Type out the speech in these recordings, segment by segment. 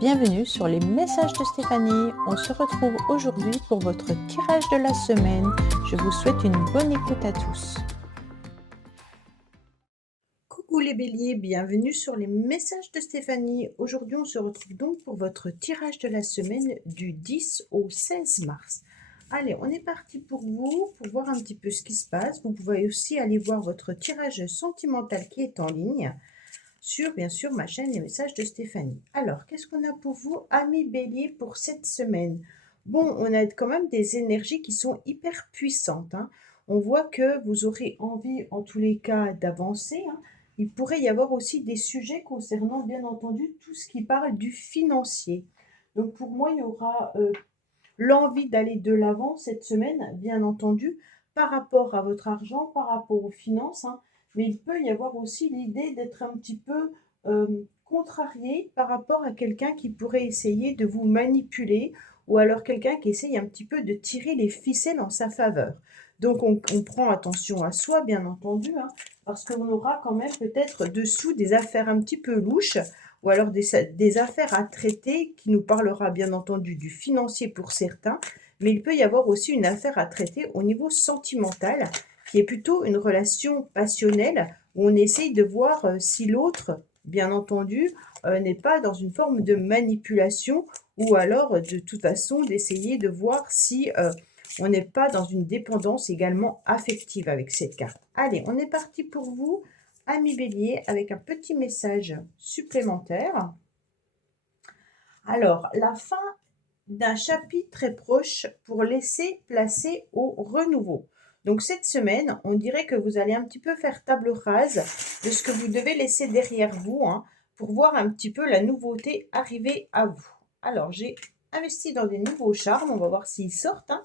Bienvenue sur les messages de Stéphanie. On se retrouve aujourd'hui pour votre tirage de la semaine. Je vous souhaite une bonne écoute à tous. Coucou les béliers, bienvenue sur les messages de Stéphanie. Aujourd'hui, on se retrouve donc pour votre tirage de la semaine du 10 au 16 mars. Allez, on est parti pour vous, pour voir un petit peu ce qui se passe. Vous pouvez aussi aller voir votre tirage sentimental qui est en ligne sur, bien sûr, ma chaîne Les Messages de Stéphanie. Alors, qu'est-ce qu'on a pour vous, amis béliers, pour cette semaine? Bon, on a quand même des énergies qui sont hyper puissantes, hein. On voit que vous aurez envie, en tous les cas, d'avancer, hein. Il pourrait y avoir aussi des sujets concernant, bien entendu, tout ce qui parle du financier. Donc, pour moi, il y aura l'envie d'aller de l'avant cette semaine, bien entendu, par rapport à votre argent, par rapport aux finances, hein. Mais il peut y avoir aussi l'idée d'être un petit peu contrarié par rapport à quelqu'un qui pourrait essayer de vous manipuler ou alors quelqu'un qui essaye un petit peu de tirer les ficelles en sa faveur. Donc on prend attention à soi, bien entendu, hein, parce qu'on aura quand même peut-être dessous des affaires un petit peu louches ou alors des affaires à traiter qui nous parlera bien entendu du financier pour certains, mais il peut y avoir aussi une affaire à traiter au niveau sentimental qui est plutôt une relation passionnelle où on essaye de voir si l'autre, bien entendu, n'est pas dans une forme de manipulation ou alors de toute façon d'essayer de voir si on n'est pas dans une dépendance également affective avec cette carte. Allez, on est parti pour vous, amis bélier, avec un petit message supplémentaire. Alors, la fin d'un chapitre très proche pour laisser placer au renouveau. Donc cette semaine, on dirait que vous allez un petit peu faire table rase de ce que vous devez laisser derrière vous, hein, pour voir un petit peu la nouveauté arriver à vous. Alors, j'ai investi dans des nouveaux charmes, on va voir s'ils sortent, hein.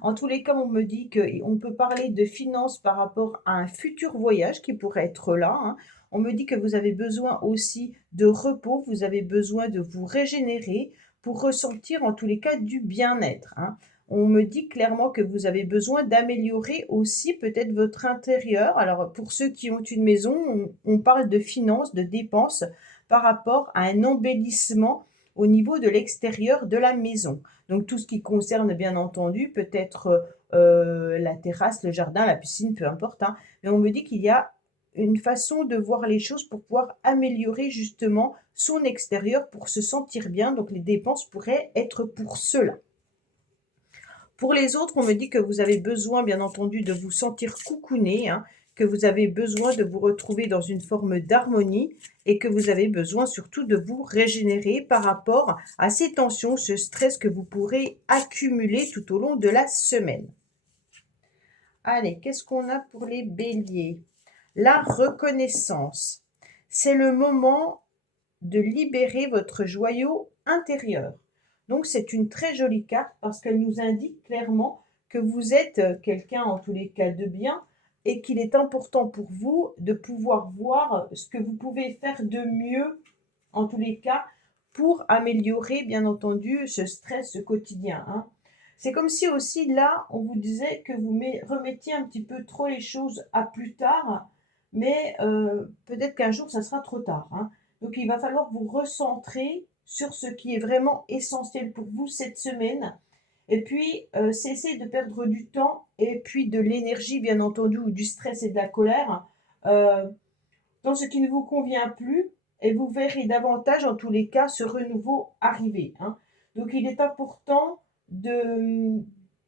En tous les cas, on me dit qu'on peut parler de finances par rapport à un futur voyage qui pourrait être là, hein. On me dit que vous avez besoin aussi de repos, vous avez besoin de vous régénérer pour ressentir en tous les cas du bien-être, hein. On me dit clairement que vous avez besoin d'améliorer aussi peut-être votre intérieur. Alors pour ceux qui ont une maison, on parle de finances, de dépenses par rapport à un embellissement au niveau de l'extérieur de la maison. Donc tout ce qui concerne bien entendu peut-être la terrasse, le jardin, la piscine, peu importe, hein. Mais on me dit qu'il y a une façon de voir les choses pour pouvoir améliorer justement son extérieur pour se sentir bien. Donc les dépenses pourraient être pour cela. Pour les autres, on me dit que vous avez besoin, bien entendu, de vous sentir coucouné, hein, que vous avez besoin de vous retrouver dans une forme d'harmonie et que vous avez besoin surtout de vous régénérer par rapport à ces tensions, ce stress que vous pourrez accumuler tout au long de la semaine. Allez, qu'est-ce qu'on a pour les béliers? La reconnaissance. C'est le moment de libérer votre joyau intérieur. Donc c'est une très jolie carte parce qu'elle nous indique clairement que vous êtes quelqu'un en tous les cas de bien et qu'il est important pour vous de pouvoir voir ce que vous pouvez faire de mieux en tous les cas pour améliorer bien entendu ce stress quotidien, hein. C'est comme si aussi là on vous disait que vous remettiez un petit peu trop les choses à plus tard, mais peut-être qu'un jour ça sera trop tard, hein. Donc il va falloir vous recentrer sur ce qui est vraiment essentiel pour vous cette semaine et puis cesser de perdre du temps et puis de l'énergie bien entendu ou du stress et de la colère dans ce qui ne vous convient plus et vous verrez davantage en tous les cas ce renouveau arriver, hein. Donc il est important de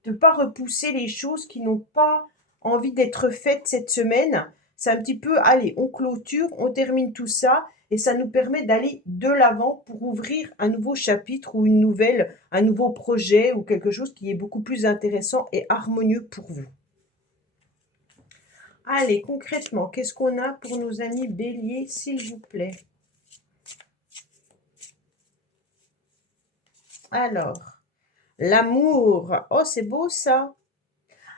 ne pas repousser les choses qui n'ont pas envie d'être faites cette semaine. C'est un petit peu, allez, on clôture, on termine tout ça et ça nous permet d'aller de l'avant pour ouvrir un nouveau chapitre ou un nouveau projet ou quelque chose qui est beaucoup plus intéressant et harmonieux pour vous. Allez, concrètement, qu'est-ce qu'on a pour nos amis béliers, s'il vous plaît? Alors, l'amour. Oh, c'est beau ça.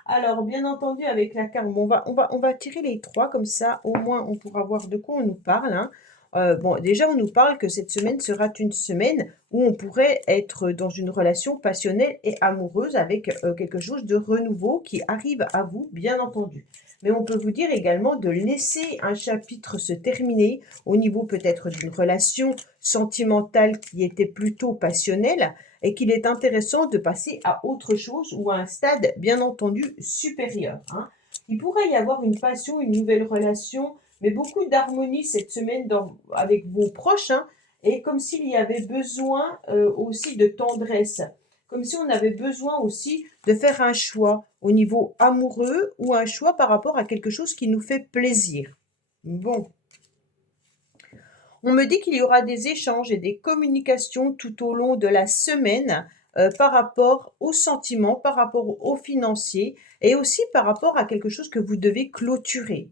Alors, bien entendu, avec la carte, bon, on va tirer les trois, comme ça, au moins, on pourra voir de quoi on nous parle, hein. Bon, déjà, on nous parle que cette semaine sera une semaine où on pourrait être dans une relation passionnelle et amoureuse avec quelque chose de renouveau qui arrive à vous, bien entendu. mais on peut vous dire également de laisser un chapitre se terminer au niveau peut-être d'une relation sentimentale qui était plutôt passionnelle et qu'il est intéressant de passer à autre chose ou à un stade bien entendu supérieur, hein. Il pourrait y avoir une passion, une nouvelle relation, mais beaucoup d'harmonie cette semaine avec vos proches, hein, et comme s'il y avait besoin aussi de tendresse, comme si on avait besoin aussi de faire un choix au niveau amoureux ou un choix par rapport à quelque chose qui nous fait plaisir. Bon, on me dit qu'il y aura des échanges et des communications tout au long de la semaine par rapport aux sentiments, par rapport aux financiers et aussi par rapport à quelque chose que vous devez clôturer.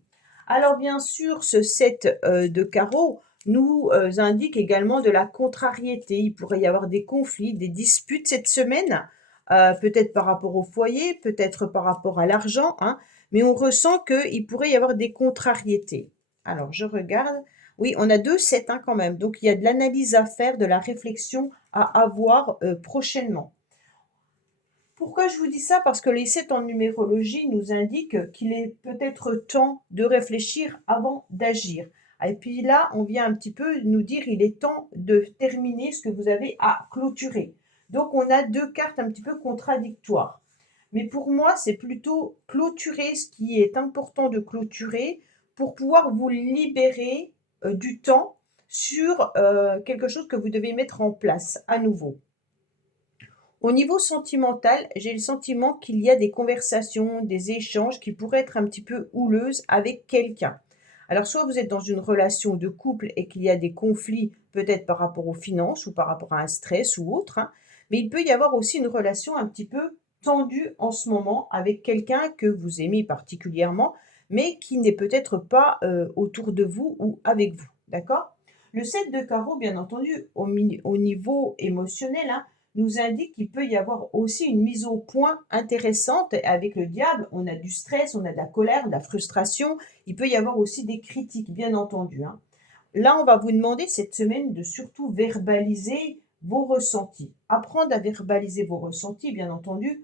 Alors bien sûr, ce set de carreaux nous indique également de la contrariété. Il pourrait y avoir des conflits, des disputes cette semaine, peut-être par rapport au foyer, peut-être par rapport à l'argent, hein, mais on ressent qu'il pourrait y avoir des contrariétés. Alors je regarde. Oui, on a 2 sets, hein, quand même. Donc, il y a de l'analyse à faire, de la réflexion à avoir prochainement. Pourquoi je vous dis ça? Parce que les sets en numérologie nous indiquent qu'il est peut-être temps de réfléchir avant d'agir. Et puis là, on vient un petit peu nous dire il est temps de terminer ce que vous avez à clôturer. Donc, on a 2 cartes un petit peu contradictoires. Mais pour moi, c'est plutôt clôturer ce qui est important de clôturer pour pouvoir vous libérer du temps sur quelque chose que vous devez mettre en place à nouveau. Au niveau sentimental, j'ai le sentiment qu'il y a des conversations, des échanges qui pourraient être un petit peu houleuses avec quelqu'un. Alors, soit vous êtes dans une relation de couple et qu'il y a des conflits, peut-être par rapport aux finances ou par rapport à un stress ou autre, hein, mais il peut y avoir aussi une relation un petit peu tendue en ce moment avec quelqu'un que vous aimez particulièrement, mais qui n'est peut-être pas autour de vous ou avec vous. D'accord? Le 7 de carreau, bien entendu, au niveau émotionnel, hein, nous indique qu'il peut y avoir aussi une mise au point intéressante avec le diable. On a du stress, on a de la colère, de la frustration. Il peut y avoir aussi des critiques, bien entendu, hein. Là, on va vous demander cette semaine de surtout verbaliser vos ressentis. Apprendre à verbaliser vos ressentis, bien entendu,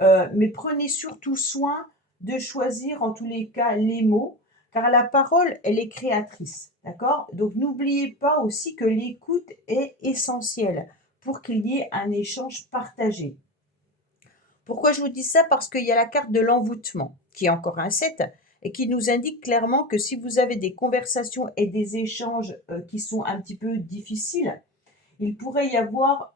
mais prenez surtout soin de choisir en tous les cas les mots, car la parole, elle est créatrice, d'accord? Donc n'oubliez pas aussi que l'écoute est essentielle pour qu'il y ait un échange partagé. Pourquoi je vous dis ça? Parce qu'il y a la carte de l'envoûtement, qui est encore un 7, et qui nous indique clairement que si vous avez des conversations et des échanges qui sont un petit peu difficiles, il pourrait y avoir,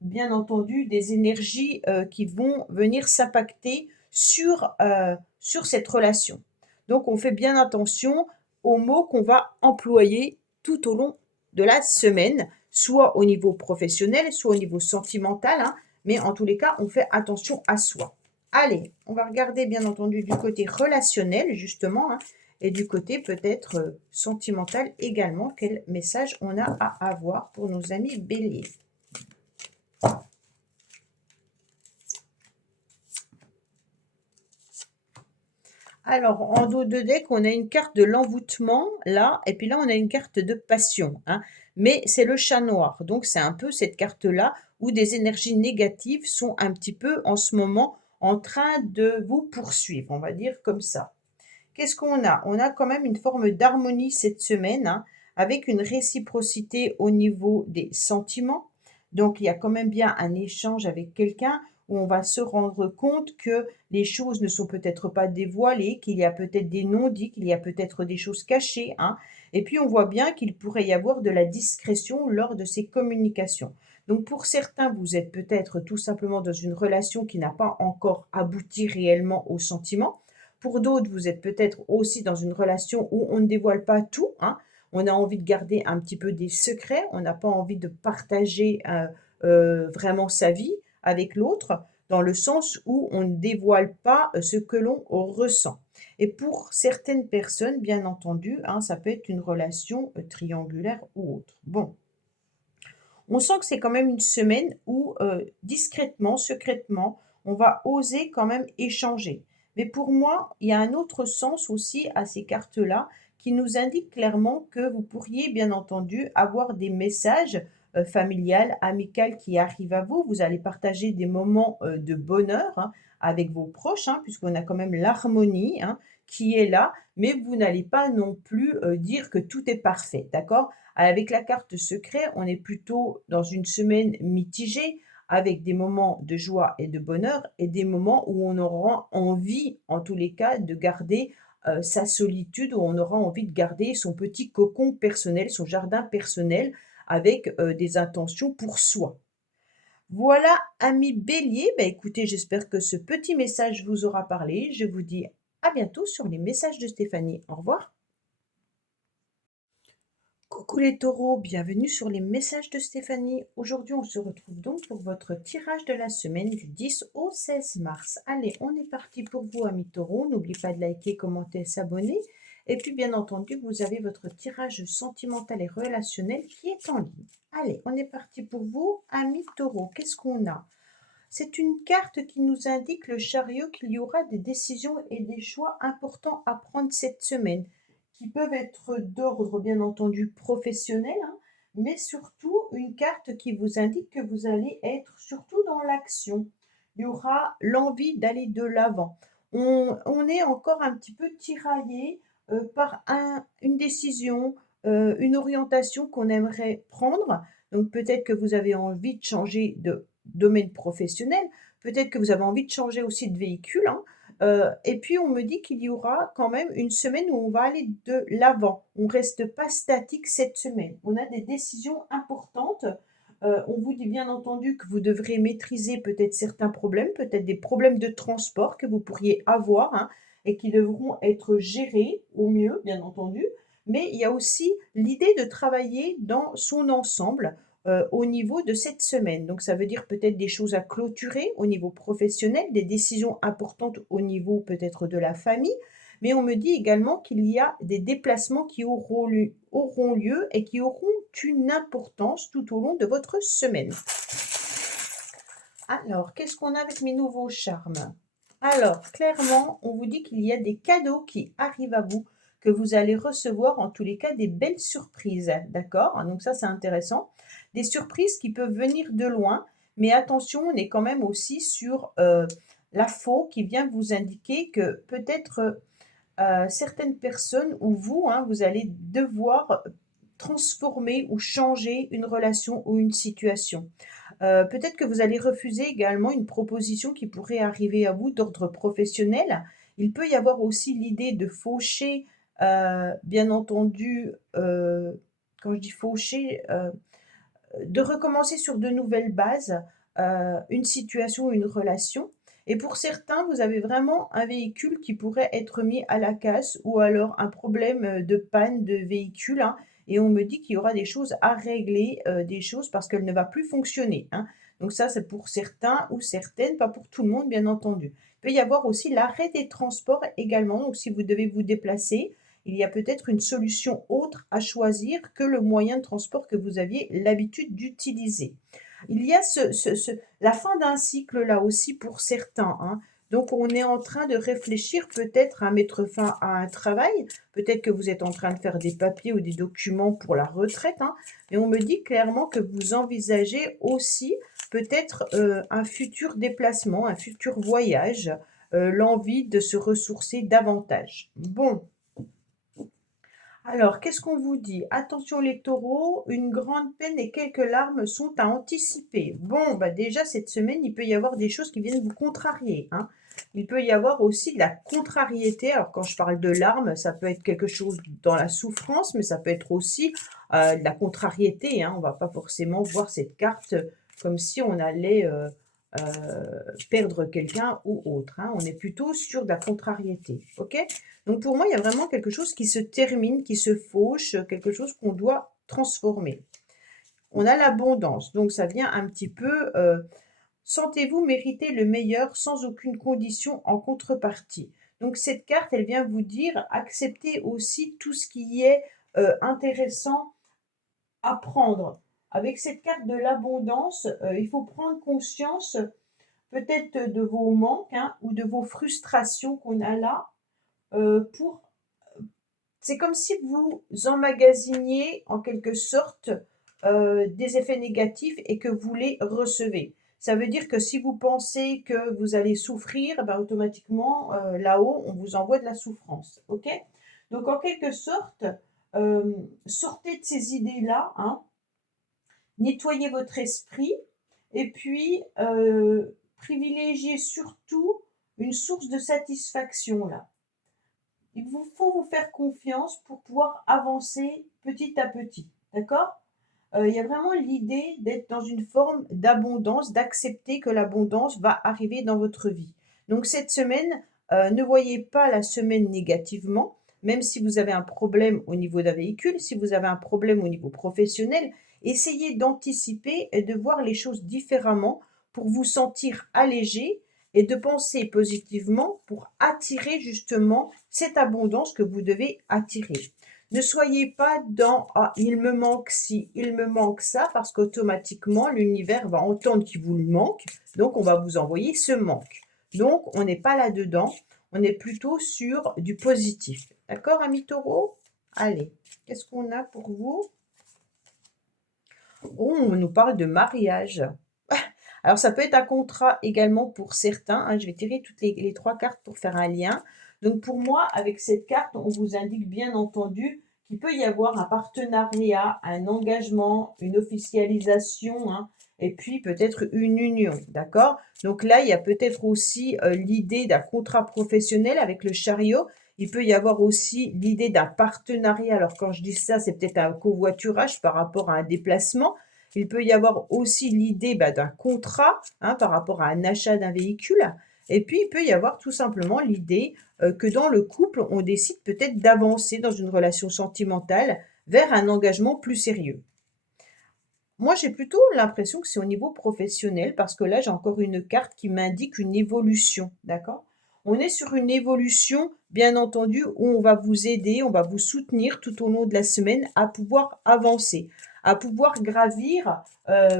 bien entendu, des énergies qui vont venir s'impacter sur cette relation. Donc, on fait bien attention aux mots qu'on va employer tout au long de la semaine, soit au niveau professionnel, soit au niveau sentimental, hein, mais en tous les cas, on fait attention à soi. Allez, on va regarder bien entendu du côté relationnel, justement, hein, et du côté peut-être sentimental également, quel message on a à avoir pour nos amis béliers. Alors, en dos de deck, on a une carte de l'envoûtement, là, et puis là, on a une carte de passion, hein. Mais c'est le chat noir, donc c'est un peu cette carte-là où des énergies négatives sont un petit peu en ce moment en train de vous poursuivre, on va dire comme ça. Qu'est-ce qu'on a? On a quand même une forme d'harmonie cette semaine, hein, avec une réciprocité au niveau des sentiments. Donc, il y a quand même bien un échange avec quelqu'un où on va se rendre compte que les choses ne sont peut-être pas dévoilées, qu'il y a peut-être des non-dits, qu'il y a peut-être des choses cachées, hein. Et puis, on voit bien qu'il pourrait y avoir de la discrétion lors de ces communications. Donc, pour certains, vous êtes peut-être tout simplement dans une relation qui n'a pas encore abouti réellement au sentiment. Pour d'autres, vous êtes peut-être aussi dans une relation où on ne dévoile pas tout, hein. On a envie de garder un petit peu des secrets, on n'a pas envie de partager vraiment sa vie avec l'autre, dans le sens où on ne dévoile pas ce que l'on ressent. Et pour certaines personnes, bien entendu, hein, ça peut être une relation triangulaire ou autre. Bon, on sent que c'est quand même une semaine où discrètement, secrètement, on va oser quand même échanger. Mais pour moi, il y a un autre sens aussi à ces cartes-là qui nous indique clairement que vous pourriez bien entendu avoir des messages familiales, amicales qui arrivent à vous. Vous allez partager des moments de bonheur, hein, avec vos proches, hein, puisqu'on a quand même l'harmonie, hein, qui est là, mais vous n'allez pas non plus dire que tout est parfait, d'accord? Avec la carte secret, on est plutôt dans une semaine mitigée, avec des moments de joie et de bonheur et des moments où on aura envie, en tous les cas, de garder sa solitude, où on aura envie de garder son petit cocon personnel, son jardin personnel, avec des intentions pour soi. Voilà, amis bélier, bah écoutez, j'espère que ce petit message vous aura parlé. Je vous dis à bientôt sur les messages de Stéphanie. Au revoir. Coucou les taureaux, bienvenue sur les messages de Stéphanie. Aujourd'hui, on se retrouve donc pour votre tirage de la semaine du 10 au 16 mars. Allez, on est parti pour vous, amis taureaux. N'oubliez pas de liker, commenter, s'abonner. Et puis, bien entendu, vous avez votre tirage sentimental et relationnel qui est en ligne. Allez, on est parti pour vous, amis taureaux. Qu'est-ce qu'on a? C'est une carte qui nous indique le chariot qu'il y aura des décisions et des choix importants à prendre cette semaine, qui peuvent être d'ordre bien entendu professionnel, hein, mais surtout une carte qui vous indique que vous allez être surtout dans l'action. Il y aura l'envie d'aller de l'avant. On est encore un petit peu tiraillé par une décision, une orientation qu'on aimerait prendre. Donc peut-être que vous avez envie de changer de domaine professionnel. Peut-être que vous avez envie de changer aussi de véhicule, hein. Et puis on me dit qu'il y aura quand même une semaine où on va aller de l'avant. On ne reste pas statique cette semaine. On a des décisions importantes. On vous dit bien entendu que vous devrez maîtriser peut-être certains problèmes, peut-être des problèmes de transport que vous pourriez avoir, hein, et qui devront être gérés au mieux, bien entendu. Mais il y a aussi l'idée de travailler dans son ensemble au niveau de cette semaine. Donc ça veut dire peut-être des choses à clôturer au niveau professionnel, des décisions importantes au niveau peut-être de la famille, mais on me dit également qu'il y a des déplacements qui auront lieu et qui auront une importance tout au long de votre semaine. Alors, qu'est-ce qu'on a avec mes nouveaux charmes? Alors, clairement, on vous dit qu'il y a des cadeaux qui arrivent à vous, que vous allez recevoir, en tous les cas, des belles surprises, d'accord? Donc ça, c'est intéressant. Des surprises qui peuvent venir de loin, mais attention, on est quand même aussi sur la faux qui vient vous indiquer que peut-être certaines personnes ou vous, hein, vous allez devoir transformer ou changer une relation ou une situation. Peut-être que vous allez refuser également une proposition qui pourrait arriver à vous d'ordre professionnel. Il peut y avoir aussi l'idée de faucher, bien entendu, quand je dis faucher, de recommencer sur de nouvelles bases, une situation ou une relation. Et pour certains, vous avez vraiment un véhicule qui pourrait être mis à la casse ou alors un problème de panne de véhicule, hein, et on me dit qu'il y aura des choses à régler, des choses parce qu'elle ne va plus fonctionner, hein. Donc ça, c'est pour certains ou certaines, pas pour tout le monde, bien entendu. Il peut y avoir aussi l'arrêt des transports également. Donc si vous devez vous déplacer, il y a peut-être une solution autre à choisir que le moyen de transport que vous aviez l'habitude d'utiliser. Il y a la fin d'un cycle là aussi pour certains, hein. Donc on est en train de réfléchir peut-être à mettre fin à un travail. Peut-être que vous êtes en train de faire des papiers ou des documents pour la retraite, hein. Mais on me dit clairement que vous envisagez aussi peut-être un futur déplacement, un futur voyage, l'envie de se ressourcer davantage. Bon, alors, qu'est-ce qu'on vous dit? Attention les taureaux, une grande peine et quelques larmes sont à anticiper. Bon, bah déjà cette semaine, il peut y avoir des choses qui viennent vous contrarier, hein. Il peut y avoir aussi de la contrariété. Alors, quand je parle de larmes, ça peut être quelque chose dans la souffrance, mais ça peut être aussi de la contrariété, hein. On ne va pas forcément voir cette carte comme si on allait perdre quelqu'un ou autre, hein. On est plutôt sur de la contrariété, ok? Donc pour moi, il y a vraiment quelque chose qui se termine, qui se fauche, quelque chose qu'on doit transformer. On a l'abondance, donc ça vient un petit peu, sentez-vous mériter le meilleur sans aucune condition en contrepartie. Donc cette carte, elle vient vous dire, acceptez aussi tout ce qui est intéressant à prendre. Avec cette carte de l'abondance, il faut prendre conscience peut-être de vos manques, hein, ou de vos frustrations qu'on a là, pour c'est comme si vous emmagasiniez en quelque sorte des effets négatifs et que vous les recevez. Ça veut dire que si vous pensez que vous allez souffrir, ben, automatiquement, là-haut, on vous envoie de la souffrance. OK? Donc, en quelque sorte, sortez de ces idées-là, hein, nettoyez votre esprit et puis privilégiez surtout une source de satisfaction là. Il vous faut vous faire confiance pour pouvoir avancer petit à petit. D'accord? Il y a vraiment l'idée d'être dans une forme d'abondance, d'accepter que l'abondance va arriver dans votre vie. Donc cette semaine, ne voyez pas la semaine négativement, même si vous avez un problème au niveau d'un véhicule, si vous avez un problème au niveau professionnel, essayez d'anticiper et de voir les choses différemment pour vous sentir allégé et de penser positivement pour attirer justement cette abondance que vous devez attirer. Ne soyez pas dans ah, il me manque ci, il me manque ça, parce qu'automatiquement l'univers va entendre qu'il vous le manque, donc on va vous envoyer ce manque. Donc on n'est pas là-dedans, on est plutôt sur du positif. D'accord, amis taureaux? Allez, qu'est-ce qu'on a pour vous? Oh, on nous parle de mariage. Alors ça peut être un contrat également pour certains, hein. Je vais tirer toutes les 3 cartes pour faire un lien. Donc pour moi, avec cette carte, on vous indique bien entendu qu'il peut y avoir un partenariat, un engagement, une officialisation, hein, et puis peut-être une union, d'accord? Donc là, il y a peut-être aussi l'idée d'un contrat professionnel avec le chariot. Il peut y avoir aussi l'idée d'un partenariat. Alors quand je dis ça, c'est peut-être un covoiturage par rapport à un déplacement. Il peut y avoir aussi l'idée d'un contrat, hein, par rapport à un achat d'un véhicule. Et puis, il peut y avoir tout simplement l'idée que dans le couple, on décide peut-être d'avancer dans une relation sentimentale vers un engagement plus sérieux. Moi, j'ai plutôt l'impression que c'est au niveau professionnel parce que là, j'ai encore une carte qui m'indique une évolution, d'accord? On est sur une évolution, bien entendu, où on va vous aider, on va vous soutenir tout au long de la semaine à pouvoir avancer, à pouvoir gravir,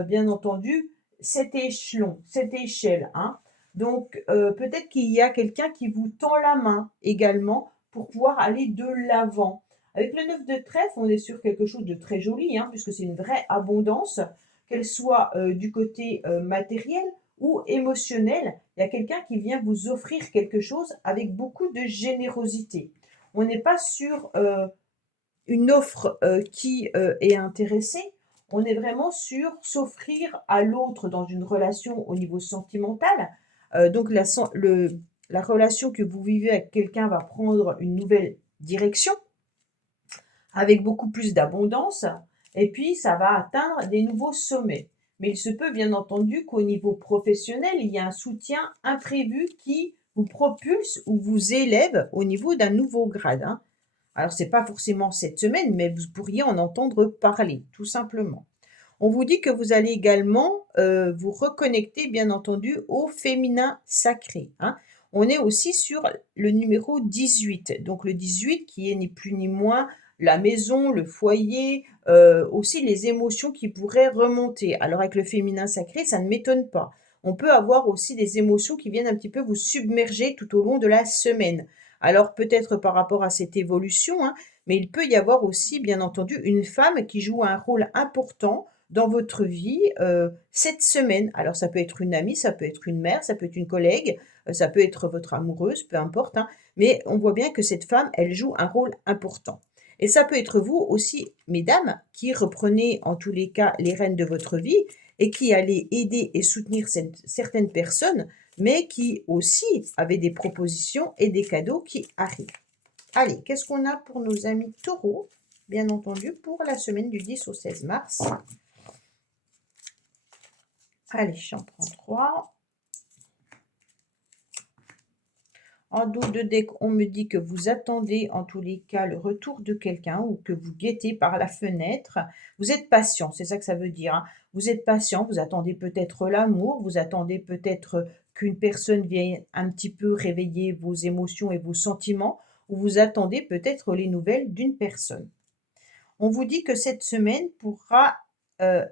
bien entendu, cet échelon, cette échelle, hein. Donc, peut-être qu'il y a quelqu'un qui vous tend la main également pour pouvoir aller de l'avant. Avec le 9 de trèfle, on est sur quelque chose de très joli, hein, puisque c'est une vraie abondance, qu'elle soit du côté matériel ou émotionnel. Il y a quelqu'un qui vient vous offrir quelque chose avec beaucoup de générosité. On n'est pas sur une offre qui est intéressée. On est vraiment sur s'offrir à l'autre dans une relation au niveau sentimental. Donc la relation que vous vivez avec quelqu'un va prendre une nouvelle direction avec beaucoup plus d'abondance, et puis ça va atteindre des nouveaux sommets. Mais il se peut bien entendu qu'au niveau professionnel, il y a un soutien imprévu qui vous propulse ou vous élève au niveau d'un nouveau grade, hein. Alors, ce n'est pas forcément cette semaine, mais vous pourriez en entendre parler, tout simplement. On vous dit que vous allez également vous reconnecter, bien entendu, au féminin sacré, hein. On est aussi sur le numéro 18. Donc, le 18 qui est ni plus ni moins la maison, le foyer, aussi les émotions qui pourraient remonter. Alors, avec le féminin sacré, ça ne m'étonne pas. On peut avoir aussi des émotions qui viennent un petit peu vous submerger tout au long de la semaine. Alors, peut-être par rapport à cette évolution, hein, mais il peut y avoir aussi, bien entendu, une femme qui joue un rôle important dans votre vie cette semaine. Alors ça peut être une amie, ça peut être une mère, ça peut être une collègue, ça peut être votre amoureuse, peu importe, hein, mais on voit bien que cette femme, elle joue un rôle important. Et ça peut être vous aussi, mesdames, qui reprenez en tous les cas les rênes de votre vie et qui allez aider et soutenir certaines personnes, mais qui aussi avaient des propositions et des cadeaux qui arrivent. Allez, qu'est-ce qu'on a pour nos amis taureaux, bien entendu, pour la semaine du 10 au 16 mars? Allez, j'en prends 3. En dos de deck, on me dit que vous attendez en tous les cas le retour de quelqu'un ou que vous guettez par la fenêtre. Vous êtes patient, c'est ça que ça veut dire, hein. Vous êtes patient, vous attendez peut-être l'amour, vous attendez peut-être qu'une personne vienne un petit peu réveiller vos émotions et vos sentiments, ou vous attendez peut-être les nouvelles d'une personne. On vous dit que cette semaine pourra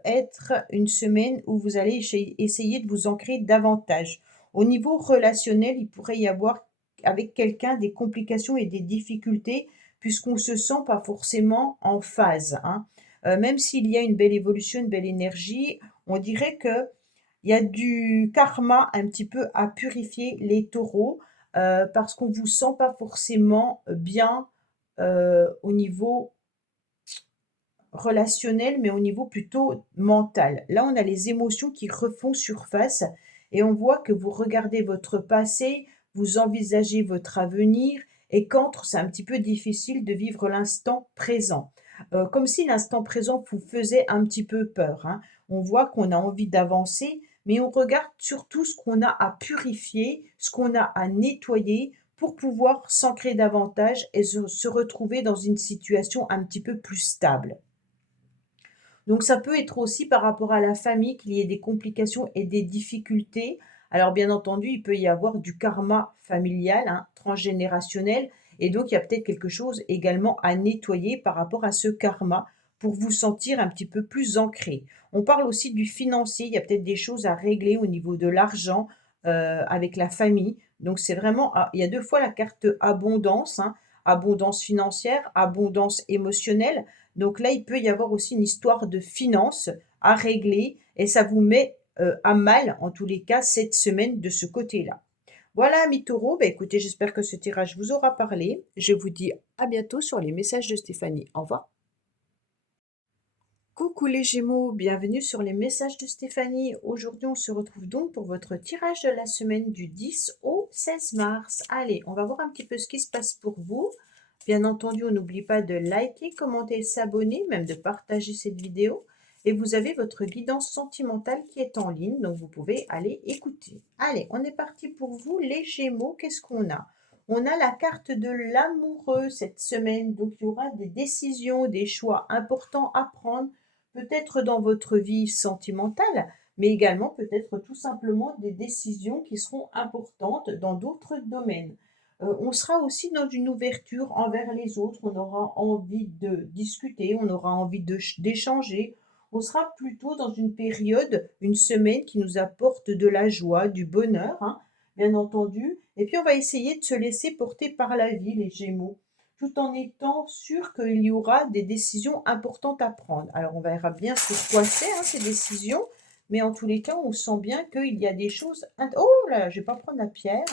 être une semaine où vous allez essayer de vous ancrer davantage. Au niveau relationnel, il pourrait y avoir avec quelqu'un des complications et des difficultés puisqu'on ne se sent pas forcément en phase, hein. Même s'il y a une belle évolution, une belle énergie, on dirait que Il y a du karma un petit peu à purifier les taureaux parce qu'on ne vous sent pas forcément bien au niveau relationnel, mais au niveau plutôt mental. Là, on a les émotions qui refont surface et on voit que vous regardez votre passé, vous envisagez votre avenir et qu'entre, c'est un petit peu difficile de vivre l'instant présent. Comme si l'instant présent vous faisait un petit peu peur, hein. On voit qu'on a envie d'avancer, mais on regarde surtout ce qu'on a à purifier, ce qu'on a à nettoyer pour pouvoir s'ancrer davantage et se retrouver dans une situation un petit peu plus stable. Donc ça peut être aussi par rapport à la famille qu'il y ait des complications et des difficultés. Alors bien entendu, il peut y avoir du karma familial, hein, transgénérationnel, et donc il y a peut-être quelque chose également à nettoyer par rapport à ce karma pour vous sentir un petit peu plus ancré. On parle aussi du financier, il y a peut-être des choses à régler au niveau de l'argent avec la famille. Donc c'est vraiment, il y a deux fois la carte abondance, hein, abondance financière, abondance émotionnelle. Donc là, il peut y avoir aussi une histoire de finances à régler et ça vous met à mal, en tous les cas, cette semaine de ce côté-là. Voilà, amis taureaux, bah, écoutez, j'espère que ce tirage vous aura parlé. Je vous dis à bientôt sur les messages de Stéphanie. Au revoir. Coucou les Gémeaux, bienvenue sur les messages de Stéphanie. Aujourd'hui, on se retrouve donc pour votre tirage de la semaine du 10 au 16 mars. Allez, on va voir un petit peu ce qui se passe pour vous. Bien entendu, on n'oublie pas de liker, commenter et s'abonner, même de partager cette vidéo. Et vous avez votre guidance sentimentale qui est en ligne, donc vous pouvez aller écouter. Allez, on est parti pour vous, les Gémeaux. Qu'est-ce qu'on a? On a la carte de l'amoureux cette semaine, donc il y aura des décisions, des choix importants à prendre, peut-être dans votre vie sentimentale, mais également peut-être tout simplement des décisions qui seront importantes dans d'autres domaines. On sera aussi dans une ouverture envers les autres, on aura envie de discuter, on aura envie d'échanger, on sera plutôt dans une période, une semaine qui nous apporte de la joie, du bonheur, hein, bien entendu. Et puis on va essayer de se laisser porter par la vie, les Gémeaux, tout en étant sûr qu'il y aura des décisions importantes à prendre. Alors on verra bien sur quoi c'est, hein, ces décisions, mais en tous les cas, on sent bien qu'il y a des choses... Oh là, je ne vais pas prendre la pierre.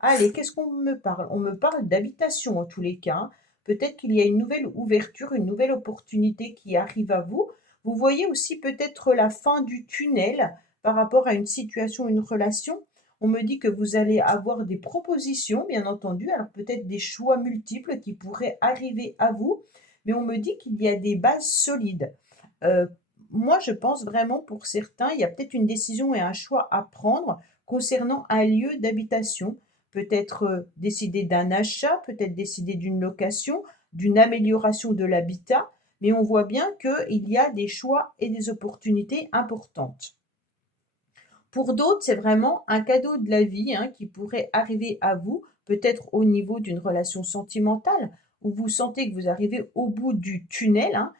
Allez, qu'est-ce qu'on me parle? On me parle d'habitation en tous les cas, hein. Peut-être qu'il y a une nouvelle ouverture, une nouvelle opportunité qui arrive à vous. Vous voyez aussi peut-être la fin du tunnel par rapport à une situation, une relation. On me dit que vous allez avoir des propositions, bien entendu, alors peut-être des choix multiples qui pourraient arriver à vous, mais on me dit qu'il y a des bases solides. Euh, Moi, je pense vraiment pour certains, il y a peut-être une décision et un choix à prendre concernant un lieu d'habitation. Peut-être décider d'un achat, peut-être décider d'une location, d'une amélioration de l'habitat, mais on voit bien qu'il y a des choix et des opportunités importantes. Pour d'autres, c'est vraiment un cadeau de la vie, hein, qui pourrait arriver à vous, peut-être au niveau d'une relation sentimentale, où vous sentez que vous arrivez au bout du tunnel, hein,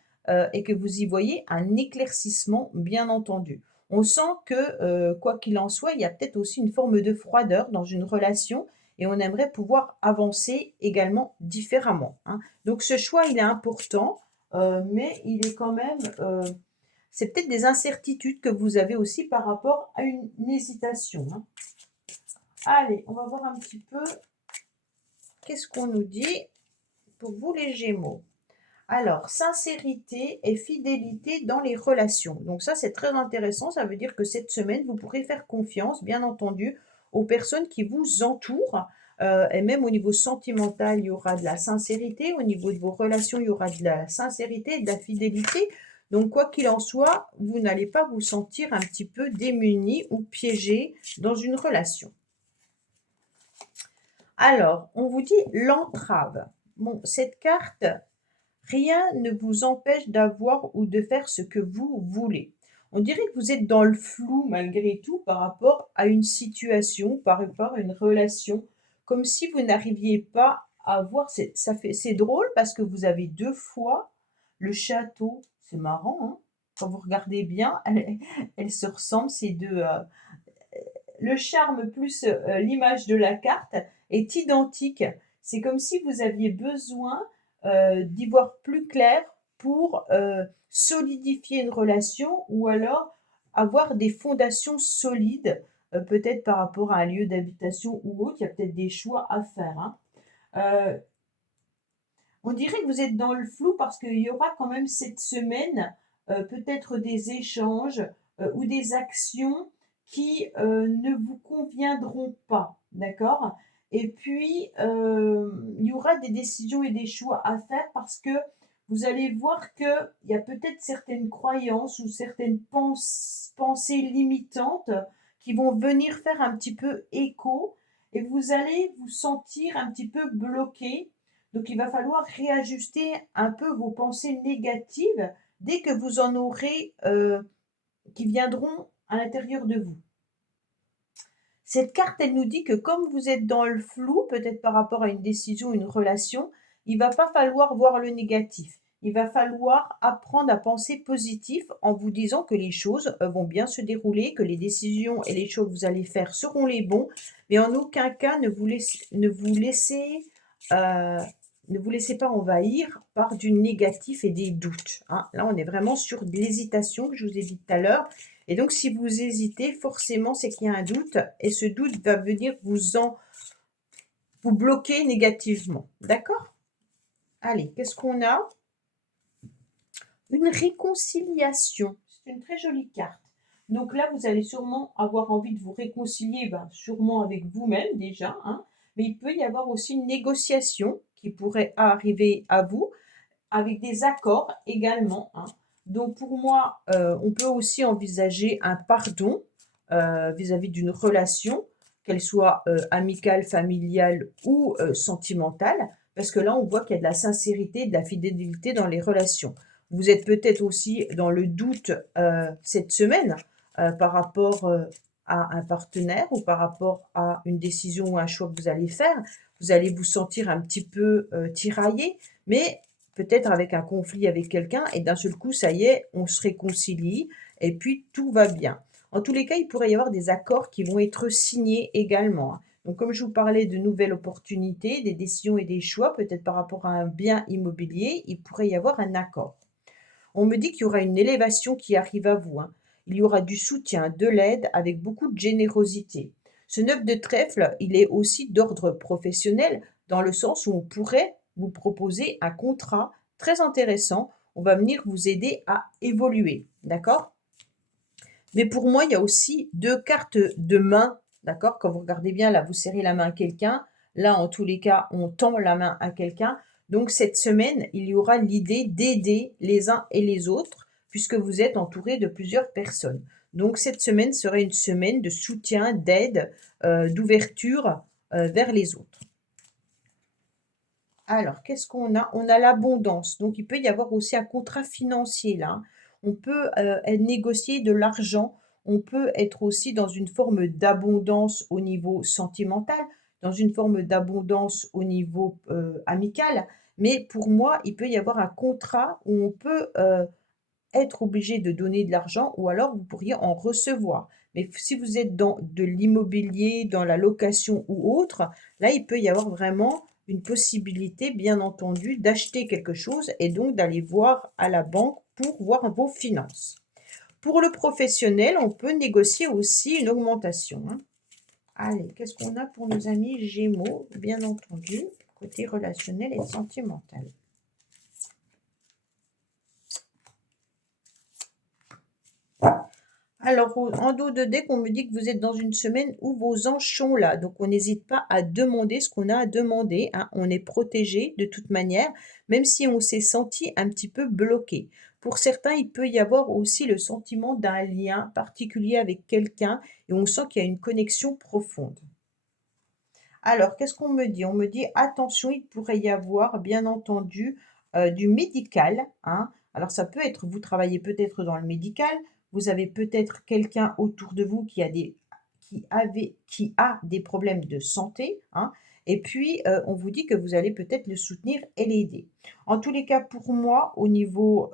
et que vous y voyez un éclaircissement, bien entendu. On sent que, quoi qu'il en soit, il y a peut-être aussi une forme de froideur dans une relation et on aimerait pouvoir avancer également différemment, hein. Donc ce choix, il est important, mais il est quand même, c'est peut-être des incertitudes que vous avez aussi par rapport à une hésitation, hein. Allez, on va voir un petit peu qu'est-ce qu'on nous dit pour vous les Gémeaux. Alors, sincérité et fidélité dans les relations. Donc ça, c'est très intéressant. Ça veut dire que cette semaine, vous pourrez faire confiance, bien entendu, aux personnes qui vous entourent. Et même au niveau sentimental, il y aura de la sincérité. Au niveau de vos relations, il y aura de la sincérité et de la fidélité. Donc, quoi qu'il en soit, vous n'allez pas vous sentir un petit peu démuni ou piégé dans une relation. Alors, on vous dit l'entrave. Bon, cette carte, rien ne vous empêche d'avoir ou de faire ce que vous voulez. On dirait que vous êtes dans le flou malgré tout par rapport à une situation, par rapport à une relation, comme si vous n'arriviez pas à voir. C'est drôle parce que vous avez deux fois le château. C'est marrant, hein. Quand vous regardez bien, elles se ressemblent, ces deux. Le charme plus l'image de la carte est identique. C'est comme si vous aviez besoin d'y voir plus clair pour solidifier une relation ou alors avoir des fondations solides, peut-être par rapport à un lieu d'habitation ou autre. Il y a peut-être des choix à faire, hein. Euh, on dirait que vous êtes dans le flou parce qu'il y aura quand même cette semaine peut-être des échanges ou des actions qui ne vous conviendront pas, d'accord? Et puis, il y aura des décisions et des choix à faire parce que vous allez voir qu'il y a peut-être certaines croyances ou certaines pensées limitantes qui vont venir faire un petit peu écho et vous allez vous sentir un petit peu bloqué, donc, il va falloir réajuster un peu vos pensées négatives dès que vous en aurez qui viendront à l'intérieur de vous. Cette carte, elle nous dit que comme vous êtes dans le flou, peut-être par rapport à une décision, une relation, il va pas falloir voir le négatif. Il va falloir apprendre à penser positif en vous disant que les choses vont bien se dérouler, que les décisions et les choix que vous allez faire seront les bons, mais en aucun cas euh, ne vous laissez pas envahir par du négatif et des doutes, hein. Là, on est vraiment sur de l'hésitation que je vous ai dit tout à l'heure. Et donc, si vous hésitez, forcément, c'est qu'il y a un doute. Et ce doute va venir vous bloquer négativement. D'accord? Allez, qu'est-ce qu'on a? Une réconciliation. C'est une très jolie carte. Donc là, vous allez sûrement avoir envie de vous réconcilier, sûrement avec vous-même déjà, hein. Mais il peut y avoir aussi une négociation qui pourrait arriver à vous, avec des accords également, hein. Donc pour moi, on peut aussi envisager un pardon vis-à-vis d'une relation, qu'elle soit amicale, familiale ou sentimentale, parce que là, on voit qu'il y a de la sincérité, de la fidélité dans les relations. Vous êtes peut-être aussi dans le doute cette semaine par rapport à un partenaire ou par rapport à une décision ou un choix que vous allez faire. Vous allez vous sentir un petit peu tiraillé, mais peut-être avec un conflit avec quelqu'un et d'un seul coup, ça y est, on se réconcilie et puis tout va bien. En tous les cas, il pourrait y avoir des accords qui vont être signés également, hein. Donc, comme je vous parlais de nouvelles opportunités, des décisions et des choix, peut-être par rapport à un bien immobilier, il pourrait y avoir un accord. On me dit qu'il y aura une élévation qui arrive à vous, hein. Il y aura du soutien, de l'aide avec beaucoup de générosité. Ce 9 de trèfle, il est aussi d'ordre professionnel dans le sens où on pourrait vous proposer un contrat très intéressant. On va venir vous aider à évoluer, d'accord? Mais pour moi, il y a aussi deux cartes de main, d'accord? Quand vous regardez bien, là, vous serrez la main à quelqu'un. Là, en tous les cas, on tend la main à quelqu'un. Donc, cette semaine, il y aura l'idée d'aider les uns et les autres, puisque vous êtes entouré de plusieurs personnes. Donc, cette semaine serait une semaine de soutien, d'aide, d'ouverture vers les autres. Alors, qu'est-ce qu'on a? On a l'abondance. Donc, il peut y avoir aussi un contrat financier là, hein. On peut négocier de l'argent. On peut être aussi dans une forme d'abondance au niveau sentimental, dans une forme d'abondance au niveau amical. Mais pour moi, il peut y avoir un contrat où on peut être obligé de donner de l'argent ou alors vous pourriez en recevoir. Mais si vous êtes dans de l'immobilier, dans la location ou autre, là, il peut y avoir vraiment une possibilité, bien entendu, d'acheter quelque chose et donc d'aller voir à la banque pour voir vos finances. Pour le professionnel, on peut négocier aussi une augmentation, hein. Allez, qu'est-ce qu'on a pour nos amis Gémeaux, bien entendu, côté relationnel et sentimental? Alors, en dos de deck, on me dit que vous êtes dans une semaine où vos anges sont là. Donc, on n'hésite pas à demander ce qu'on a à demander, hein. On est protégé de toute manière, même si on s'est senti un petit peu bloqué. Pour certains, il peut y avoir aussi le sentiment d'un lien particulier avec quelqu'un et on sent qu'il y a une connexion profonde. Alors, qu'est-ce qu'on me dit? On me dit, attention, il pourrait y avoir, bien entendu, du médical, hein. Alors, ça peut être, vous travaillez peut-être dans le médical, vous avez peut-être quelqu'un autour de vous qui a des problèmes de santé, hein. Et puis, on vous dit que vous allez peut-être le soutenir et l'aider. En tous les cas, pour moi, au niveau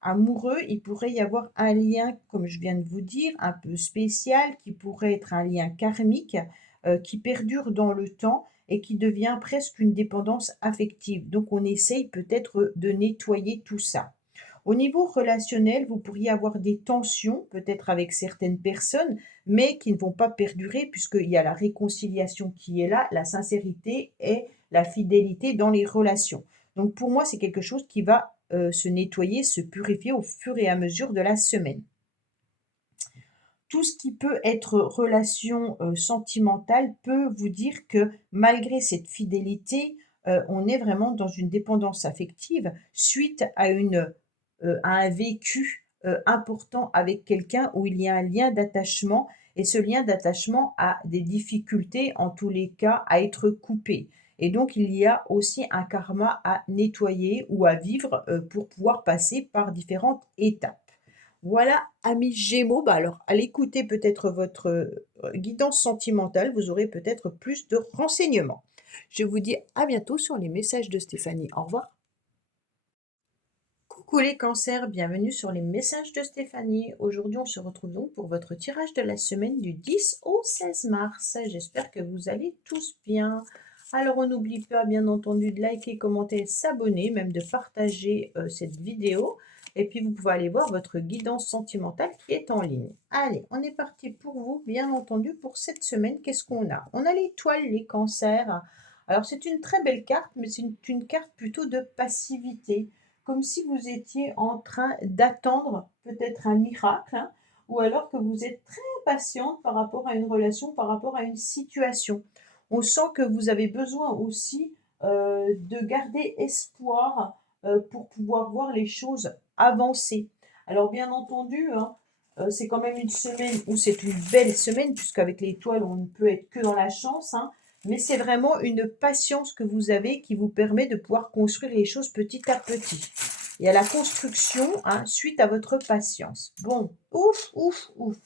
amoureux, il pourrait y avoir un lien, comme je viens de vous dire, un peu spécial, qui pourrait être un lien karmique, qui perdure dans le temps et qui devient presque une dépendance affective. Donc on essaye peut-être de nettoyer tout ça. Au niveau relationnel, vous pourriez avoir des tensions, peut-être avec certaines personnes, mais qui ne vont pas perdurer puisqu'il y a la réconciliation qui est là, la sincérité et la fidélité dans les relations. Donc pour moi, c'est quelque chose qui va se nettoyer, se purifier au fur et à mesure de la semaine. Tout ce qui peut être relation, sentimentale peut vous dire que malgré cette fidélité, on est vraiment dans une dépendance affective suite à un vécu, important avec quelqu'un où il y a un lien d'attachement et ce lien d'attachement a des difficultés, en tous les cas, à être coupé et donc il y a aussi un karma à nettoyer ou à vivre, pour pouvoir passer par différentes étapes. Voilà, amis Gémeaux, bah alors, à l'écouter peut-être votre guidance sentimentale, vous aurez peut-être plus de renseignements. Je vous dis à bientôt sur les messages de Stéphanie. Au revoir. Coucou les cancers, bienvenue sur les messages de Stéphanie. Aujourd'hui, on se retrouve donc pour votre tirage de la semaine du 10 au 16 mars. J'espère que vous allez tous bien. Alors, on n'oublie pas, bien entendu, de liker, commenter, s'abonner, même de partager cette vidéo. Et puis, vous pouvez aller voir votre guidance sentimentale qui est en ligne. Allez, on est parti pour vous, bien entendu, pour cette semaine. Qu'est-ce qu'on a? On a l'étoile, les cancers. Alors, c'est une très belle carte, mais c'est une carte plutôt de passivité comme si vous étiez en train d'attendre peut-être un miracle, hein, ou alors que vous êtes très patiente par rapport à une relation, par rapport à une situation. On sent que vous avez besoin aussi de garder espoir pour pouvoir voir les choses avancer. Alors bien entendu, hein, c'est quand même une semaine où c'est une belle semaine, puisqu'avec l'étoile, on ne peut être que dans la chance, hein, mais c'est vraiment une patience que vous avez qui vous permet de pouvoir construire les choses petit à petit. Il y a la construction, hein, suite à votre patience. Bon, ouf, ouf, ouf.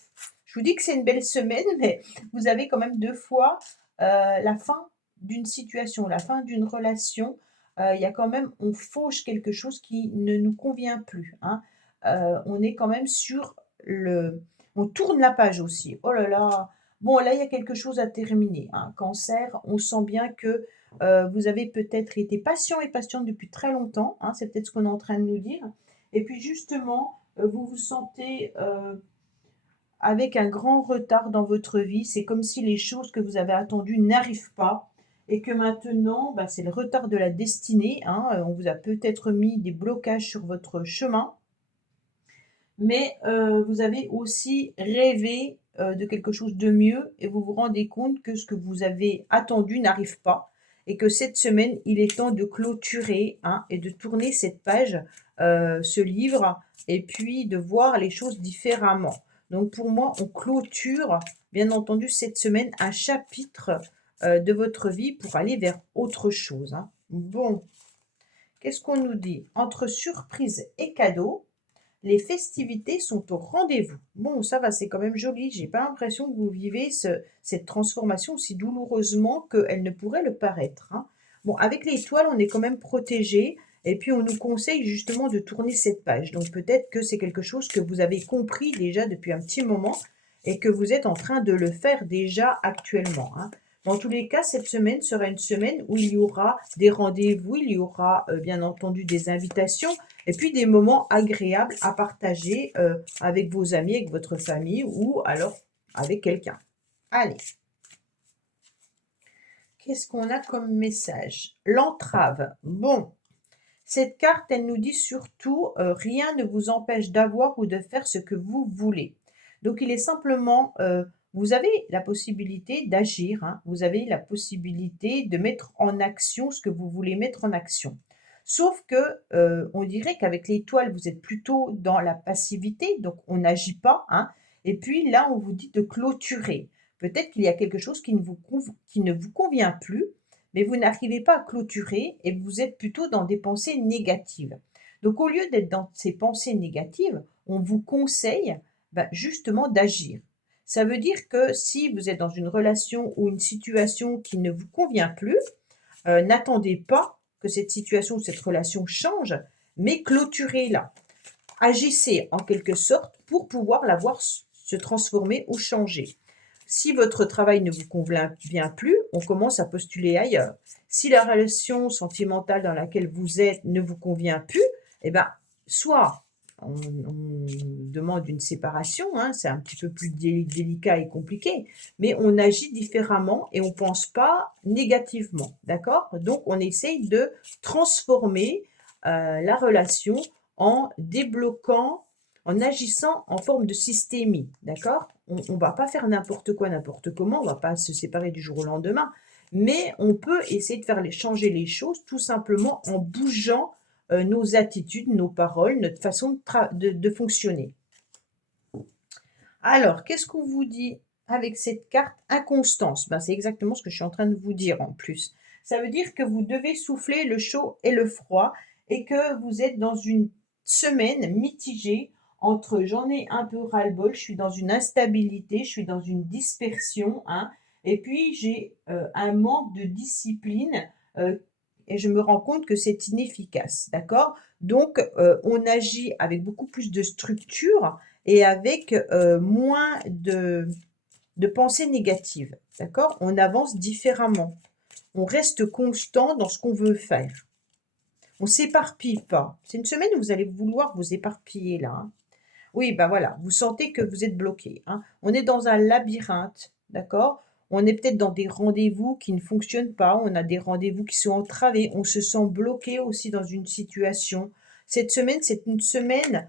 Je vous dis que c'est une belle semaine, mais vous avez quand même 2 fois, la fin d'une situation, la fin d'une relation. Il y a quand même on fauche quelque chose qui ne nous convient plus, hein. On est quand même sur le on tourne la page aussi. Oh là là! Bon, là, il y a quelque chose à terminer, hein. Cancer, on sent bien que vous avez peut-être été patient et patiente depuis très longtemps, hein, c'est peut-être ce qu'on est en train de nous dire. Et puis justement, vous vous sentez avec un grand retard dans votre vie. C'est comme si les choses que vous avez attendues n'arrivent pas et que maintenant, bah, c'est le retard de la destinée, hein. On vous a peut-être mis des blocages sur votre chemin, mais vous avez aussi rêvé de quelque chose de mieux et vous vous rendez compte que ce que vous avez attendu n'arrive pas et que cette semaine, il est temps de clôturer, hein, et de tourner cette page, ce livre et puis de voir les choses différemment. Donc pour moi, on clôture, bien entendu, cette semaine, un chapitre, de votre vie pour aller vers autre chose, hein. Bon, qu'est-ce qu'on nous dit? Entre surprise et cadeau, les festivités sont au rendez-vous. Bon, ça va, c'est quand même joli. J'ai pas l'impression que vous vivez cette transformation aussi douloureusement qu'elle ne pourrait le paraître, hein. Bon, avec l'étoile, on est quand même protégé et puis on nous conseille justement de tourner cette page. Donc peut-être que c'est quelque chose que vous avez compris déjà depuis un petit moment et que vous êtes en train de le faire déjà actuellement, hein. Dans tous les cas, cette semaine sera une semaine où il y aura des rendez-vous, il y aura bien entendu des invitations et puis des moments agréables à partager, avec vos amis, avec votre famille ou alors avec quelqu'un. Allez, qu'est-ce qu'on a comme message? L'entrave. Bon, cette carte, elle nous dit surtout, rien ne vous empêche d'avoir ou de faire ce que vous voulez. Donc il est simplement, vous avez la possibilité d'agir, hein, vous avez la possibilité de mettre en action ce que vous voulez mettre en action. Sauf que, on dirait qu'avec l'étoile, vous êtes plutôt dans la passivité, donc on n'agit pas, hein. Et puis là, on vous dit de clôturer. Peut-être qu'il y a quelque chose qui ne vous convient plus, mais vous n'arrivez pas à clôturer et vous êtes plutôt dans des pensées négatives. Donc au lieu d'être dans ces pensées négatives, on vous conseille, bah, justement d'agir. Ça veut dire que si vous êtes dans une relation ou une situation qui ne vous convient plus, n'attendez pas que cette situation ou cette relation change, mais clôturez-la. Agissez en quelque sorte pour pouvoir la voir se transformer ou changer. Si votre travail ne vous convient bien plus, on commence à postuler ailleurs. Si la relation sentimentale dans laquelle vous êtes ne vous convient plus, eh ben, soit on demande une séparation, hein, c'est un petit peu plus délicat et compliqué, mais on agit différemment et on ne pense pas négativement, d'accord? Donc on essaye de transformer la relation en débloquant, en agissant en forme de systémie, d'accord? On ne va pas faire n'importe quoi, n'importe comment, on ne va pas se séparer du jour au lendemain, mais on peut essayer de faire changer les choses tout simplement en bougeant nos attitudes, nos paroles, notre façon de fonctionner. Alors, qu'est-ce qu'on vous dit avec cette carte inconstance? Ben, c'est exactement ce que je suis en train de vous dire en plus. Ça veut dire que vous devez souffler le chaud et le froid et que vous êtes dans une semaine mitigée entre j'en ai un peu ras-le-bol, je suis dans une instabilité, je suis dans une dispersion, hein, et puis j'ai un manque de discipline et je me rends compte que c'est inefficace, d'accord? Donc, on agit avec beaucoup plus de structure et avec moins de pensées négatives, d'accord? On avance différemment. On reste constant dans ce qu'on veut faire. On ne s'éparpille pas. C'est une semaine où vous allez vouloir vous éparpiller là, hein. Oui, ben voilà, vous sentez que vous êtes bloqué, hein. On est dans un labyrinthe, d'accord? On est peut-être dans des rendez-vous qui ne fonctionnent pas, on a des rendez-vous qui sont entravés, on se sent bloqué aussi dans une situation. Cette semaine, c'est une semaine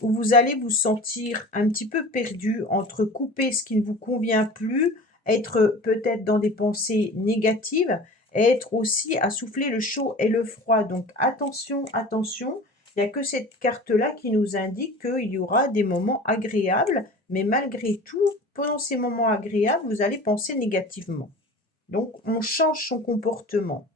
où vous allez vous sentir un petit peu perdu entre couper ce qui ne vous convient plus, être peut-être dans des pensées négatives, et être aussi à souffler le chaud et le froid. Donc attention, attention, il n'y a que cette carte-là qui nous indique qu'il y aura des moments agréables, mais malgré tout, pendant ces moments agréables, vous allez penser négativement. Donc on change son comportement.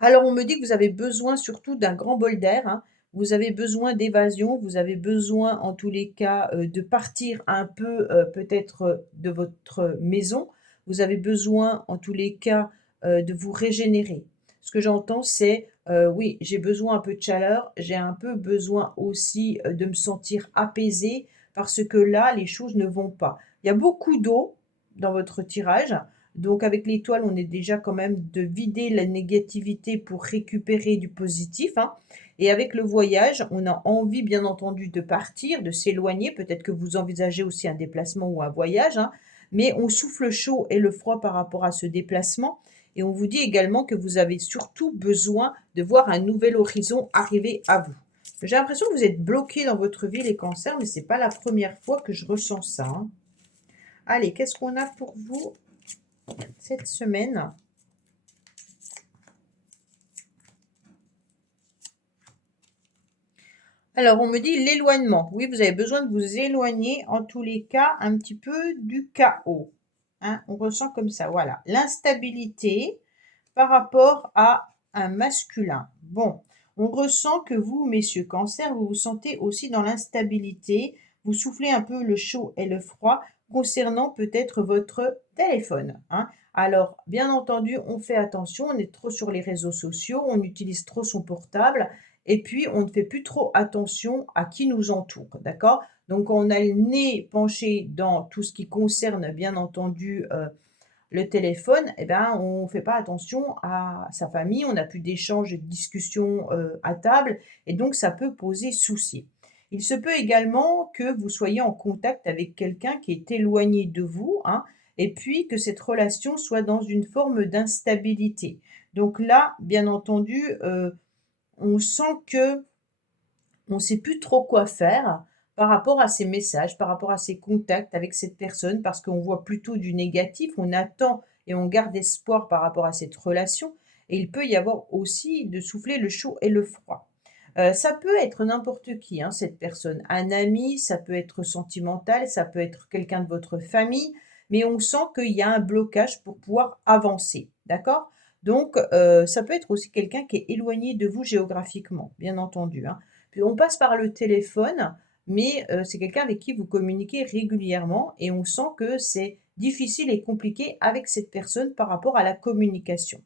Alors on me dit que vous avez besoin surtout d'un grand bol d'air, hein. Vous avez besoin d'évasion, vous avez besoin en tous les cas, de partir un peu, peut-être, de votre maison. Vous avez besoin en tous les cas, de vous régénérer. Ce que j'entends c'est, oui, j'ai besoin un peu de chaleur, j'ai un peu besoin aussi, de me sentir apaisée parce que là, les choses ne vont pas. Il y a beaucoup d'eau dans votre tirage, donc avec l'étoile, on est déjà quand même de vider la négativité pour récupérer du positif, hein. Et avec le voyage, on a envie bien entendu de partir, de s'éloigner. Peut-être que vous envisagez aussi un déplacement ou un voyage, hein, mais on souffle le chaud et le froid par rapport à ce déplacement. Et on vous dit également que vous avez surtout besoin de voir un nouvel horizon arriver à vous. J'ai l'impression que vous êtes bloqué dans votre vie, les cancers, mais ce n'est pas la première fois que je ressens ça, hein. Allez, qu'est-ce qu'on a pour vous cette semaine? Alors, on me dit l'éloignement. Oui, vous avez besoin de vous éloigner, en tous les cas, un petit peu du chaos, hein. On ressent comme ça, voilà. L'instabilité par rapport à un masculin. Bon, on ressent que vous, messieurs cancer, vous vous sentez aussi dans l'instabilité. Vous soufflez un peu le chaud et le froid concernant peut-être votre téléphone, hein. Alors, bien entendu, on fait attention, on est trop sur les réseaux sociaux, on utilise trop son portable et puis on ne fait plus trop attention à qui nous entoure, d'accord? Donc, on a le nez penché dans tout ce qui concerne, bien entendu, le téléphone, eh ben, on ne fait pas attention à sa famille, on n'a plus d'échanges et de discussions à table, et donc ça peut poser souci. Il se peut également que vous soyez en contact avec quelqu'un qui est éloigné de vous, hein, et puis que cette relation soit dans une forme d'instabilité. Donc là, bien entendu, on sent que on ne sait plus trop quoi faire par rapport à ces messages, par rapport à ces contacts avec cette personne, parce qu'on voit plutôt du négatif, on attend et on garde espoir par rapport à cette relation. Et il peut y avoir aussi de souffler le chaud et le froid. Ça peut être n'importe qui, hein, cette personne. Un ami, ça peut être sentimental, ça peut être quelqu'un de votre famille, mais on sent qu'il y a un blocage pour pouvoir avancer. D'accord? Donc, ça peut être aussi quelqu'un qui est éloigné de vous géographiquement, bien entendu, hein. Puis on passe par le téléphone, mais c'est quelqu'un avec qui vous communiquez régulièrement et on sent que c'est difficile et compliqué avec cette personne par rapport à la communication.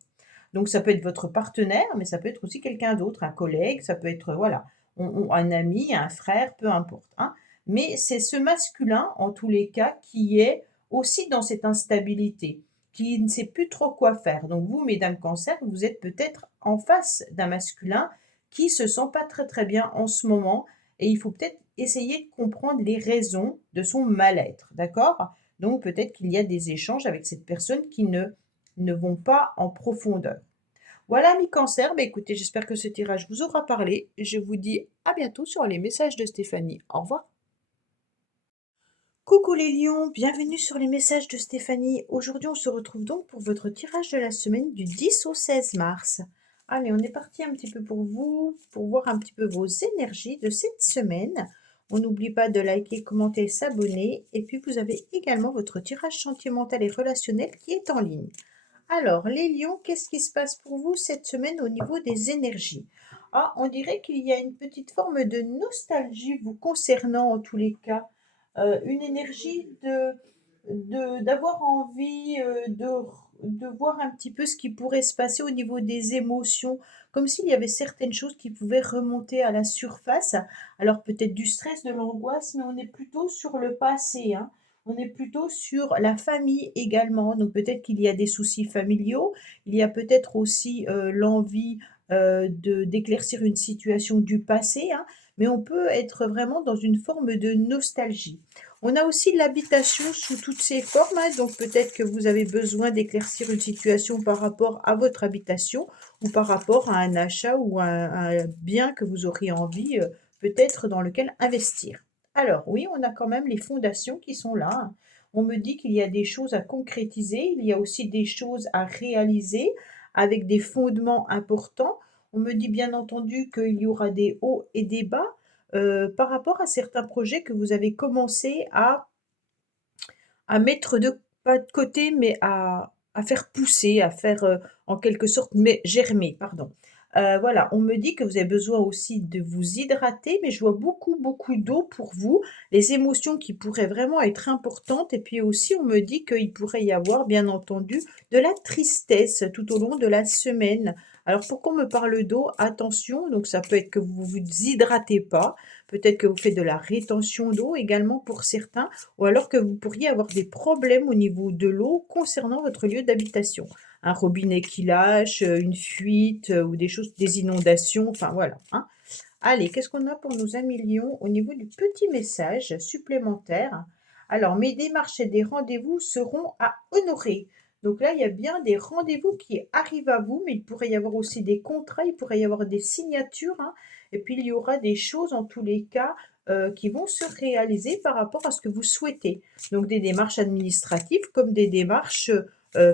Donc ça peut être votre partenaire, mais ça peut être aussi quelqu'un d'autre, un collègue, ça peut être, voilà, un ami, un frère, peu importe, hein. Mais c'est ce masculin, en tous les cas, qui est aussi dans cette instabilité, qui ne sait plus trop quoi faire. Donc vous, mesdames Cancer, vous êtes peut-être en face d'un masculin qui se sent pas très très bien en ce moment et il faut peut-être essayer de comprendre les raisons de son mal-être, d'accord? Donc peut-être qu'il y a des échanges avec cette personne qui ne vont pas en profondeur. Voilà, mi cancer, bah écoutez, j'espère que ce tirage vous aura parlé. Je vous dis à bientôt sur les messages de Stéphanie. Au revoir. Coucou les lions, bienvenue sur les messages de Stéphanie. Aujourd'hui, on se retrouve donc pour votre tirage de la semaine du 10 au 16 mars. Allez, on est parti un petit peu pour vous, pour voir un petit peu vos énergies de cette semaine. On n'oublie pas de liker, commenter, s'abonner. Et puis, vous avez également votre tirage sentimental et relationnel qui est en ligne. Alors, les lions, qu'est-ce qui se passe pour vous cette semaine au niveau des énergies? Ah, on dirait qu'il y a une petite forme de nostalgie vous concernant en tous les cas. Une énergie d'avoir envie de voir un petit peu ce qui pourrait se passer au niveau des émotions, comme s'il y avait certaines choses qui pouvaient remonter à la surface. Alors peut-être du stress, de l'angoisse, mais on est plutôt sur le passé, hein. On est plutôt sur la famille également. Donc peut-être qu'il y a des soucis familiaux. Il y a peut-être aussi l'envie d'éclaircir une situation du passé, hein, mais on peut être vraiment dans une forme de nostalgie. On a aussi l'habitation sous toutes ses formes, hein, donc peut-être que vous avez besoin d'éclaircir une situation par rapport à votre habitation ou par rapport à un achat ou à un bien que vous auriez envie peut-être dans lequel investir. Alors oui, on a quand même les fondations qui sont là, hein. On me dit qu'il y a des choses à concrétiser, il y a aussi des choses à réaliser avec des fondements importants. On me dit bien entendu qu'il y aura des hauts et des bas par rapport à certains projets que vous avez commencé à mettre pas de côté, mais à faire pousser, à faire, en quelque sorte mais germer, pardon. Voilà, on me dit que vous avez besoin aussi de vous hydrater, mais je vois beaucoup, beaucoup d'eau pour vous, les émotions qui pourraient vraiment être importantes et puis aussi on me dit qu'il pourrait y avoir bien entendu de la tristesse tout au long de la semaine. Alors pourquoi on me parle d'eau? Attention, donc ça peut être que vous vous hydratez pas, peut-être que vous faites de la rétention d'eau également pour certains ou alors que vous pourriez avoir des problèmes au niveau de l'eau concernant votre lieu d'habitation. Un robinet qui lâche, une fuite ou des choses, des inondations, enfin voilà, hein. Allez, qu'est-ce qu'on a pour nos amis lions au niveau du petit message supplémentaire? Alors, mes démarches et des rendez-vous seront à honorer. Donc là, il y a bien des rendez-vous qui arrivent à vous, mais il pourrait y avoir aussi des contrats, il pourrait y avoir des signatures, hein. Et puis, il y aura des choses en tous les cas qui vont se réaliser par rapport à ce que vous souhaitez. Donc, des démarches administratives comme des démarches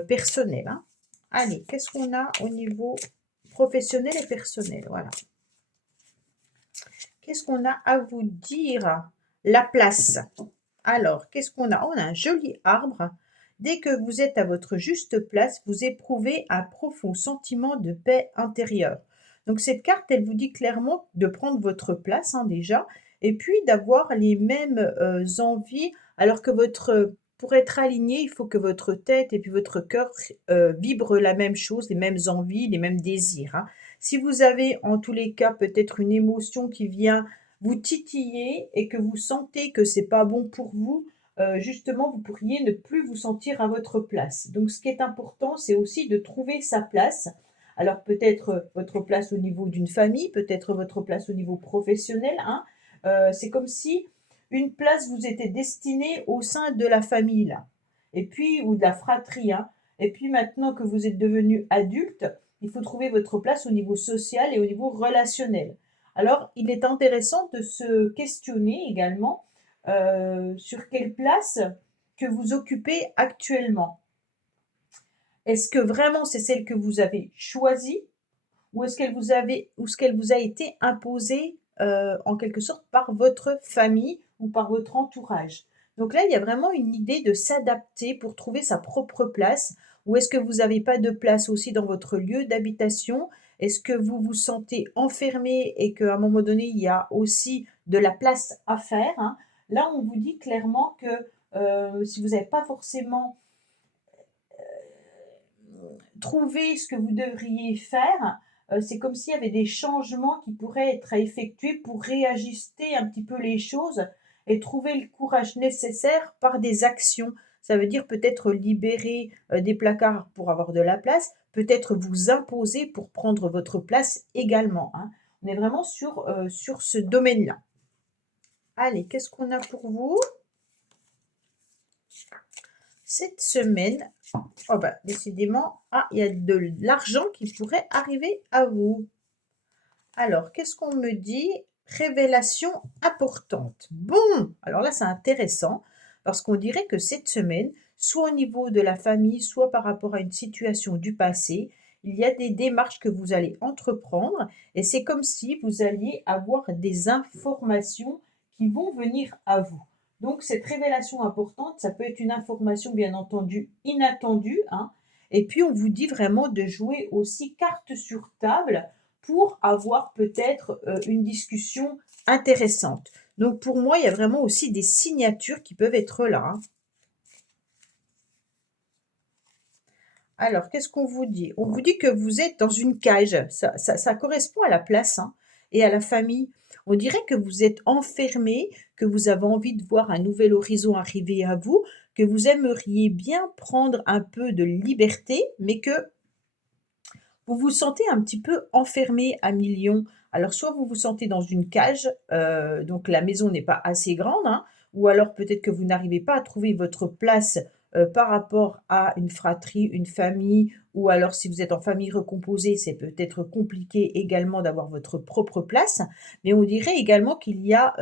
personnelles, hein. Allez, qu'est-ce qu'on a au niveau professionnel et personnel? Voilà. Qu'est-ce qu'on a à vous dire? La place. Alors, qu'est-ce qu'on a? On a un joli arbre. Dès que vous êtes à votre juste place, vous éprouvez un profond sentiment de paix intérieure. Donc cette carte, elle vous dit clairement de prendre votre place, hein, déjà, et puis d'avoir les mêmes envies, alors que pour être aligné, il faut que votre tête et puis votre cœur vibrent la même chose, les mêmes envies, les mêmes désirs, hein. Si vous avez en tous les cas peut-être une émotion qui vient vous titiller et que vous sentez que c'est pas bon pour vous, justement, vous pourriez ne plus vous sentir à votre place. Donc ce qui est important, c'est aussi de trouver sa place. Alors peut-être votre place au niveau d'une famille, peut-être votre place au niveau professionnel, hein. C'est comme si une place vous était destinée au sein de la famille là, et puis ou de la fratrie, hein. Et puis maintenant que vous êtes devenu adulte, il faut trouver votre place au niveau social et au niveau relationnel. Alors, il est intéressant de se questionner également sur quelle place que vous occupez actuellement. Est-ce que vraiment c'est celle que vous avez choisie ou est-ce qu'elle vous a été imposée en quelque sorte par votre famille ou par votre entourage? Donc là, il y a vraiment une idée de s'adapter pour trouver sa propre place. Ou est-ce que vous n'avez pas de place aussi dans votre lieu d'habitation? Est-ce que vous vous sentez enfermé et qu'à un moment donné, il y a aussi de la place à faire, hein? Là, on vous dit clairement que si vous n'avez pas forcément trouvé ce que vous devriez faire, c'est comme s'il y avait des changements qui pourraient être effectués pour réajuster un petit peu les choses et trouver le courage nécessaire par des actions. Ça veut dire peut-être libérer des placards pour avoir de la place, peut-être vous imposer pour prendre votre place également, hein. On est vraiment sur ce domaine-là. Allez, qu'est-ce qu'on a pour vous cette semaine? Oh bah, décidément, ah, il y a de l'argent qui pourrait arriver à vous. Alors, qu'est-ce qu'on me dit? Révélation importante. Bon, alors là, c'est intéressant parce qu'on dirait que cette semaine, soit au niveau de la famille, soit par rapport à une situation du passé, il y a des démarches que vous allez entreprendre et c'est comme si vous alliez avoir des informations qui vont venir à vous. Donc, cette révélation importante, ça peut être une information, bien entendu, inattendue, hein. Et puis, on vous dit vraiment de jouer aussi carte sur table pour avoir peut-être une discussion intéressante. Donc pour moi, il y a vraiment aussi des signatures qui peuvent être là, hein. Alors, qu'est-ce qu'on vous dit? On vous dit que vous êtes dans une cage. Ça correspond à la place, hein, et à la famille. On dirait que vous êtes enfermé, que vous avez envie de voir un nouvel horizon arriver à vous, que vous aimeriez bien prendre un peu de liberté, mais que vous vous sentez un petit peu enfermé à millions. Alors soit vous vous sentez dans une cage, donc la maison n'est pas assez grande, hein, ou alors peut-être que vous n'arrivez pas à trouver votre place, par rapport à une fratrie, une famille, ou alors si vous êtes en famille recomposée, c'est peut-être compliqué également d'avoir votre propre place. Mais on dirait également qu'il y a,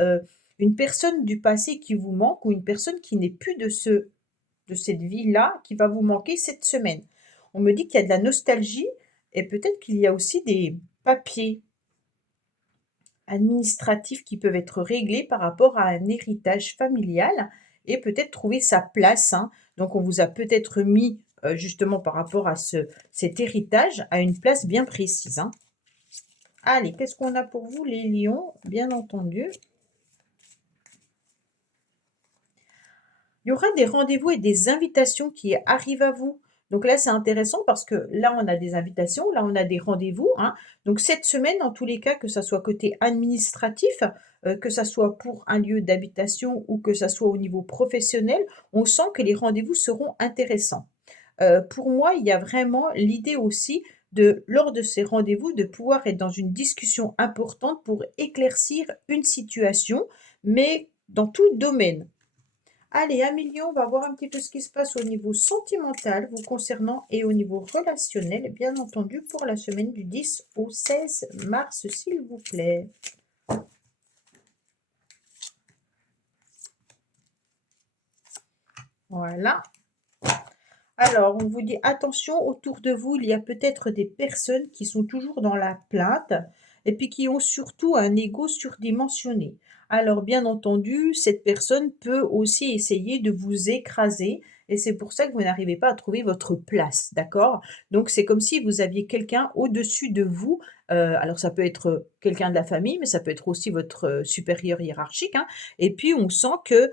une personne du passé qui vous manque ou une personne qui n'est plus de cette vie-là qui va vous manquer cette semaine. On me dit qu'il y a de la nostalgie et peut-être qu'il y a aussi des papiers administratifs qui peuvent être réglés par rapport à un héritage familial et peut-être trouver sa place, hein. Donc on vous a peut-être mis, justement par rapport à cet héritage, à une place bien précise, hein. Allez, qu'est-ce qu'on a pour vous les lions? Bien entendu. Il y aura des rendez-vous et des invitations qui arrivent à vous. Donc là, c'est intéressant parce que là, on a des invitations, là, on a des rendez-vous, hein. Donc cette semaine, en tous les cas, que ça soit côté administratif, que ça soit pour un lieu d'habitation ou que ça soit au niveau professionnel, on sent que les rendez-vous seront intéressants. Pour moi, il y a vraiment l'idée aussi de, lors de ces rendez-vous, de pouvoir être dans une discussion importante pour éclaircir une situation, mais dans tout domaine. Allez, Amélie, on va voir un petit peu ce qui se passe au niveau sentimental vous concernant et au niveau relationnel, bien entendu, pour la semaine du 10 au 16 mars, s'il vous plaît. Voilà. Alors, on vous dit attention, autour de vous, il y a peut-être des personnes qui sont toujours dans la plainte et puis qui ont surtout un ego surdimensionné. Alors, bien entendu, cette personne peut aussi essayer de vous écraser et c'est pour ça que vous n'arrivez pas à trouver votre place, d'accord? Donc, c'est comme si vous aviez quelqu'un au-dessus de vous. Alors, ça peut être quelqu'un de la famille, mais ça peut être aussi votre supérieur hiérarchique, hein. Et puis, on sent que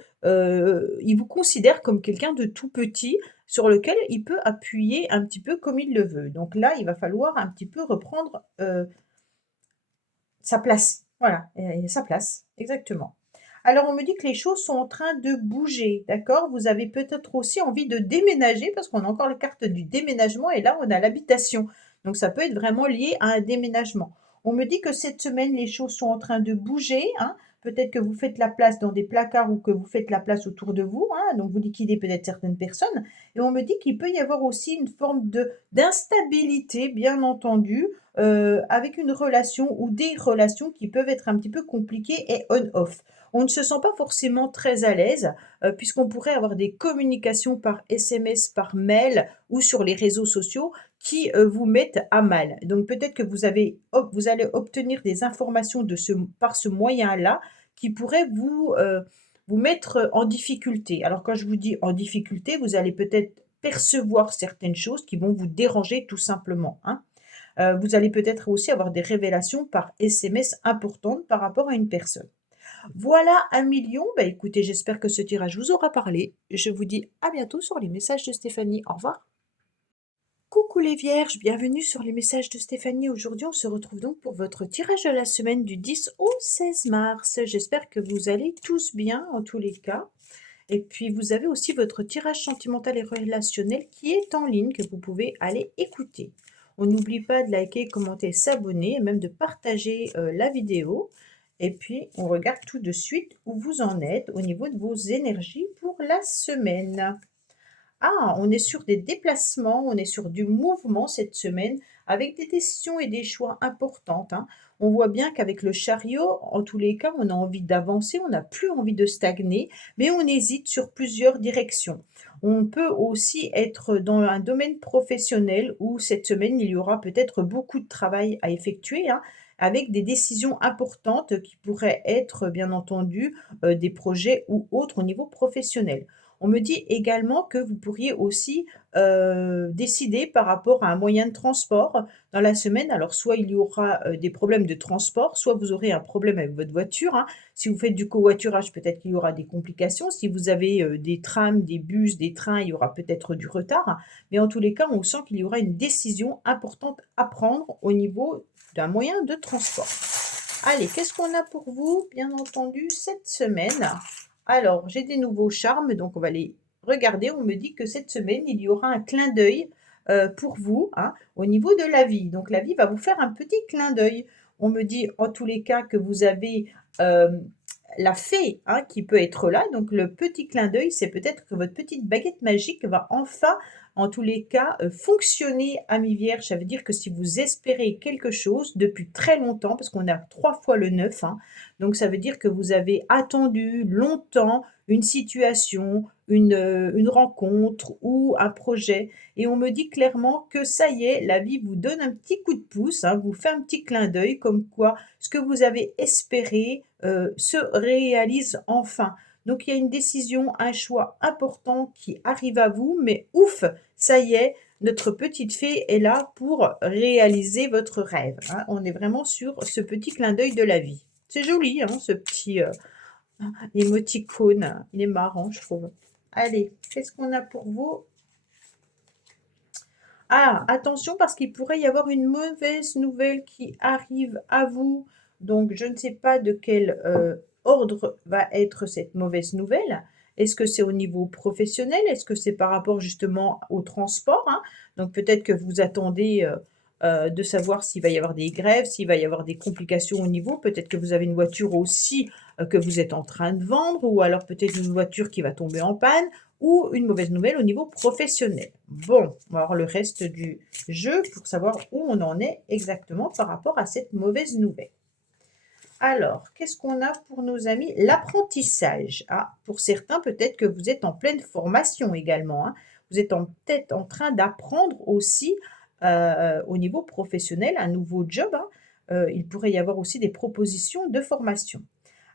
il vous considère comme quelqu'un de tout petit sur lequel il peut appuyer un petit peu comme il le veut. Donc là, il va falloir un petit peu reprendre, sa place. Voilà, sa place, exactement. Alors on me dit que les choses sont en train de bouger, d'accord? Vous avez peut-être aussi envie de déménager parce qu'on a encore la carte du déménagement et là on a l'habitation. Donc ça peut être vraiment lié à un déménagement. On me dit que cette semaine les choses sont en train de bouger, hein. Peut-être que vous faites la place dans des placards ou que vous faites la place autour de vous, hein, donc vous liquidez peut-être certaines personnes. Et on me dit qu'il peut y avoir aussi une forme d'instabilité, bien entendu, avec une relation ou des relations qui peuvent être un petit peu compliquées et on-off. On ne se sent pas forcément très à l'aise, puisqu'on pourrait avoir des communications par SMS, par mail ou sur les réseaux sociaux qui, vous mettent à mal. Donc peut-être que vous allez obtenir des informations par ce moyen-là qui pourraient vous mettre en difficulté. Alors quand je vous dis en difficulté, vous allez peut-être percevoir certaines choses qui vont vous déranger tout simplement, hein. Vous allez peut-être aussi avoir des révélations par SMS importantes par rapport à une personne. Voilà 1 million. Bah, écoutez, j'espère que ce tirage vous aura parlé. Je vous dis à bientôt sur les messages de Stéphanie. Au revoir. Coucou les vierges, bienvenue sur les messages de Stéphanie. Aujourd'hui, on se retrouve donc pour votre tirage de la semaine du 10 au 16 mars. J'espère que vous allez tous bien en tous les cas. Et puis, vous avez aussi votre tirage sentimental et relationnel qui est en ligne que vous pouvez aller écouter. On n'oublie pas de liker, commenter, s'abonner et même de partager la vidéo. Et puis, on regarde tout de suite où vous en êtes au niveau de vos énergies pour la semaine. Ah, on est sur des déplacements, on est sur du mouvement cette semaine avec des décisions et des choix importantes, hein. On voit bien qu'avec le chariot, en tous les cas, on a envie d'avancer, on n'a plus envie de stagner, mais on hésite sur plusieurs directions. On peut aussi être dans un domaine professionnel où cette semaine, il y aura peut-être beaucoup de travail à effectuer, hein, avec des décisions importantes qui pourraient être, bien entendu, des projets ou autres au niveau professionnel. On me dit également que vous pourriez aussi, décider par rapport à un moyen de transport dans la semaine. Alors soit il y aura, des problèmes de transport, soit vous aurez un problème avec votre voiture, hein. Si vous faites du covoiturage, peut-être qu'il y aura des complications. Si vous avez, des trams, des bus, des trains, il y aura peut-être du retard. Mais en tous les cas, on sent qu'il y aura une décision importante à prendre au niveau d'un moyen de transport. Allez, qu'est-ce qu'on a pour vous, bien entendu, cette semaine? Alors, j'ai des nouveaux charmes, donc on va les regarder. On me dit que cette semaine, il y aura un clin d'œil pour vous, hein, au niveau de la vie. Donc, la vie va vous faire un petit clin d'œil. On me dit en tous les cas que vous avez euh, la fée, hein, qui peut être là. Donc, le petit clin d'œil, c'est peut-être que votre petite baguette magique va enfin, en tous les cas, fonctionner à mi-vierge. Ça veut dire que si vous espérez quelque chose depuis très longtemps, parce qu'on a 3 fois le 9, hein, donc ça veut dire que vous avez attendu longtemps une situation, une rencontre ou un projet, et on me dit clairement que ça y est, la vie vous donne un petit coup de pouce, hein, vous fait un petit clin d'œil comme quoi ce que vous avez espéré, se réalise enfin. Donc il y a une décision, un choix important qui arrive à vous, mais ouf, ça y est, notre petite fée est là pour réaliser votre rêve, hein. On est vraiment sur ce petit clin d'œil de la vie. C'est joli, hein, ce petit émoticône. Il est marrant, je trouve. Allez, qu'est-ce qu'on a pour vous? Ah, attention parce qu'il pourrait y avoir une mauvaise nouvelle qui arrive à vous. Donc, je ne sais pas de quel ordre va être cette mauvaise nouvelle. Est-ce que c'est au niveau professionnel? Est-ce que c'est par rapport justement au transport, hein? Donc, peut-être que vous attendez de savoir s'il va y avoir des grèves, s'il va y avoir des complications au niveau. Peut-être que vous avez une voiture aussi que vous êtes en train de vendre, ou alors peut-être une voiture qui va tomber en panne, ou une mauvaise nouvelle au niveau professionnel. Bon, on va voir le reste du jeu pour savoir où on en est exactement par rapport à cette mauvaise nouvelle. Alors, qu'est-ce qu'on a pour nos amis? L'apprentissage. Ah, pour certains, peut-être que vous êtes en pleine formation également, hein. Vous êtes peut-être en train d'apprendre aussi au niveau professionnel un nouveau job, hein. Il pourrait y avoir aussi des propositions de formation.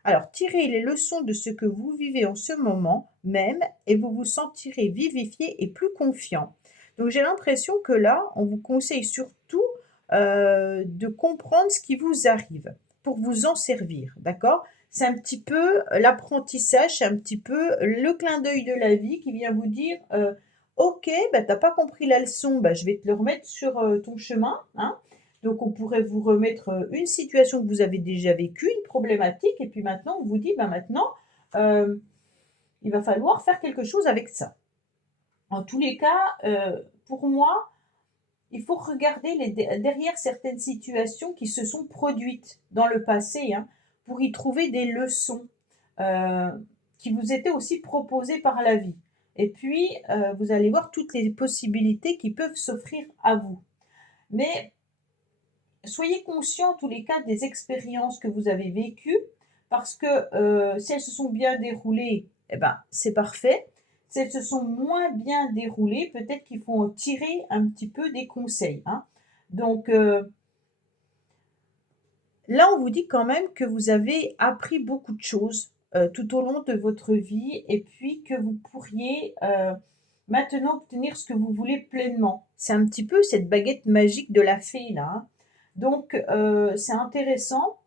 Alors, tirez les leçons de ce que vous vivez en ce moment même et vous vous sentirez vivifié et plus confiant. Donc, j'ai l'impression que là, on vous conseille surtout de comprendre ce qui vous arrive pour vous en servir, d'accord? C'est un petit peu l'apprentissage, c'est un petit peu le clin d'œil de la vie qui vient vous dire ok, bah, t'as pas compris la leçon, bah, je vais te le remettre sur ton chemin, hein. Donc, on pourrait vous remettre une situation que vous avez déjà vécue, une problématique, et puis maintenant, on vous dit, bah, maintenant, euh, il va falloir faire quelque chose avec ça. En tous les cas, pour moi, il faut regarder derrière certaines situations qui se sont produites dans le passé, hein, pour y trouver des leçons euh, qui vous étaient aussi proposées par la vie. Et puis, vous allez voir toutes les possibilités qui peuvent s'offrir à vous. Mais soyez conscient, en tous les cas, des expériences que vous avez vécues, parce que si elles se sont bien déroulées, eh ben, c'est parfait. Si elles se sont moins bien déroulées, peut-être qu'il faut en tirer un petit peu des conseils, hein. Donc là, on vous dit quand même que vous avez appris beaucoup de choses tout au long de votre vie, et puis que vous pourriez maintenant obtenir ce que vous voulez pleinement. C'est un petit peu cette baguette magique de la fée, là, hein. Donc, c'est intéressant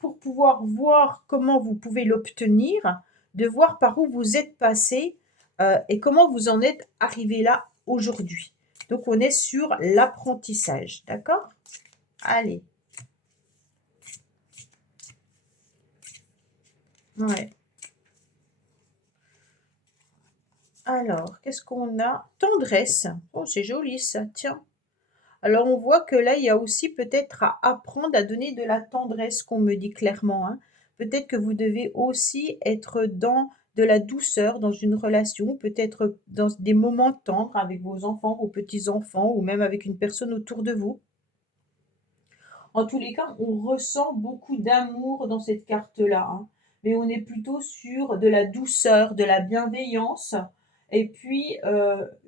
pour pouvoir voir comment vous pouvez l'obtenir, de voir par où vous êtes passé et comment vous en êtes arrivé là aujourd'hui. Donc, on est sur l'apprentissage, d'accord? Allez. Ouais. Alors, qu'est-ce qu'on a? Tendresse. Oh, c'est joli ça, tiens. Alors on voit que là, il y a aussi peut-être à apprendre à donner de la tendresse, qu'on me dit clairement, hein. Peut-être que vous devez aussi être dans de la douceur dans une relation, peut-être dans des moments tendres avec vos enfants, vos petits-enfants ou même avec une personne autour de vous. En tous les cas, on ressent beaucoup d'amour dans cette carte-là, hein, mais on est plutôt sur de la douceur, de la bienveillance et puis,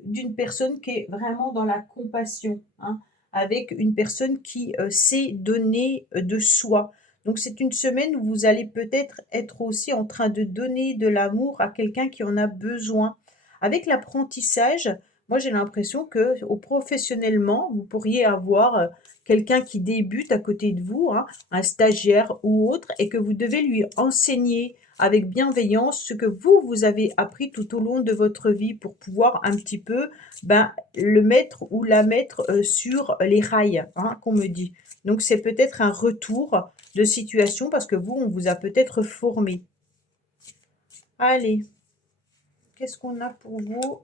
d'une personne qui est vraiment dans la compassion, hein, avec une personne qui, sait donner, de soi. Donc c'est une semaine où vous allez peut-être être aussi en train de donner de l'amour à quelqu'un qui en a besoin. Avec l'apprentissage, moi j'ai l'impression que, au professionnellement, vous pourriez avoir, quelqu'un qui débute à côté de vous, hein, un stagiaire ou autre, et que vous devez lui enseigner avec bienveillance ce que vous, vous avez appris tout au long de votre vie pour pouvoir un petit peu ben, le mettre ou la mettre sur les rails, hein, qu'on me dit. Donc c'est peut-être un retour de situation parce que vous, on vous a peut-être formé. Allez, qu'est-ce qu'on a pour vous?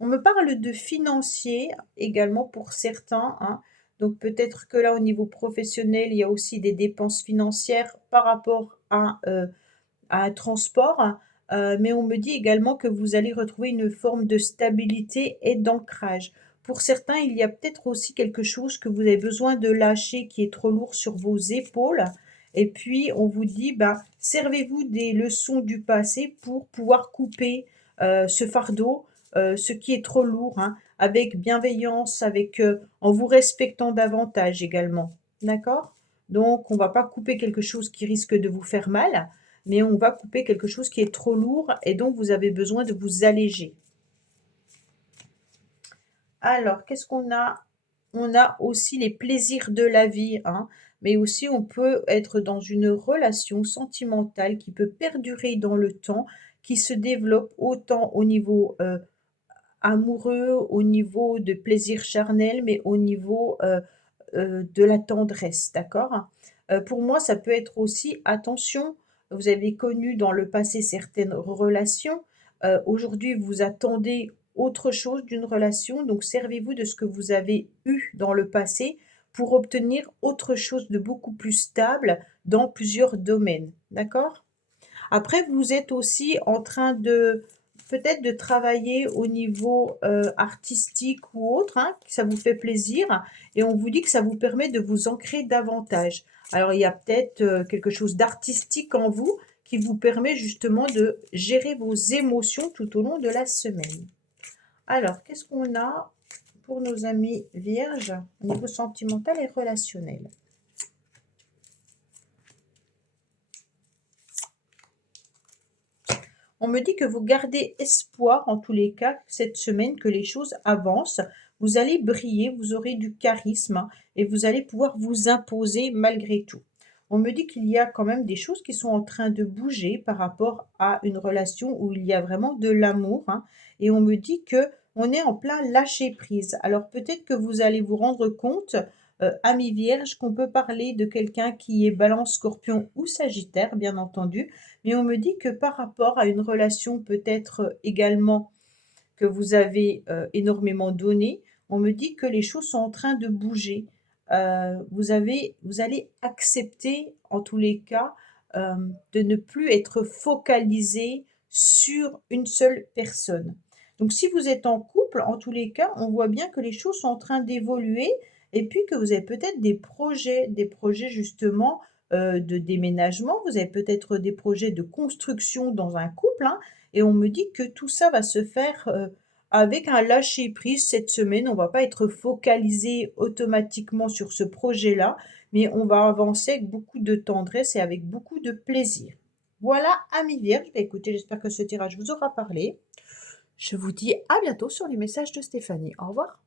On me parle de financier également pour certains, hein. Donc peut-être que là, au niveau professionnel, il y a aussi des dépenses financières par rapport à un transport, mais on me dit également que vous allez retrouver une forme de stabilité et d'ancrage. Pour certains, il y a peut-être aussi quelque chose que vous avez besoin de lâcher qui est trop lourd sur vos épaules. Et puis, on vous dit, ben, servez-vous des leçons du passé pour pouvoir couper ce fardeau, ce qui est trop lourd, hein, avec bienveillance, avec, en vous respectant davantage également. D'accord? Donc, on ne va pas couper quelque chose qui risque de vous faire mal, mais on va couper quelque chose qui est trop lourd et donc vous avez besoin de vous alléger. Alors, qu'est-ce qu'on a? On a aussi les plaisirs de la vie, hein, mais aussi on peut être dans une relation sentimentale qui peut perdurer dans le temps, qui se développe autant au niveau amoureux, au niveau de plaisir charnel, mais au niveau de la tendresse, d'accord? Pour moi, ça peut être aussi attention, vous avez connu dans le passé certaines relations, aujourd'hui vous attendez autre chose d'une relation, donc servez-vous de ce que vous avez eu dans le passé pour obtenir autre chose de beaucoup plus stable dans plusieurs domaines, d'accord? Après, vous êtes aussi en train de peut-être de travailler au niveau, artistique ou autre, hein, ça vous fait plaisir et on vous dit que ça vous permet de vous ancrer davantage. Alors il y a peut-être, quelque chose d'artistique en vous qui vous permet justement de gérer vos émotions tout au long de la semaine. Alors, qu'est-ce qu'on a pour nos amis vierges au niveau sentimental et relationnel? On me dit que vous gardez espoir, en tous les cas, cette semaine, que les choses avancent. Vous allez briller, vous aurez du charisme et vous allez pouvoir vous imposer malgré tout. On me dit qu'il y a quand même des choses qui sont en train de bouger par rapport à une relation où il y a vraiment de l'amour, hein, et on me dit que on est en plein lâcher prise. Alors peut-être que vous allez vous rendre compte, ami vierge, qu'on peut parler de quelqu'un qui est balance, scorpion ou sagittaire, bien entendu, mais on me dit que par rapport à une relation peut-être également que vous avez énormément donné, on me dit que les choses sont en train de bouger. Vous allez accepter, en tous les cas, de ne plus être focalisé sur une seule personne. Donc si vous êtes en couple, en tous les cas, on voit bien que les choses sont en train d'évoluer et puis que vous avez peut-être des projets justement de déménagement, vous avez peut-être des projets de construction dans un couple, hein, et on me dit que tout ça va se faire avec un lâcher prise cette semaine. On ne va pas être focalisé automatiquement sur ce projet-là, mais on va avancer avec beaucoup de tendresse et avec beaucoup de plaisir. Voilà, amis vierges. Bah, écoutez, j'espère que ce tirage vous aura parlé. Je vous dis à bientôt sur les messages de Stéphanie. Au revoir.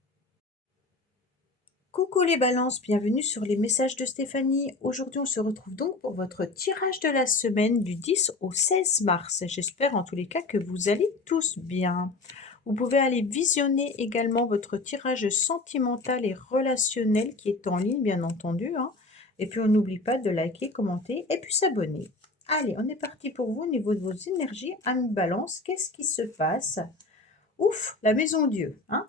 Coucou les balances, bienvenue sur les messages de Stéphanie. Aujourd'hui, on se retrouve donc pour votre tirage de la semaine du 10 au 16 mars. J'espère en tous les cas que vous allez tous bien. Vous pouvez aller visionner également votre tirage sentimental et relationnel qui est en ligne, bien entendu, hein. Et puis, on n'oublie pas de liker, commenter et puis s'abonner. Allez, on est parti pour vous au niveau de vos énergies. Amis balance, qu'est-ce qui se passe? Ouf, la maison Dieu, hein.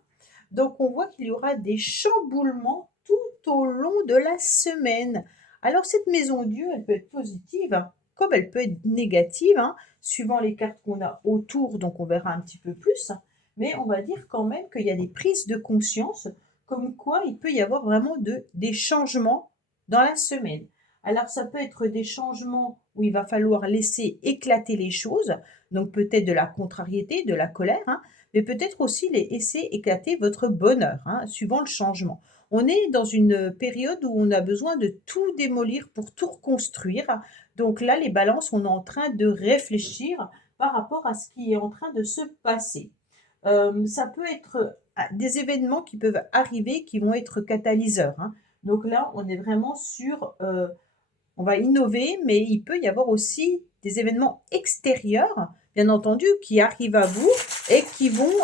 Donc, on voit qu'il y aura des chamboulements tout au long de la semaine. Alors, cette maison Dieu, elle peut être positive comme elle peut être négative, hein, suivant les cartes qu'on a autour, donc on verra un petit peu plus. Mais on va dire quand même qu'il y a des prises de conscience, comme quoi il peut y avoir vraiment des changements dans la semaine. Alors, ça peut être des changements où il va falloir laisser éclater les choses, donc peut-être de la contrariété, de la colère, hein, mais peut-être aussi laisser éclater votre bonheur, hein, suivant le changement. On est dans une période où on a besoin de tout démolir pour tout reconstruire. Donc là, les balances, on est en train de réfléchir par rapport à ce qui est en train de se passer. Ça peut être des événements qui peuvent arriver, qui vont être catalyseurs, hein. Donc là, on est vraiment sur on va innover, mais il peut y avoir aussi des événements extérieurs, bien entendu, qui arrivent à vous et qui vont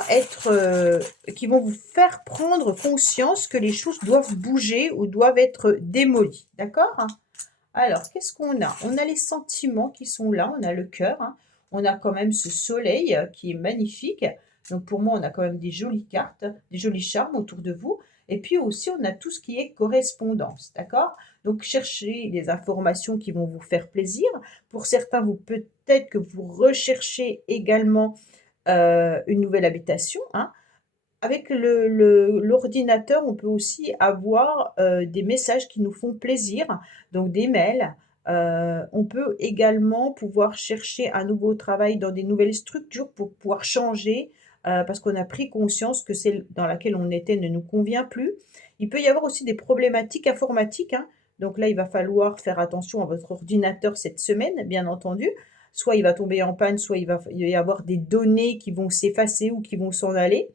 vous faire prendre conscience que les choses doivent bouger ou doivent être démolies. D'accord? Alors, qu'est-ce qu'on a? On a les sentiments qui sont là, on a le cœur, hein. On a quand même ce soleil qui est magnifique. Donc pour moi, on a quand même des jolies cartes, des jolis charmes autour de vous. Et puis aussi, on a tout ce qui est correspondance, d'accord? Donc cherchez les informations qui vont vous faire plaisir. Pour certains, vous peut-être que vous recherchez également une nouvelle habitation, hein. Avec l'ordinateur, on peut aussi avoir, des messages qui nous font plaisir, donc des mails. On peut également pouvoir chercher un nouveau travail dans des nouvelles structures pour pouvoir changer, parce qu'on a pris conscience que celle dans laquelle on était ne nous convient plus. Il peut y avoir aussi des problématiques informatiques, hein, donc là, il va falloir faire attention à votre ordinateur cette semaine, bien entendu. Soit il va tomber en panne, soit il va y avoir des données qui vont s'effacer ou qui vont s'en aller.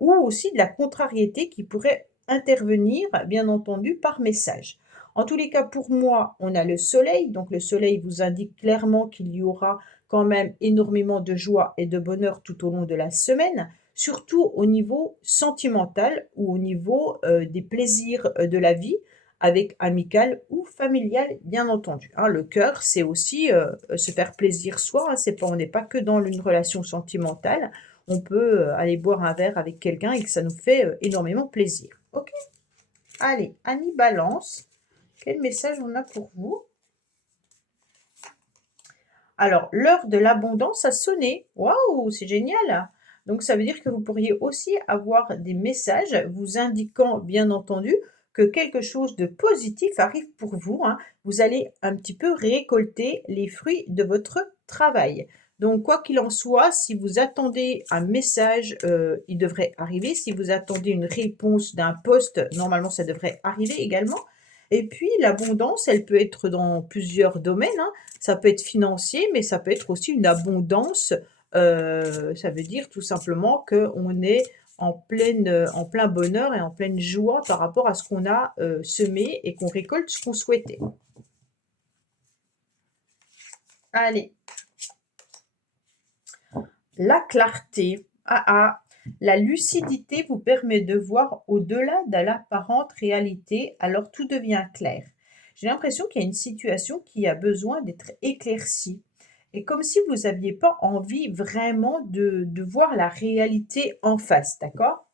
Ou aussi de la contrariété qui pourrait intervenir, bien entendu, par message. En tous les cas, pour moi, on a le soleil. Donc le soleil vous indique clairement qu'il y aura quand même énormément de joie et de bonheur tout au long de la semaine, surtout au niveau sentimental ou au niveau des plaisirs de la vie, avec amical ou familial, bien entendu. Hein, le cœur, c'est aussi se faire plaisir soi. Hein, on n'est pas que dans une relation sentimentale. On peut aller boire un verre avec quelqu'un et que ça nous fait énormément plaisir. Ok? Allez, Annie Balance, quel message on a pour vous? Alors, l'heure de l'abondance a sonné. Waouh, c'est génial! Donc, ça veut dire que vous pourriez aussi avoir des messages vous indiquant, bien entendu, que quelque chose de positif arrive pour vous, hein. Vous allez un petit peu récolter les fruits de votre travail. Donc, quoi qu'il en soit, si vous attendez un message, il devrait arriver. Si vous attendez une réponse d'un poste, normalement, ça devrait arriver également. Et puis, l'abondance, elle peut être dans plusieurs domaines, hein. Ça peut être financier, mais ça peut être aussi une abondance, ça veut dire tout simplement qu'on est en plein bonheur et en pleine joie par rapport à ce qu'on a, semé et qu'on récolte ce qu'on souhaitait. Allez, la clarté. Ah, ah, la lucidité vous permet de voir au-delà de l'apparente réalité, alors tout devient clair. J'ai l'impression qu'il y a une situation qui a besoin d'être éclaircie. Et comme si vous n'aviez pas envie vraiment de voir la réalité en face, d'accord?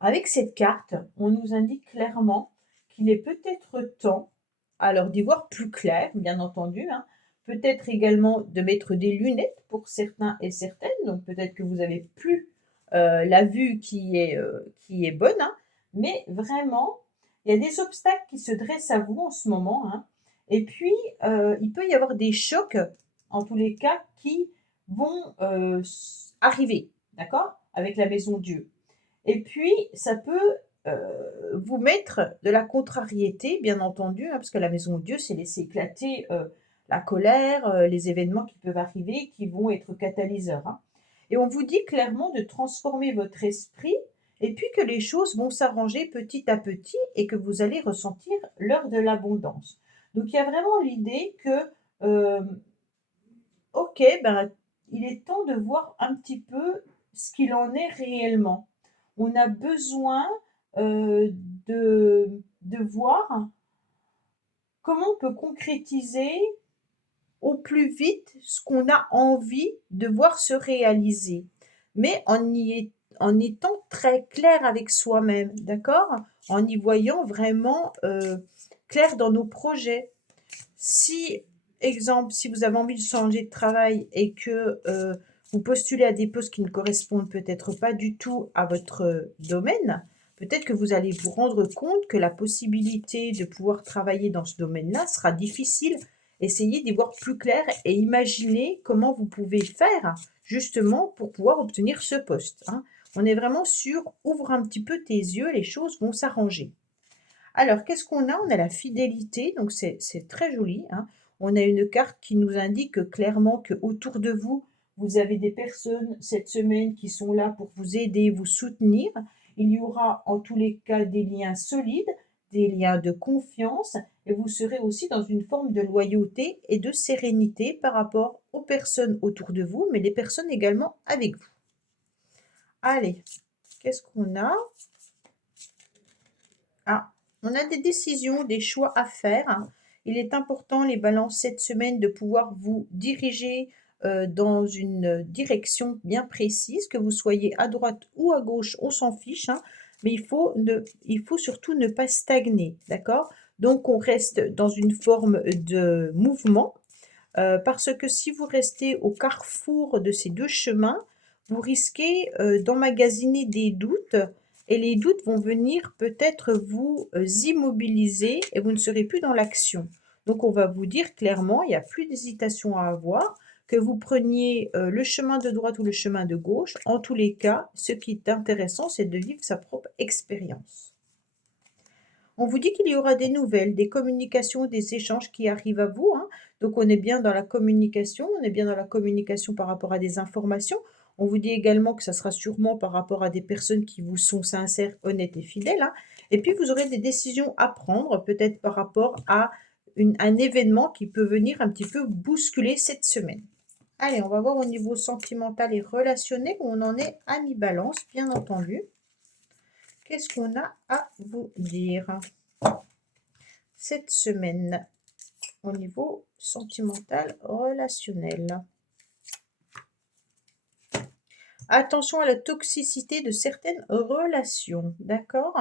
Avec cette carte, on nous indique clairement qu'il est peut-être temps, alors d'y voir plus clair, bien entendu, hein, peut-être également de mettre des lunettes pour certains et certaines, donc peut-être que vous avez plus la vue qui est bonne, hein, mais vraiment, il y a des obstacles qui se dressent à vous en ce moment, hein, et puis il peut y avoir des chocs, en tous les cas, qui vont arriver, d'accord, avec la maison Dieu. Et puis, ça peut vous mettre de la contrariété, bien entendu, hein, parce que la maison de Dieu, c'est laisser éclater la colère, les événements qui peuvent arriver, qui vont être catalyseurs, hein. Et on vous dit clairement de transformer votre esprit et puis que les choses vont s'arranger petit à petit et que vous allez ressentir l'heure de l'abondance. Donc, il y a vraiment l'idée que, euh, ok, ben, il est temps de voir un petit peu ce qu'il en est réellement. On a besoin de voir comment on peut concrétiser au plus vite ce qu'on a envie de voir se réaliser. Mais en étant très clair avec soi-même, d'accord? En y voyant vraiment clair dans nos projets. Si, exemple, si vous avez envie de changer de travail et que vous postulez à des postes qui ne correspondent peut-être pas du tout à votre domaine, peut-être que vous allez vous rendre compte que la possibilité de pouvoir travailler dans ce domaine-là sera difficile. Essayez d'y voir plus clair et imaginez comment vous pouvez faire justement pour pouvoir obtenir ce poste, hein. On est vraiment sur ouvre un petit peu tes yeux, les choses vont s'arranger. Alors, qu'est-ce qu'on a? On a la fidélité, donc c'est très joli, hein. On a une carte qui nous indique clairement qu'autour de vous, vous avez des personnes cette semaine qui sont là pour vous aider, vous soutenir. Il y aura en tous les cas des liens solides, des liens de confiance, et vous serez aussi dans une forme de loyauté et de sérénité par rapport aux personnes autour de vous, mais les personnes également avec vous. Allez, qu'est-ce qu'on a? Ah, on a des décisions, des choix à faire. Il est important, les balances, cette semaine, de pouvoir vous diriger dans une direction bien précise, que vous soyez à droite ou à gauche, on s'en fiche, hein, mais il faut surtout ne pas stagner, d'accord? Donc, on reste dans une forme de mouvement, parce que si vous restez au carrefour de ces deux chemins, vous risquez d'emmagasiner des doutes et les doutes vont venir peut-être vous immobiliser et vous ne serez plus dans l'action. Donc on va vous dire clairement, il n'y a plus d'hésitation à avoir, que vous preniez le chemin de droite ou le chemin de gauche. En tous les cas, ce qui est intéressant, c'est de vivre sa propre expérience. On vous dit qu'il y aura des nouvelles, des communications, des échanges qui arrivent à vous, hein. Donc on est bien dans la communication, on est bien dans la communication par rapport à des informations. On vous dit également que ça sera sûrement par rapport à des personnes qui vous sont sincères, honnêtes et fidèles, hein. Et puis vous aurez des décisions à prendre, peut-être par rapport à un événement qui peut venir un petit peu bousculer cette semaine. Allez, on va voir au niveau sentimental et relationnel où on en est à mi-balance, bien entendu. Qu'est-ce qu'on a à vous dire cette semaine au niveau sentimental relationnel? Attention à la toxicité de certaines relations, d'accord?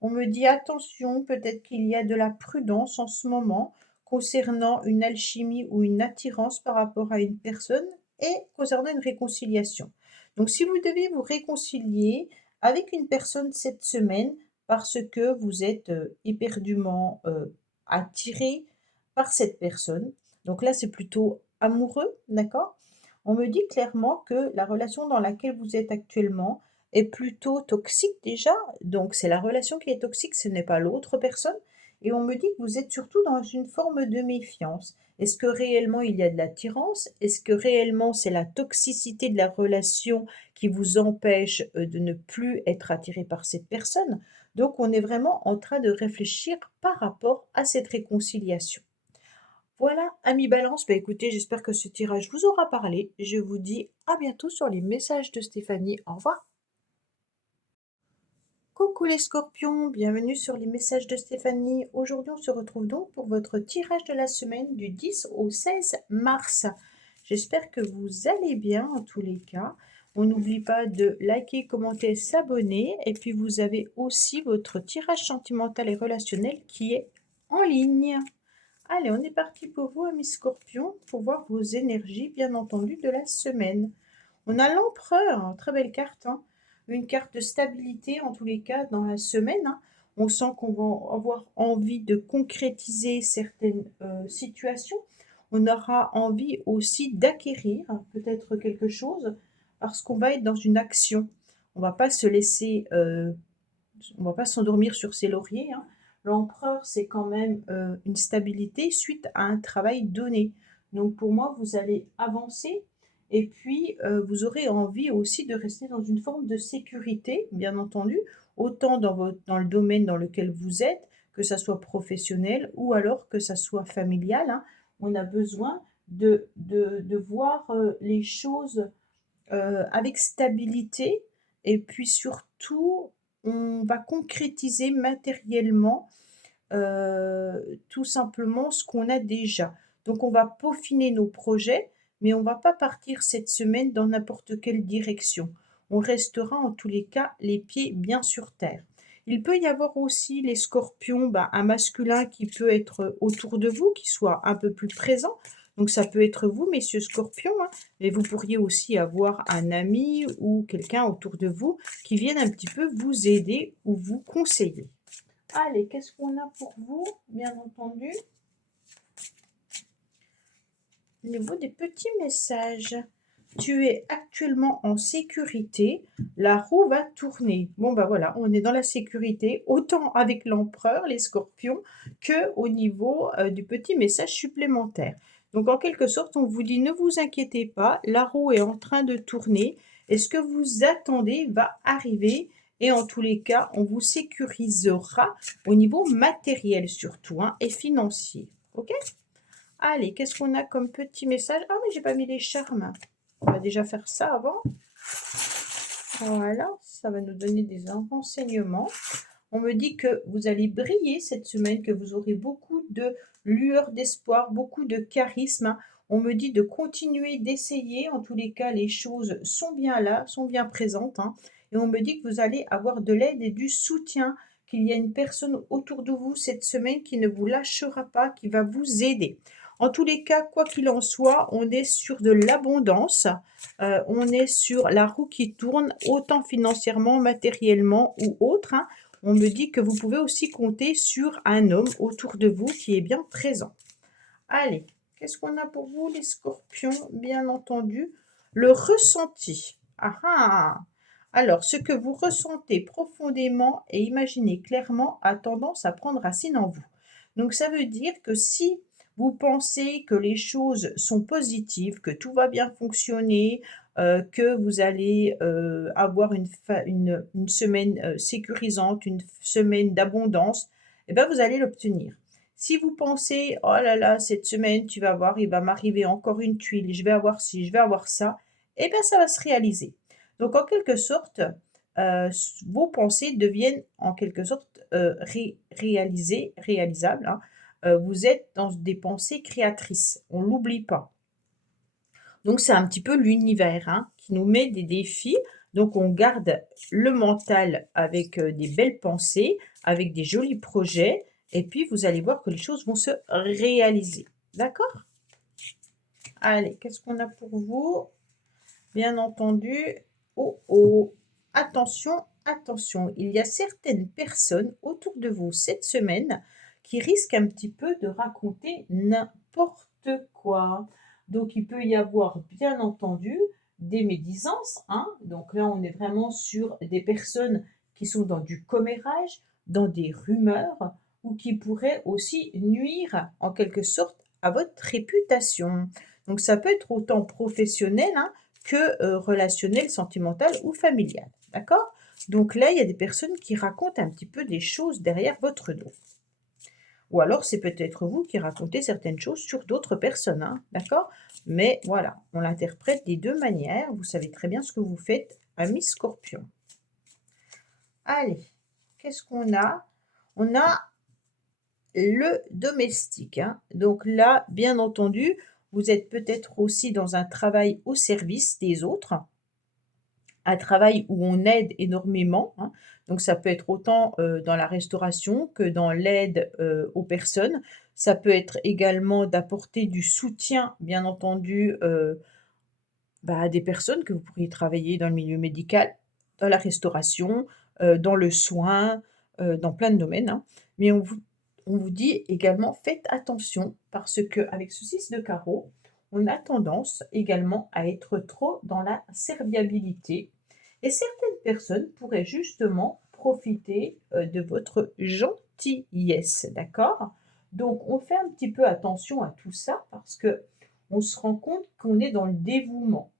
On me dit attention, peut-être qu'il y a de la prudence en ce moment concernant une alchimie ou une attirance par rapport à une personne et concernant une réconciliation. Donc si vous devez vous réconcilier avec une personne cette semaine parce que vous êtes éperdument attiré par cette personne, donc là c'est plutôt amoureux, d'accord? On me dit clairement que la relation dans laquelle vous êtes actuellement est plutôt toxique déjà, donc c'est la relation qui est toxique, ce n'est pas l'autre personne. Et on me dit que vous êtes surtout dans une forme de méfiance. Est-ce que réellement il y a de l'attirance? Est-ce que réellement c'est la toxicité de la relation qui vous empêche de ne plus être attiré par cette personne? Donc on est vraiment en train de réfléchir par rapport à cette réconciliation. Voilà, amis balance, bah écoutez, j'espère que ce tirage vous aura parlé. Je vous dis à bientôt sur les messages de Stéphanie. Au revoir. Coucou les scorpions, bienvenue sur les messages de Stéphanie. Aujourd'hui, on se retrouve donc pour votre tirage de la semaine du 10 au 16 mars. J'espère que vous allez bien en tous les cas. On n'oublie pas de liker, commenter, s'abonner. Et puis, vous avez aussi votre tirage sentimental et relationnel qui est en ligne. Allez, on est parti pour vous, amis scorpions, pour voir vos énergies, bien entendu, de la semaine. On a l'empereur, hein, très belle carte, hein, une carte de stabilité, en tous les cas, dans la semaine, hein. On sent qu'on va avoir envie de concrétiser certaines situations. On aura envie aussi d'acquérir peut-être quelque chose, parce qu'on va être dans une action. On ne va pas se laisser, on ne va pas s'endormir sur ses lauriers, hein. L'empereur, c'est quand même une stabilité suite à un travail donné. Donc pour moi, vous allez avancer et puis vous aurez envie aussi de rester dans une forme de sécurité, bien entendu, autant dans le domaine dans lequel vous êtes, que ça soit professionnel ou alors que ça soit familial, hein. On a besoin de voir les choses avec stabilité et puis surtout, on va concrétiser matériellement tout simplement ce qu'on a déjà. Donc on va peaufiner nos projets, mais on ne va pas partir cette semaine dans n'importe quelle direction. on restera en tous les cas les pieds bien sur terre. Il peut y avoir aussi les scorpions, un masculin qui peut être autour de vous, qui soit un peu plus présent. Donc ça peut être vous, messieurs scorpions, hein, mais vous pourriez aussi avoir un ami ou quelqu'un autour de vous qui vienne un petit peu vous aider ou vous conseiller. Allez, qu'est-ce qu'on a pour vous, bien entendu? Au niveau des petits messages. Tu es actuellement en sécurité, la roue va tourner. Bon, voilà, on est dans la sécurité, autant avec l'empereur, les scorpions, que au niveau du petit message supplémentaire. Donc, en quelque sorte, on vous dit, ne vous inquiétez pas, la roue est en train de tourner et ce que vous attendez va arriver. Et en tous les cas, on vous sécurisera au niveau matériel surtout, hein, et financier. OK? Allez, qu'est-ce qu'on a comme petit message? Ah oui, j'ai pas mis les charmes. On va déjà faire ça avant. Voilà, ça va nous donner des renseignements. On me dit que vous allez briller cette semaine, que vous aurez beaucoup de lueur d'espoir, beaucoup de charisme. On me dit de continuer d'essayer. En tous les cas, les choses sont bien là, sont bien présentes, hein. Et on me dit que vous allez avoir de l'aide et du soutien, qu'il y a une personne autour de vous cette semaine qui ne vous lâchera pas, qui va vous aider. En tous les cas, quoi qu'il en soit, on est sur de l'abondance. On est sur la roue qui tourne, autant financièrement, matériellement ou autre, hein. On me dit que vous pouvez aussi compter sur un homme autour de vous qui est bien présent. Allez, qu'est-ce qu'on a pour vous, les scorpions? Bien entendu, le ressenti. Ah ah! Alors, ce que vous ressentez profondément et imaginez clairement a tendance à prendre racine en vous. Donc, ça veut dire que si vous pensez que les choses sont positives, que tout va bien fonctionner, que vous allez avoir une semaine sécurisante, une semaine d'abondance, eh bien, vous allez l'obtenir. Si vous pensez, oh là là, cette semaine, tu vas voir, il va m'arriver encore une tuile, je vais avoir ci, je vais avoir ça, eh bien, ça va se réaliser. Donc, en quelque sorte, vos pensées deviennent en quelque sorte réalisables, hein. Vous êtes dans des pensées créatrices, on ne l'oublie pas. Donc, c'est un petit peu l'univers, hein, qui nous met des défis. Donc, on garde le mental avec des belles pensées, avec des jolis projets. Et puis, vous allez voir que les choses vont se réaliser. D'accord? Allez, qu'est-ce qu'on a pour vous? Bien entendu. Oh, oh. Attention, attention. Il y a certaines personnes autour de vous cette semaine qui risquent un petit peu de raconter n'importe quoi. Donc, il peut y avoir, bien entendu, des médisances, hein. Donc là, on est vraiment sur des personnes qui sont dans du commérage, dans des rumeurs, ou qui pourraient aussi nuire, en quelque sorte, à votre réputation. Donc, ça peut être autant professionnel, hein, que relationnel, sentimental ou familial. D'accord? Donc là, il y a des personnes qui racontent un petit peu des choses derrière votre dos. Ou alors, c'est peut-être vous qui racontez certaines choses sur d'autres personnes, hein, d'accord? Mais voilà, on l'interprète des deux manières. Vous savez très bien ce que vous faites, ami Scorpion. Allez, qu'est-ce qu'on a? On a le domestique, hein. Donc là, bien entendu, vous êtes peut-être aussi dans un travail au service des autres, un travail où on aide énormément, hein. Donc ça peut être autant dans la restauration que dans l'aide aux personnes. Ça peut être également d'apporter du soutien, bien entendu, à des personnes que vous pourriez travailler dans le milieu médical, dans la restauration, dans le soin, dans plein de domaines, hein. Mais on vous dit également, faites attention parce qu'avec ce 6 de carreau, on a tendance également à être trop dans la serviabilité et certaines personnes pourraient justement profiter de votre gentillesse, d'accord? Donc, on fait un petit peu attention à tout ça parce que on se rend compte qu'on est dans le dévouement.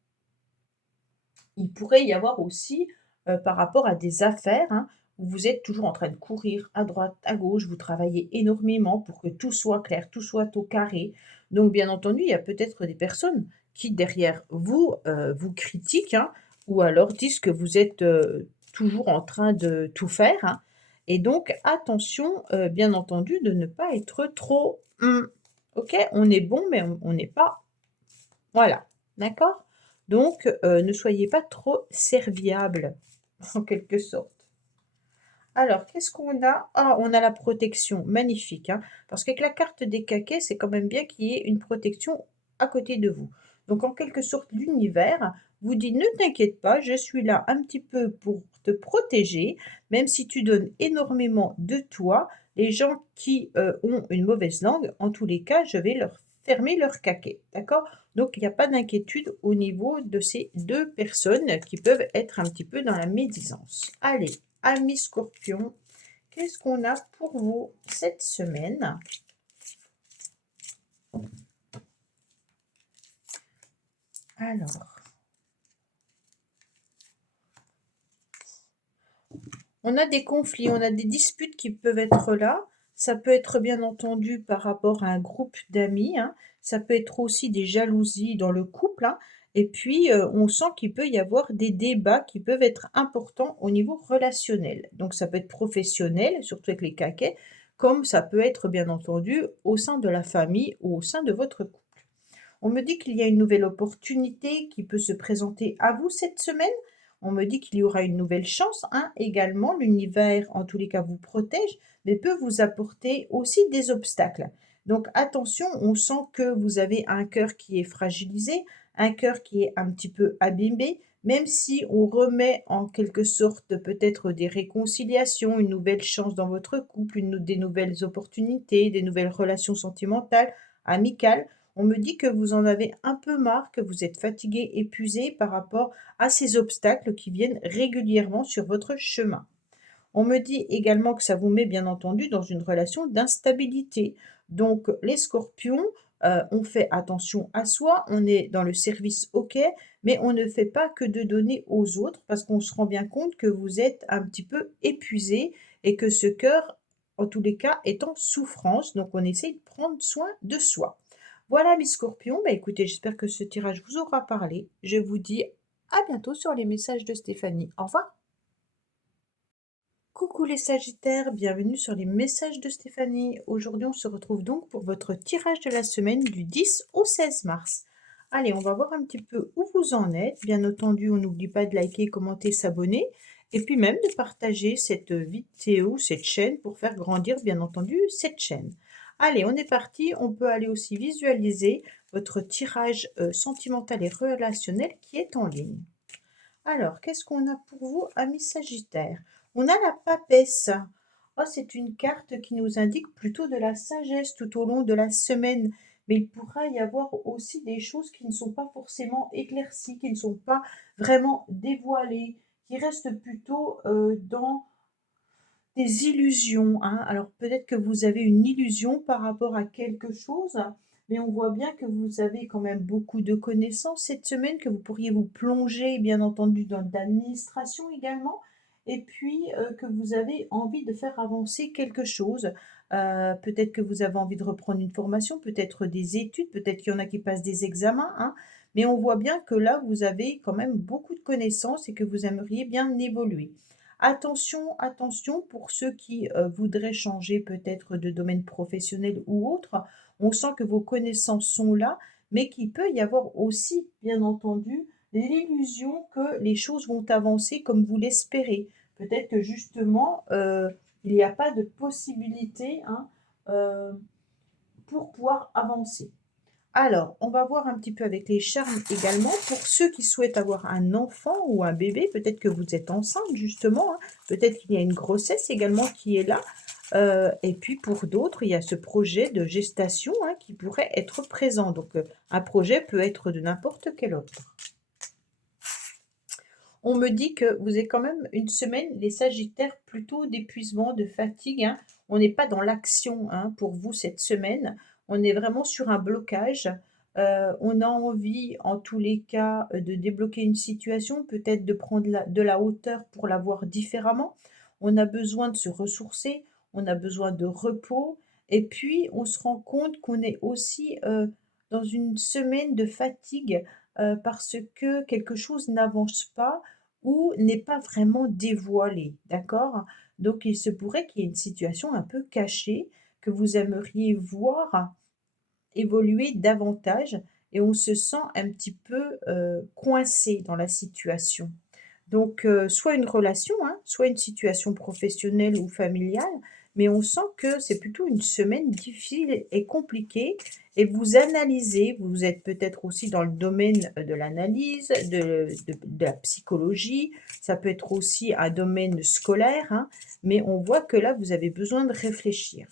Il pourrait y avoir aussi, par rapport à des affaires, hein, où vous êtes toujours en train de courir à droite, à gauche, vous travaillez énormément pour que tout soit clair, tout soit au carré. Donc bien entendu, il y a peut-être des personnes qui derrière vous, vous critiquent, hein, ou alors disent que vous êtes, toujours en train de tout faire, hein. Et donc attention, bien entendu, de ne pas être trop, OK? On est bon, mais on n'est pas voilà, d'accord? Donc, ne soyez pas trop serviable, en quelque sorte. Alors, qu'est-ce qu'on a? Ah, on a la protection, magnifique, hein, parce qu'avec la carte des caquets, c'est quand même bien qu'il y ait une protection à côté de vous. Donc, en quelque sorte, l'univers vous dit: «Ne t'inquiète pas, je suis là un petit peu pour te protéger, même si tu donnes énormément de toi. Les gens qui, ont une mauvaise langue, en tous les cas, je vais leur fermer leur caquet». D'accord? Donc, il n'y a pas d'inquiétude au niveau de ces 2 personnes qui peuvent être un petit peu dans la médisance. Allez, amis scorpions, qu'est-ce qu'on a pour vous cette semaine? Alors, on a des conflits, on a des disputes qui peuvent être là. Ça peut être bien entendu par rapport à un groupe d'amis, hein. Ça peut être aussi des jalousies dans le couple, hein. Et puis, on sent qu'il peut y avoir des débats qui peuvent être importants au niveau relationnel. Donc ça peut être professionnel, surtout avec les caquets, comme ça peut être bien entendu au sein de la famille ou au sein de votre couple. On me dit qu'il y a une nouvelle opportunité qui peut se présenter à vous cette semaine. On me dit qu'il y aura une nouvelle chance, hein. Également, l'univers, en tous les cas, vous protège, mais peut vous apporter aussi des obstacles. Donc attention, on sent que vous avez un cœur qui est fragilisé, un cœur qui est un petit peu abîmé, même si on remet en quelque sorte peut-être des réconciliations, une nouvelle chance dans votre couple, des nouvelles opportunités, des nouvelles relations sentimentales, amicales. On me dit que vous en avez un peu marre, que vous êtes fatigué, épuisé par rapport à ces obstacles qui viennent régulièrement sur votre chemin. On me dit également que ça vous met bien entendu dans une relation d'instabilité. Donc les scorpions, on fait attention à soi, on est dans le service OK, mais on ne fait pas que de donner aux autres parce qu'on se rend bien compte que vous êtes un petit peu épuisé et que ce cœur, en tous les cas, est en souffrance. Donc on essaye de prendre soin de soi. Voilà mes scorpions, bah écoutez, j'espère que ce tirage vous aura parlé. Je vous dis à bientôt sur les messages de Stéphanie. Au revoir. Coucou les Sagittaires, bienvenue sur les messages de Stéphanie. Aujourd'hui, on se retrouve donc pour votre tirage de la semaine du 10 au 16 mars. Allez, on va voir un petit peu où vous en êtes. Bien entendu, on n'oublie pas de liker, commenter, s'abonner et puis même de partager cette vidéo, cette chaîne pour faire grandir bien entendu cette chaîne. Allez, on est parti. On peut aller aussi visualiser votre tirage sentimental et relationnel qui est en ligne. Alors, qu'est-ce qu'on a pour vous, amis Sagittaires? On a la papesse. Oh, c'est une carte qui nous indique plutôt de la sagesse tout au long de la semaine. Mais il pourra y avoir aussi des choses qui ne sont pas forcément éclaircies, qui ne sont pas vraiment dévoilées, qui restent plutôt dans des illusions, hein. Alors peut-être que vous avez une illusion par rapport à quelque chose, mais on voit bien que vous avez quand même beaucoup de connaissances cette semaine, que vous pourriez vous plonger, bien entendu, dans de l'administration également, et puis que vous avez envie de faire avancer quelque chose. Peut-être que vous avez envie de reprendre une formation, peut-être des études, peut-être qu'il y en a qui passent des examens, hein, mais on voit bien que là, vous avez quand même beaucoup de connaissances et que vous aimeriez bien évoluer. Attention, attention pour ceux qui, voudraient changer peut-être de domaine professionnel ou autre. On sent que vos connaissances sont là, mais qu'il peut y avoir aussi, bien entendu, l'illusion que les choses vont avancer comme vous l'espérez. Peut-être que justement, il n'y a pas de possibilité, hein, pour pouvoir avancer. Alors, on va voir un petit peu avec les charmes également. Pour ceux qui souhaitent avoir un enfant ou un bébé, peut-être que vous êtes enceinte justement, hein. Peut-être qu'il y a une grossesse également qui est là. Et puis pour d'autres, il y a ce projet de gestation, hein, qui pourrait être présent. Donc un projet peut être de n'importe quel autre. On me dit que vous avez quand même une semaine, les Sagittaires, plutôt d'épuisement, de fatigue, hein. On n'est pas dans l'action, hein, pour vous cette semaine. On est vraiment sur un blocage. On a envie, en tous les cas, de débloquer une situation, peut-être de prendre de la hauteur pour la voir différemment. On a besoin de se ressourcer, on a besoin de repos. Et puis, on se rend compte qu'on est aussi dans une semaine de fatigue parce que quelque chose n'avance pas ou n'est pas vraiment dévoilé, d'accord? Donc il se pourrait qu'il y ait une situation un peu cachée que vous aimeriez voir évoluer davantage et on se sent un petit peu, coincé dans la situation. Donc, soit une relation, hein, soit une situation professionnelle ou familiale, mais on sent que c'est plutôt une semaine difficile et compliquée et vous analysez, vous êtes peut-être aussi dans le domaine, de l'analyse, de la psychologie, ça peut être aussi un domaine scolaire, hein, mais on voit que là, vous avez besoin de réfléchir.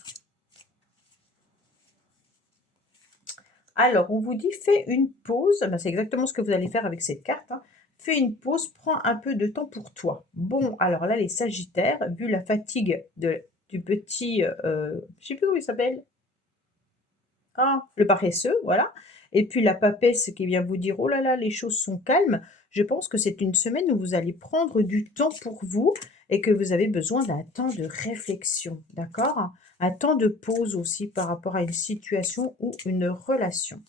Alors, on vous dit: «Fais une pause», ben, c'est exactement ce que vous allez faire avec cette carte, hein. «Fais une pause, prends un peu de temps pour toi». Bon, alors là, les sagittaires, vu la fatigue du petit, je sais plus comment il s'appelle? Ah, le paresseux, voilà, et puis la papesse qui vient vous dire: «Oh là là, les choses sont calmes». Je pense que c'est une semaine où vous allez prendre du temps pour vous et que vous avez besoin d'un temps de réflexion, d'accord? Un temps de pause aussi par rapport à une situation ou une relation.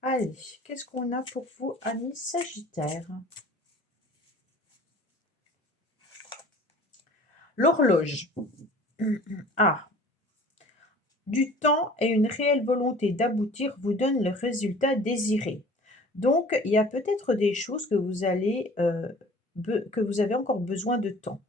Allez, qu'est-ce qu'on a pour vous, amis sagittaires? L'horloge. Ah, du temps et une réelle volonté d'aboutir vous donnent le résultat désiré. Donc, il y a peut-être des choses que vous allez, que vous avez encore besoin de temps.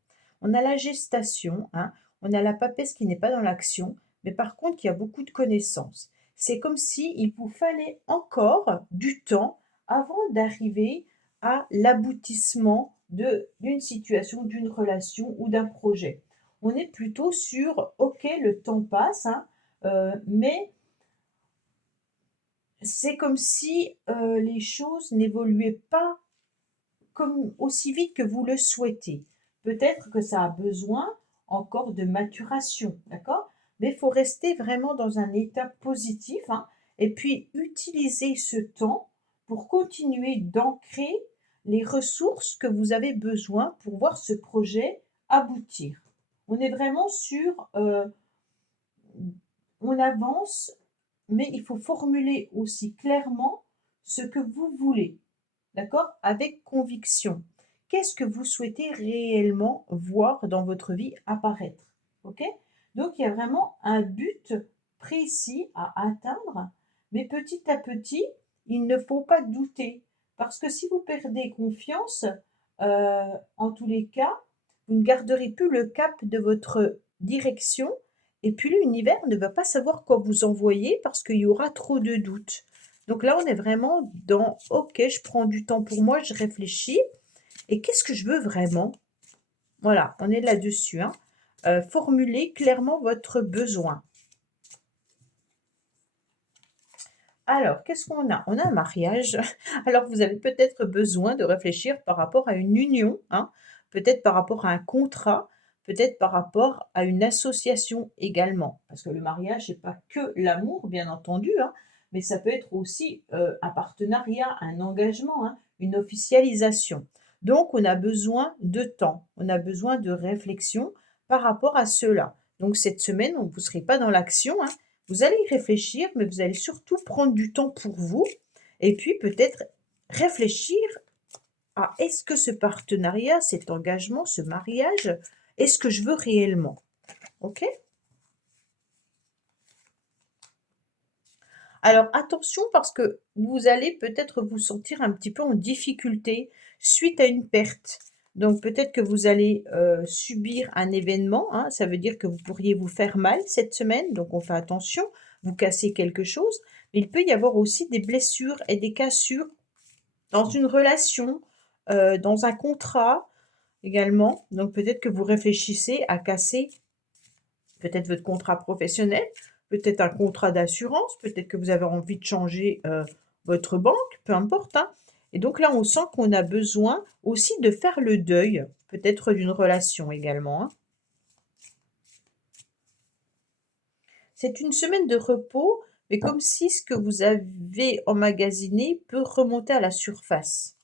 On a la gestation, hein, on a la papesse qui n'est pas dans l'action, mais par contre qui a beaucoup de connaissances. C'est comme si il vous fallait encore du temps avant d'arriver à l'aboutissement d'une situation, d'une relation ou d'un projet. On est plutôt sur, OK, le temps passe, hein, mais c'est comme si, les choses n'évoluaient pas comme aussi vite que vous le souhaitez. Peut-être que ça a besoin encore de maturation, d'accord? Mais il faut rester vraiment dans un état positif, hein, et puis utiliser ce temps pour continuer d'ancrer les ressources que vous avez besoin pour voir ce projet aboutir. On est vraiment sur, on avance, mais il faut formuler aussi clairement ce que vous voulez, d'accord? Avec conviction. Qu'est-ce que vous souhaitez réellement voir dans votre vie apparaître? OK? Donc il y a vraiment un but précis à atteindre, mais petit à petit, il ne faut pas douter. Parce que si vous perdez confiance, en tous les cas, vous ne garderez plus le cap de votre direction et puis l'univers ne va pas savoir quoi vous envoyer parce qu'il y aura trop de doutes. Donc là, on est vraiment dans: «OK, je prends du temps pour moi, je réfléchis et qu'est-ce que je veux vraiment?» Voilà, on est là-dessus, hein. Formulez clairement votre besoin. Alors, qu'est-ce qu'on a? On a un mariage. Alors, vous avez peut-être besoin de réfléchir par rapport à une union, hein, peut-être par rapport à un contrat, peut-être par rapport à une association également. Parce que le mariage, c'est pas que l'amour, bien entendu, hein, mais ça peut être aussi, un partenariat, un engagement, hein, une officialisation. Donc, on a besoin de temps, on a besoin de réflexion par rapport à cela. Donc cette semaine, vous ne serez pas dans l'action, hein, vous allez y réfléchir, mais vous allez surtout prendre du temps pour vous et puis peut-être réfléchir à: «Est-ce que ce partenariat, cet engagement, ce mariage, est-ce que je veux réellement?» OK? Alors attention parce que vous allez peut-être vous sentir un petit peu en difficulté suite à une perte. Donc peut-être que vous allez, subir un événement, hein, ça veut dire que vous pourriez vous faire mal cette semaine, donc on fait attention, vous cassez quelque chose. Mais il peut y avoir aussi des blessures et des cassures dans une relation, dans un contrat également. Donc peut-être que vous réfléchissez à casser peut-être votre contrat professionnel, peut-être un contrat d'assurance, peut-être que vous avez envie de changer, votre banque, peu importe, hein. Et donc là, on sent qu'on a besoin aussi de faire le deuil, peut-être d'une relation également, hein. C'est une semaine de repos, mais comme si ce que vous avez emmagasiné peut remonter à la surface.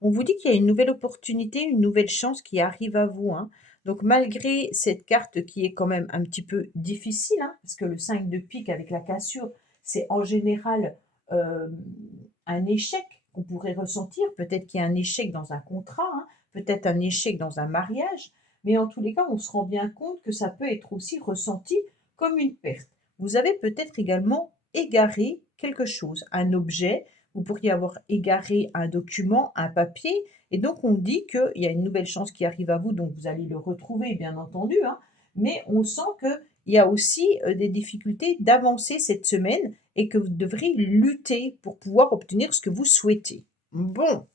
On vous dit qu'il y a une nouvelle opportunité, une nouvelle chance qui arrive à vous, hein. Donc malgré cette carte qui est quand même un petit peu difficile, hein, parce que le 5 de pique avec la cassure, c'est en général, un échec qu'on pourrait ressentir. Peut-être qu'il y a un échec dans un contrat, hein, peut-être un échec dans un mariage, mais en tous les cas, on se rend bien compte que ça peut être aussi ressenti comme une perte. Vous avez peut-être également égaré quelque chose, un objet. Vous pourriez avoir égaré un document, un papier, et donc on dit qu'il y a une nouvelle chance qui arrive à vous, donc vous allez le retrouver, bien entendu, hein, mais on sent qu'il y a aussi des difficultés d'avancer cette semaine et que vous devrez lutter pour pouvoir obtenir ce que vous souhaitez. Bon,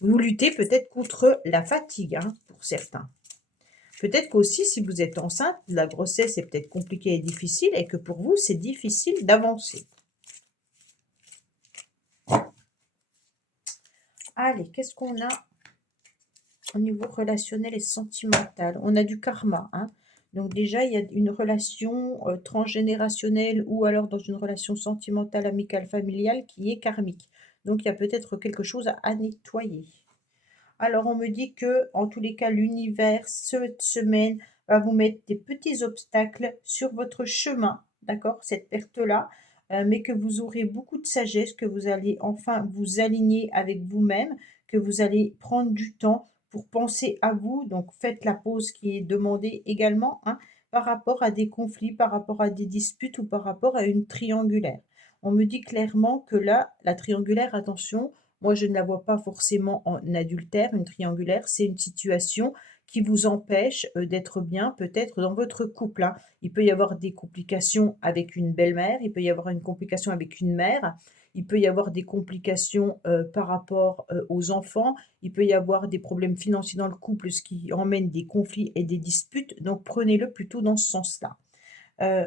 vous luttez peut-être contre la fatigue, hein, pour certains. Peut-être qu'aussi, si vous êtes enceinte, la grossesse est peut-être compliquée et difficile et que pour vous, c'est difficile d'avancer. Allez, qu'est-ce qu'on a au niveau relationnel et sentimental? On a du karma, hein. Donc déjà, il y a une relation transgénérationnelle ou alors dans une relation sentimentale, amicale, familiale qui est karmique. Donc il y a peut-être quelque chose à nettoyer. Alors, on me dit que, en tous les cas, l'univers, cette semaine, va vous mettre des petits obstacles sur votre chemin, d'accord, cette perte-là, mais que vous aurez beaucoup de sagesse, que vous allez enfin vous aligner avec vous-même, que vous allez prendre du temps pour penser à vous. Donc, faites la pause qui est demandée également, hein, par rapport à des conflits, par rapport à des disputes ou par rapport à une triangulaire. On me dit clairement que là, la triangulaire, attention, moi, je ne la vois pas forcément en adultère, une triangulaire, c'est une situation qui vous empêche d'être bien peut-être dans votre couple, hein. Il peut y avoir des complications avec une belle-mère, il peut y avoir une complication avec une mère, il peut y avoir des complications par rapport aux enfants, il peut y avoir des problèmes financiers dans le couple, ce qui emmène des conflits et des disputes. Donc, prenez-le plutôt dans ce sens-là.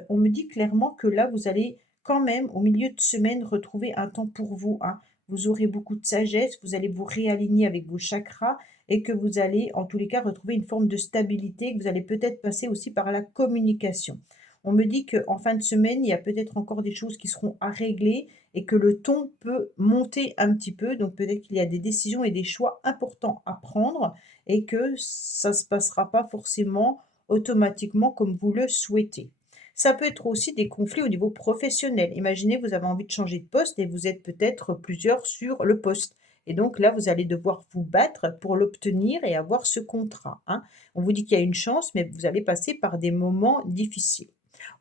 On me dit clairement que là, vous allez quand même, au milieu de semaine, retrouver un temps pour vous, hein. Vous aurez beaucoup de sagesse, vous allez vous réaligner avec vos chakras et que vous allez, en tous les cas, retrouver une forme de stabilité, que vous allez peut-être passer aussi par la communication. On me dit qu'en fin de semaine, il y a peut-être encore des choses qui seront à régler et que le ton peut monter un petit peu. Donc peut-être qu'il y a des décisions et des choix importants à prendre et que ça ne se passera pas forcément automatiquement comme vous le souhaitez. Ça peut être aussi des conflits au niveau professionnel. Imaginez, vous avez envie de changer de poste et vous êtes peut-être plusieurs sur le poste. Et donc là, vous allez devoir vous battre pour l'obtenir et avoir ce contrat, hein. On vous dit qu'il y a une chance, mais vous allez passer par des moments difficiles.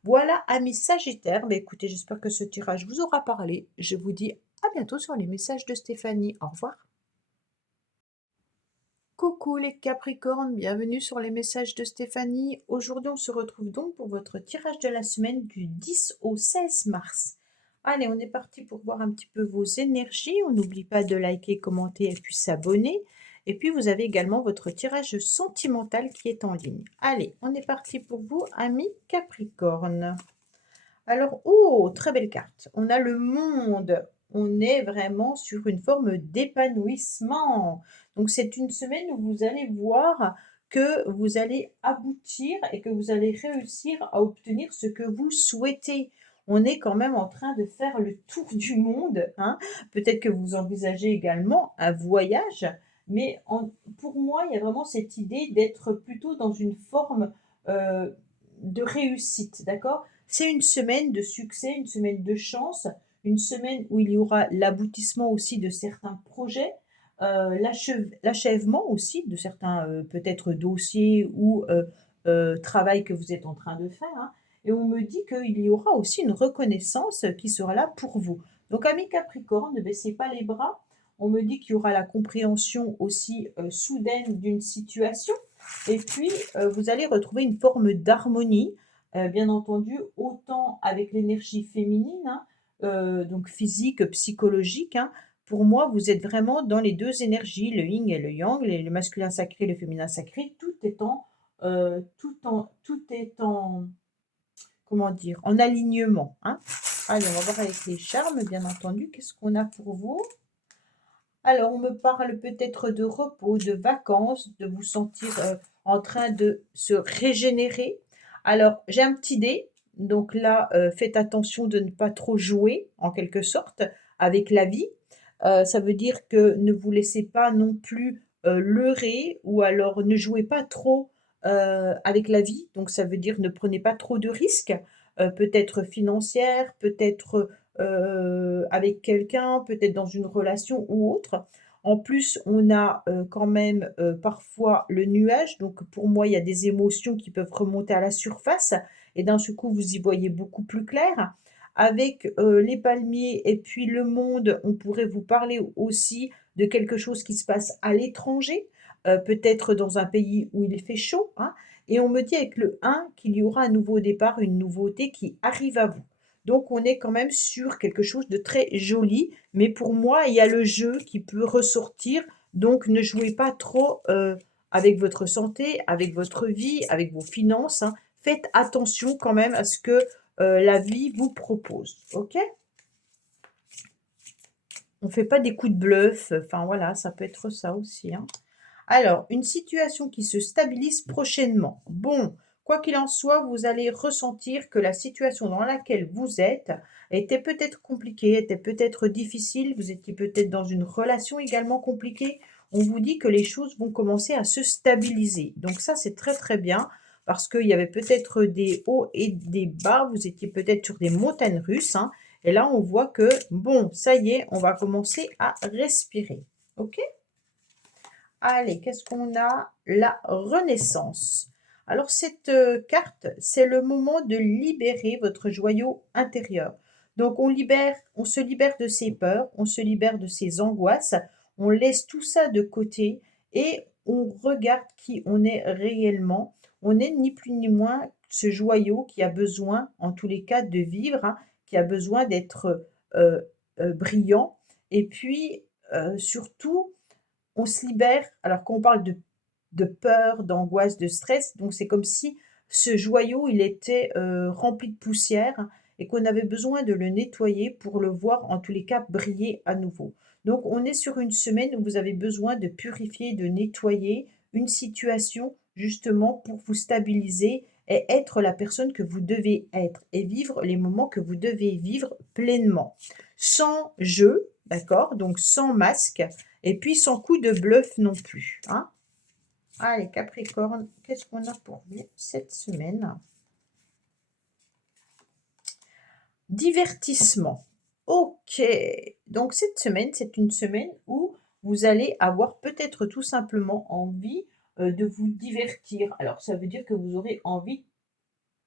Voilà, amis Sagittaires. Mais écoutez, j'espère que ce tirage vous aura parlé. Je vous dis à bientôt sur les messages de Stéphanie. Au revoir. Coucou les Capricornes, bienvenue sur les messages de Stéphanie. Aujourd'hui, on se retrouve donc pour votre tirage de la semaine du 10 au 16 mars. Allez, on est parti pour voir un petit peu vos énergies. On n'oublie pas de liker, commenter et puis s'abonner. Et puis, vous avez également votre tirage sentimental qui est en ligne. Allez, on est parti pour vous, amis Capricornes. Alors, oh, très belle carte. On a le monde. On est vraiment sur une forme d'épanouissement. Donc, c'est une semaine où vous allez voir que vous allez aboutir et que vous allez réussir à obtenir ce que vous souhaitez. On est quand même en train de faire le tour du monde, hein. Peut-être que vous envisagez également un voyage, mais pour moi, il y a vraiment cette idée d'être plutôt dans une forme de réussite, d'accord? C'est une semaine de succès, une semaine de chance, une semaine où il y aura l'aboutissement aussi de certains projets, l'achèvement aussi de certains peut-être dossiers ou travail que vous êtes en train de faire, hein. Et on me dit qu'il y aura aussi une reconnaissance qui sera là pour vous. Donc, amis Capricorne, ne baissez pas les bras. On me dit qu'il y aura la compréhension aussi soudaine d'une situation. Et puis, vous allez retrouver une forme d'harmonie, bien entendu, autant avec l'énergie féminine, hein, donc physique, psychologique, hein. Pour moi, vous êtes vraiment dans les deux énergies, le yin et le yang, le masculin sacré, le féminin sacré, tout est en, comment dire, en alignement, hein. Allez, on va voir avec les charmes, bien entendu, qu'est-ce qu'on a pour vous? Alors, on me parle peut-être de repos, de vacances, de vous sentir en train de se régénérer. Alors, j'ai un petit dé. Donc là, faites attention de ne pas trop jouer, en quelque sorte, avec la vie. Ça veut dire que ne vous laissez pas non plus leurrer ou alors ne jouez pas trop avec la vie. Donc, ça veut dire ne prenez pas trop de risques, peut-être financières, peut-être avec quelqu'un, peut-être dans une relation ou autre. En plus, on a quand même parfois le nuage. Donc, pour moi, il y a des émotions qui peuvent remonter à la surface. Et d'un seul coup, vous y voyez beaucoup plus clair. Avec les palmiers et puis le monde, on pourrait vous parler aussi de quelque chose qui se passe à l'étranger, peut-être dans un pays où il fait chaud, hein. Et on me dit avec le 1 qu'il y aura un nouveau départ, une nouveauté qui arrive à vous. Donc on est quand même sur quelque chose de très joli, mais pour moi, il y a le jeu qui peut ressortir, donc ne jouez pas trop, avec votre santé, avec votre vie, avec vos finances, hein. Faites attention quand même à ce que, la vie vous propose, OK? On fait pas des coups de bluff, enfin voilà, ça peut être ça aussi, hein. Alors, une situation qui se stabilise prochainement. Bon, quoi qu'il en soit, vous allez ressentir que la situation dans laquelle vous êtes était peut-être compliquée, était peut-être difficile, vous étiez peut-être dans une relation également compliquée. On vous dit que les choses vont commencer à se stabiliser. Donc ça, c'est très très bien parce qu'il y avait peut-être des hauts et des bas, vous étiez peut-être sur des montagnes russes, hein. Et là, on voit que, bon, ça y est, on va commencer à respirer. OK? Allez, qu'est-ce qu'on a? La renaissance. Alors cette carte, c'est le moment de libérer votre joyau intérieur. Donc on se libère de ses peurs, on se libère de ses angoisses, on laisse tout ça de côté et on regarde qui on est réellement. On n'est ni plus ni moins ce joyau qui a besoin, en tous les cas, de vivre, hein, qui a besoin d'être brillant. Et puis, surtout, on se libère, alors quand on parle de peur, d'angoisse, de stress, donc c'est comme si ce joyau, il était, rempli de poussière et qu'on avait besoin de le nettoyer pour le voir, en tous les cas, briller à nouveau. Donc on est sur une semaine où vous avez besoin de purifier, de nettoyer une situation, justement pour vous stabiliser et être la personne que vous devez être et vivre les moments que vous devez vivre pleinement. Sans jeu, d'accord? Donc sans masque et puis sans coup de bluff non plus, hein. Allez, Capricorne, qu'est-ce qu'on a pour vous cette semaine? Divertissement. Ok, donc cette semaine, c'est une semaine où vous allez avoir peut-être tout simplement envie de vous divertir. Alors, ça veut dire que vous aurez envie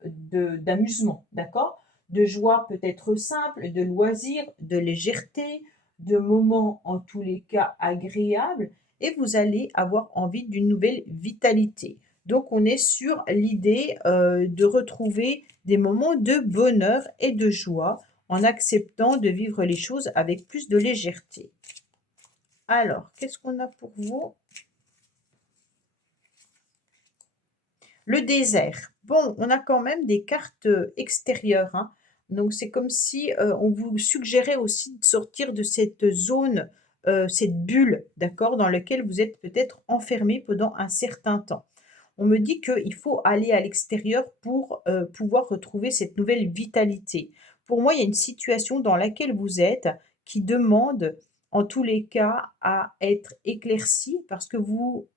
d'amusement, d'accord? De joie peut-être simple, de loisirs, de légèreté, de moments en tous les cas agréables, et vous allez avoir envie d'une nouvelle vitalité. Donc on est sur l'idée de retrouver des moments de bonheur et de joie en acceptant de vivre les choses avec plus de légèreté. Alors, qu'est-ce qu'on a pour vous? Le désert. Bon, on a quand même des cartes, extérieures, hein. Donc c'est comme si, on vous suggérait aussi de sortir de cette zone, cette bulle, d'accord? Dans laquelle vous êtes peut-être enfermé pendant un certain temps. On me dit qu'il faut aller à l'extérieur pour, pouvoir retrouver cette nouvelle vitalité. Pour moi, il y a une situation dans laquelle vous êtes qui demande, en tous les cas, à être éclaircie parce que vous,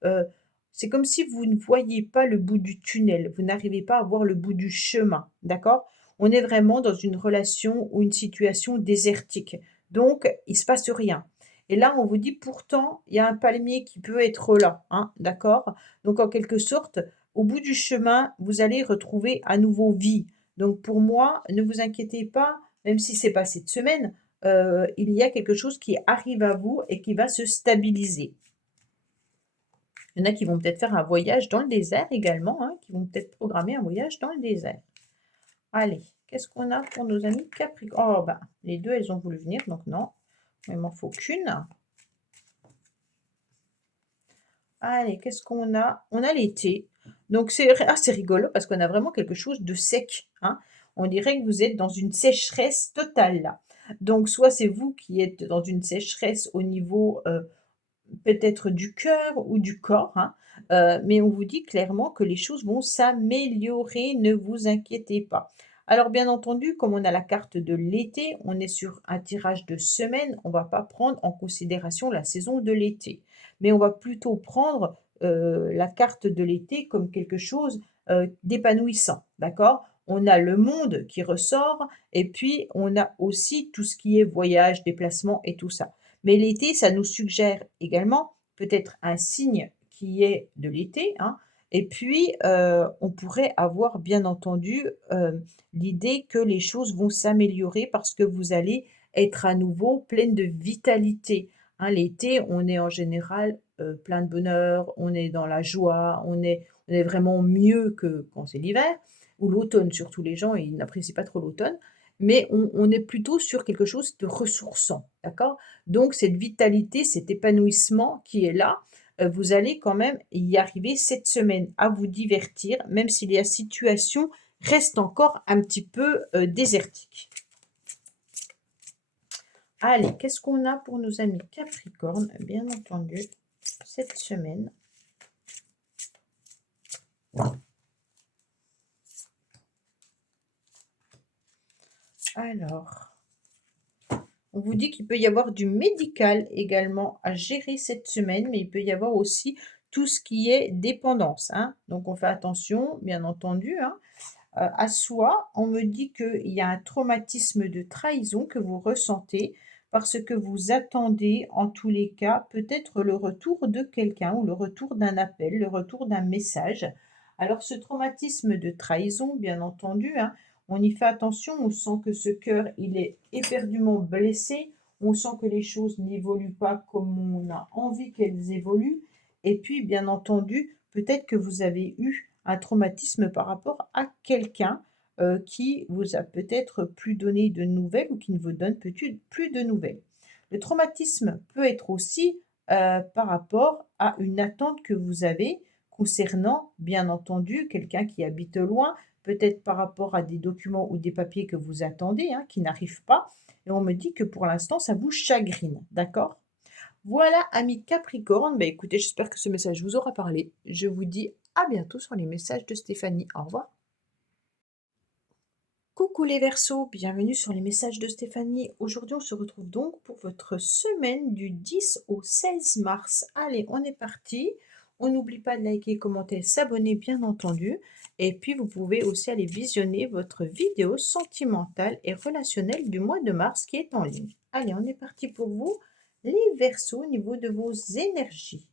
c'est comme si vous ne voyiez pas le bout du tunnel, vous n'arrivez pas à voir le bout du chemin, d'accord? On est vraiment dans une relation ou une situation désertique, donc il se passe rien. Et là, on vous dit pourtant, il y a un palmier qui peut être là, hein, d'accord? Donc en quelque sorte, au bout du chemin, vous allez retrouver à nouveau vie. Donc pour moi, ne vous inquiétez pas, même si c'est pas cette semaine, il y a quelque chose qui arrive à vous et qui va se stabiliser. Il y en a qui vont peut-être faire un voyage dans le désert également, hein, qui vont peut-être programmer un voyage dans le désert. Allez, qu'est-ce qu'on a pour nos amis Capricorne? Oh, bah, les deux, elles ont voulu venir, donc non. Il m'en faut qu'une. Allez, qu'est-ce qu'on a? On a l'été. Donc, c'est rigolo parce qu'on a vraiment quelque chose de sec, hein. On dirait que vous êtes dans une sécheresse totale, là. Donc, soit c'est vous qui êtes dans une sécheresse au niveau peut-être du cœur ou du corps, hein, mais on vous dit clairement que les choses vont s'améliorer, ne vous inquiétez pas. Alors bien entendu, comme on a la carte de l'été, on est sur un tirage de semaine, on ne va pas prendre en considération la saison de l'été, mais on va plutôt prendre, la carte de l'été comme quelque chose, d'épanouissant, d'accord? On a le monde qui ressort et puis on a aussi tout ce qui est voyage, déplacement et tout ça. Mais l'été, ça nous suggère également peut-être un signe qui est de l'été, hein, Et puis, on pourrait avoir bien entendu, l'idée que les choses vont s'améliorer parce que vous allez être à nouveau pleine de vitalité, hein. L'été, on est en général, plein de bonheur, on est dans la joie, on est vraiment mieux que quand c'est l'hiver ou l'automne surtout. Les gens, ils n'apprécient pas trop l'automne, mais on est plutôt sur quelque chose de ressourçant, d'accord? Donc cette vitalité, cet épanouissement qui est là, vous allez quand même y arriver cette semaine à vous divertir, même si la situation reste encore un petit peu, désertique. Allez, qu'est-ce qu'on a pour nos amis Capricorne? Bien entendu, cette semaine. Alors, on vous dit qu'il peut y avoir du médical également à gérer cette semaine, mais il peut y avoir aussi tout ce qui est dépendance, hein. Donc on fait attention, bien entendu, hein, à soi. On me dit qu'il y a un traumatisme de trahison que vous ressentez parce que vous attendez, en tous les cas, peut-être le retour de quelqu'un ou le retour d'un appel, le retour d'un message. Alors ce traumatisme de trahison, bien entendu, hein, on y fait attention, on sent que ce cœur, il est éperdument blessé, on sent que les choses n'évoluent pas comme on a envie qu'elles évoluent. Et puis, bien entendu, peut-être que vous avez eu un traumatisme par rapport à quelqu'un qui vous a peut-être plus donné de nouvelles ou qui ne vous donne peut-être plus de nouvelles. Le traumatisme peut être aussi par rapport à une attente que vous avez concernant, bien entendu, quelqu'un qui habite loin, peut-être par rapport à des documents ou des papiers que vous attendez, hein, qui n'arrivent pas. Et on me dit que pour l'instant, ça vous chagrine, d'accord? Voilà, amis Capricorne, bah écoutez, j'espère que ce message vous aura parlé. Je vous dis à bientôt sur les messages de Stéphanie. Au revoir. Coucou les Verseaux, bienvenue sur les messages de Stéphanie. Aujourd'hui, on se retrouve donc pour votre semaine du 10 au 16 mars. Allez, on est parti. On n'oublie pas de liker, commenter, s'abonner, bien entendu. Et puis, vous pouvez aussi aller visionner votre vidéo sentimentale et relationnelle du mois de mars qui est en ligne. Allez, on est parti pour vous, les Verseaux, au niveau de vos énergies.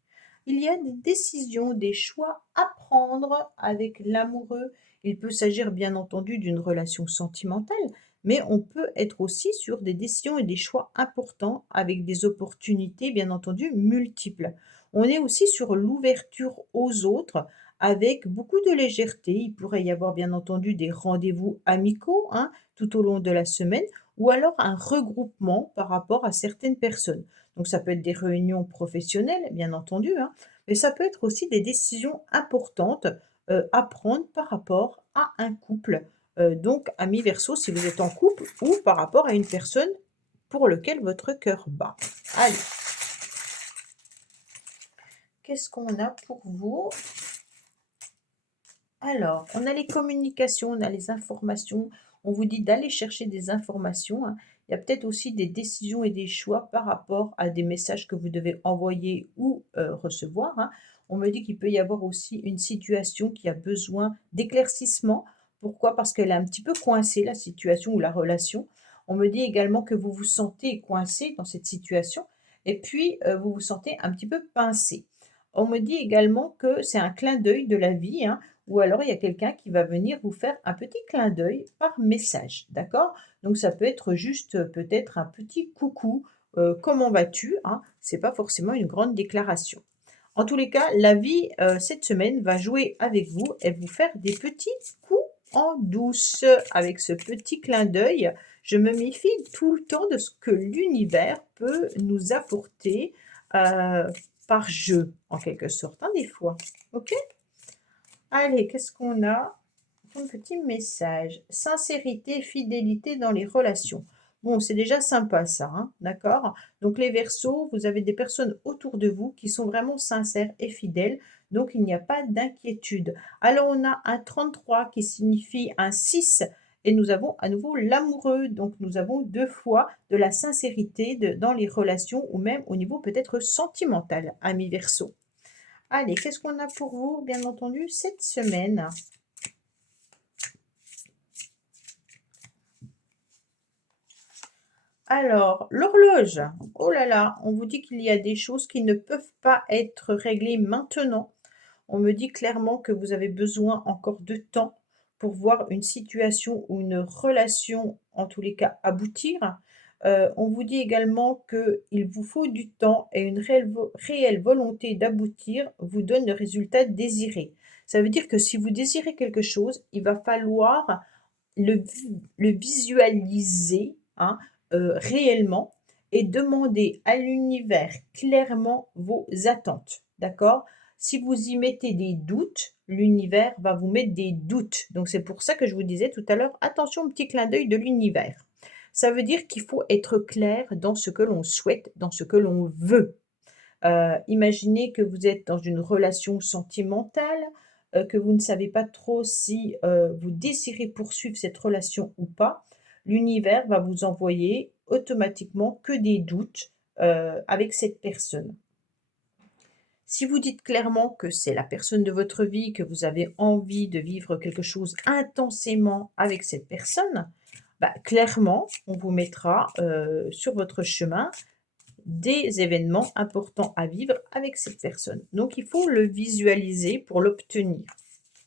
Il y a des décisions, des choix à prendre avec l'amoureux. Il peut s'agir bien entendu d'une relation sentimentale, mais on peut être aussi sur des décisions et des choix importants avec des opportunités bien entendu multiples. On est aussi sur l'ouverture aux autres avec beaucoup de légèreté. Il pourrait y avoir bien entendu des rendez-vous amicaux, hein, tout au long de la semaine ou alors un regroupement par rapport à certaines personnes. Donc ça peut être des réunions professionnelles, bien entendu, hein, mais ça peut être aussi des décisions importantes à prendre par rapport à un couple. Donc, amis Verseau, si vous êtes en couple ou par rapport à une personne pour lequel votre cœur bat. Allez, qu'est-ce qu'on a pour vous? Alors, on a les communications, on a les informations. On vous dit d'aller chercher des informations, hein. Il y a peut-être aussi des décisions et des choix par rapport à des messages que vous devez envoyer ou recevoir, hein. On me dit qu'il peut y avoir aussi une situation qui a besoin d'éclaircissement. Pourquoi? Parce qu'elle est un petit peu coincée, la situation ou la relation. On me dit également que vous vous sentez coincé dans cette situation et puis vous vous sentez un petit peu pincé. On me dit également que c'est un clin d'œil de la vie, hein, ou alors il y a quelqu'un qui va venir vous faire un petit clin d'œil par message, d'accord? Donc ça peut être juste, peut-être un petit coucou, «Comment vas-tu?» hein, c'est pas forcément une grande déclaration. En tous les cas, la vie, cette semaine va jouer avec vous et vous faire des petits coups en douce. Avec ce petit clin d'œil, je me méfie tout le temps de ce que l'univers peut nous apporter, heu, par jeu, en quelque sorte, hein, des fois. OK? Allez, qu'est-ce qu'on a? Un petit message. Sincérité, fidélité dans les relations. Bon, c'est déjà sympa ça, hein, d'accord? Donc les Verseaux, vous avez des personnes autour de vous qui sont vraiment sincères et fidèles, donc il n'y a pas d'inquiétude. Alors on a un 33 qui signifie un 6 et nous avons à nouveau l'amoureux, donc nous avons deux fois de la sincérité dans les relations ou même au niveau peut-être sentimental, amis Verseaux. Allez, qu'est-ce qu'on a pour vous, bien entendu, cette semaine? Alors, l'horloge. Oh là là, on vous dit qu'il y a des choses qui ne peuvent pas être réglées maintenant. On me dit clairement que vous avez besoin encore de temps pour voir une situation ou une relation, en tous les cas, aboutir. On vous dit également qu'il vous faut du temps et une réelle volonté d'aboutir vous donne le résultat désiré. Ça veut dire que si vous désirez quelque chose, il va falloir le visualiser, hein, réellement et demander à l'univers clairement vos attentes, d'accord? Si vous y mettez des doutes, l'univers va vous mettre des doutes. Donc c'est pour ça que je vous disais tout à l'heure, attention au petit clin d'œil de l'univers. Ça veut dire qu'il faut être clair dans ce que l'on souhaite, dans ce que l'on veut. Imaginez que vous êtes dans une relation sentimentale, que vous ne savez pas trop si, vous désirez poursuivre cette relation ou pas. L'univers va vous envoyer automatiquement que des doutes, avec cette personne. Si vous dites clairement que c'est la personne de votre vie, que vous avez envie de vivre quelque chose intensément avec cette personne, bah, clairement, on vous mettra, sur votre chemin des événements importants à vivre avec cette personne. Donc, il faut le visualiser pour l'obtenir.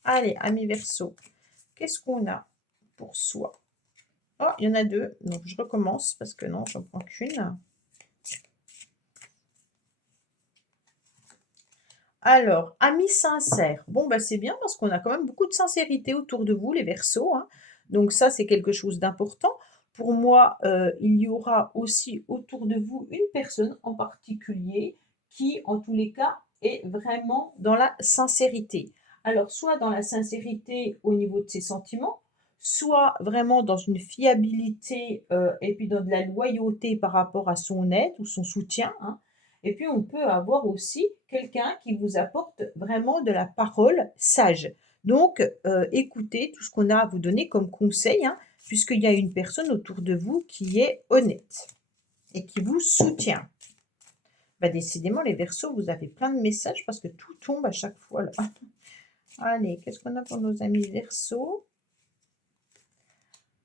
Allez, amis Verseau, qu'est-ce qu'on a pour soi? Oh, il y en a deux, donc je recommence parce que non, j'en prends qu'une. Alors, amis sincères. Bon, bah, c'est bien parce qu'on a quand même beaucoup de sincérité autour de vous, les Verseaux, hein. Donc ça, c'est quelque chose d'important. Pour moi, il y aura aussi autour de vous une personne en particulier qui, en tous les cas, est vraiment dans la sincérité. Alors, soit dans la sincérité au niveau de ses sentiments, soit vraiment dans une fiabilité et puis dans de la loyauté par rapport à son aide ou son soutien, hein. Et puis, on peut avoir aussi quelqu'un qui vous apporte vraiment de la parole sage. Donc, écoutez tout ce qu'on a à vous donner comme conseil, hein, puisqu'il y a une personne autour de vous qui est honnête et qui vous soutient. Bah, décidément, les Verseaux, vous avez plein de messages parce que tout tombe à chaque fois là. Allez, qu'est-ce qu'on a pour nos amis Verseaux?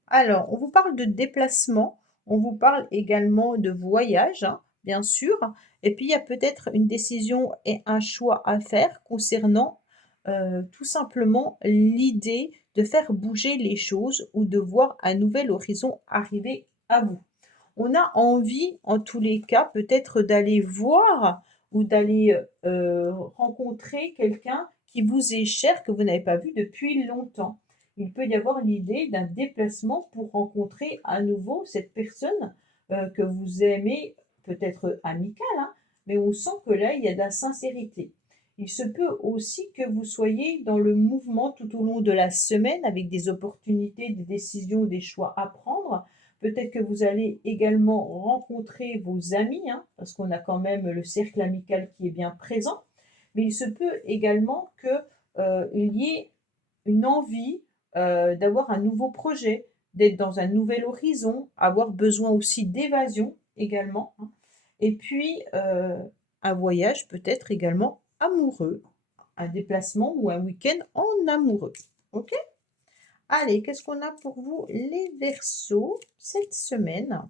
Alors, on vous parle de déplacement, on vous parle également de voyage, hein, bien sûr. Et puis, il y a peut-être une décision et un choix à faire concernant tout simplement l'idée de faire bouger les choses ou de voir un nouvel horizon arriver à vous. On a envie, en tous les cas, peut-être d'aller voir ou d'aller rencontrer quelqu'un qui vous est cher, que vous n'avez pas vu depuis longtemps. Il peut y avoir l'idée d'un déplacement pour rencontrer à nouveau cette personne que vous aimez, peut-être amicale, hein, mais on sent que là, il y a de la sincérité. Il se peut aussi que vous soyez dans le mouvement tout au long de la semaine avec des opportunités, des décisions, des choix à prendre. Peut-être que vous allez également rencontrer vos amis, hein, parce qu'on a quand même le cercle amical qui est bien présent. Mais il se peut également qu'il y ait une envie d'avoir un nouveau projet, d'être dans un nouvel horizon, avoir besoin aussi d'évasion également, hein. Et puis, un voyage peut-être également amoureux, un déplacement ou un week-end en amoureux. OK? Allez, qu'est-ce qu'on a pour vous les Verseaux cette semaine?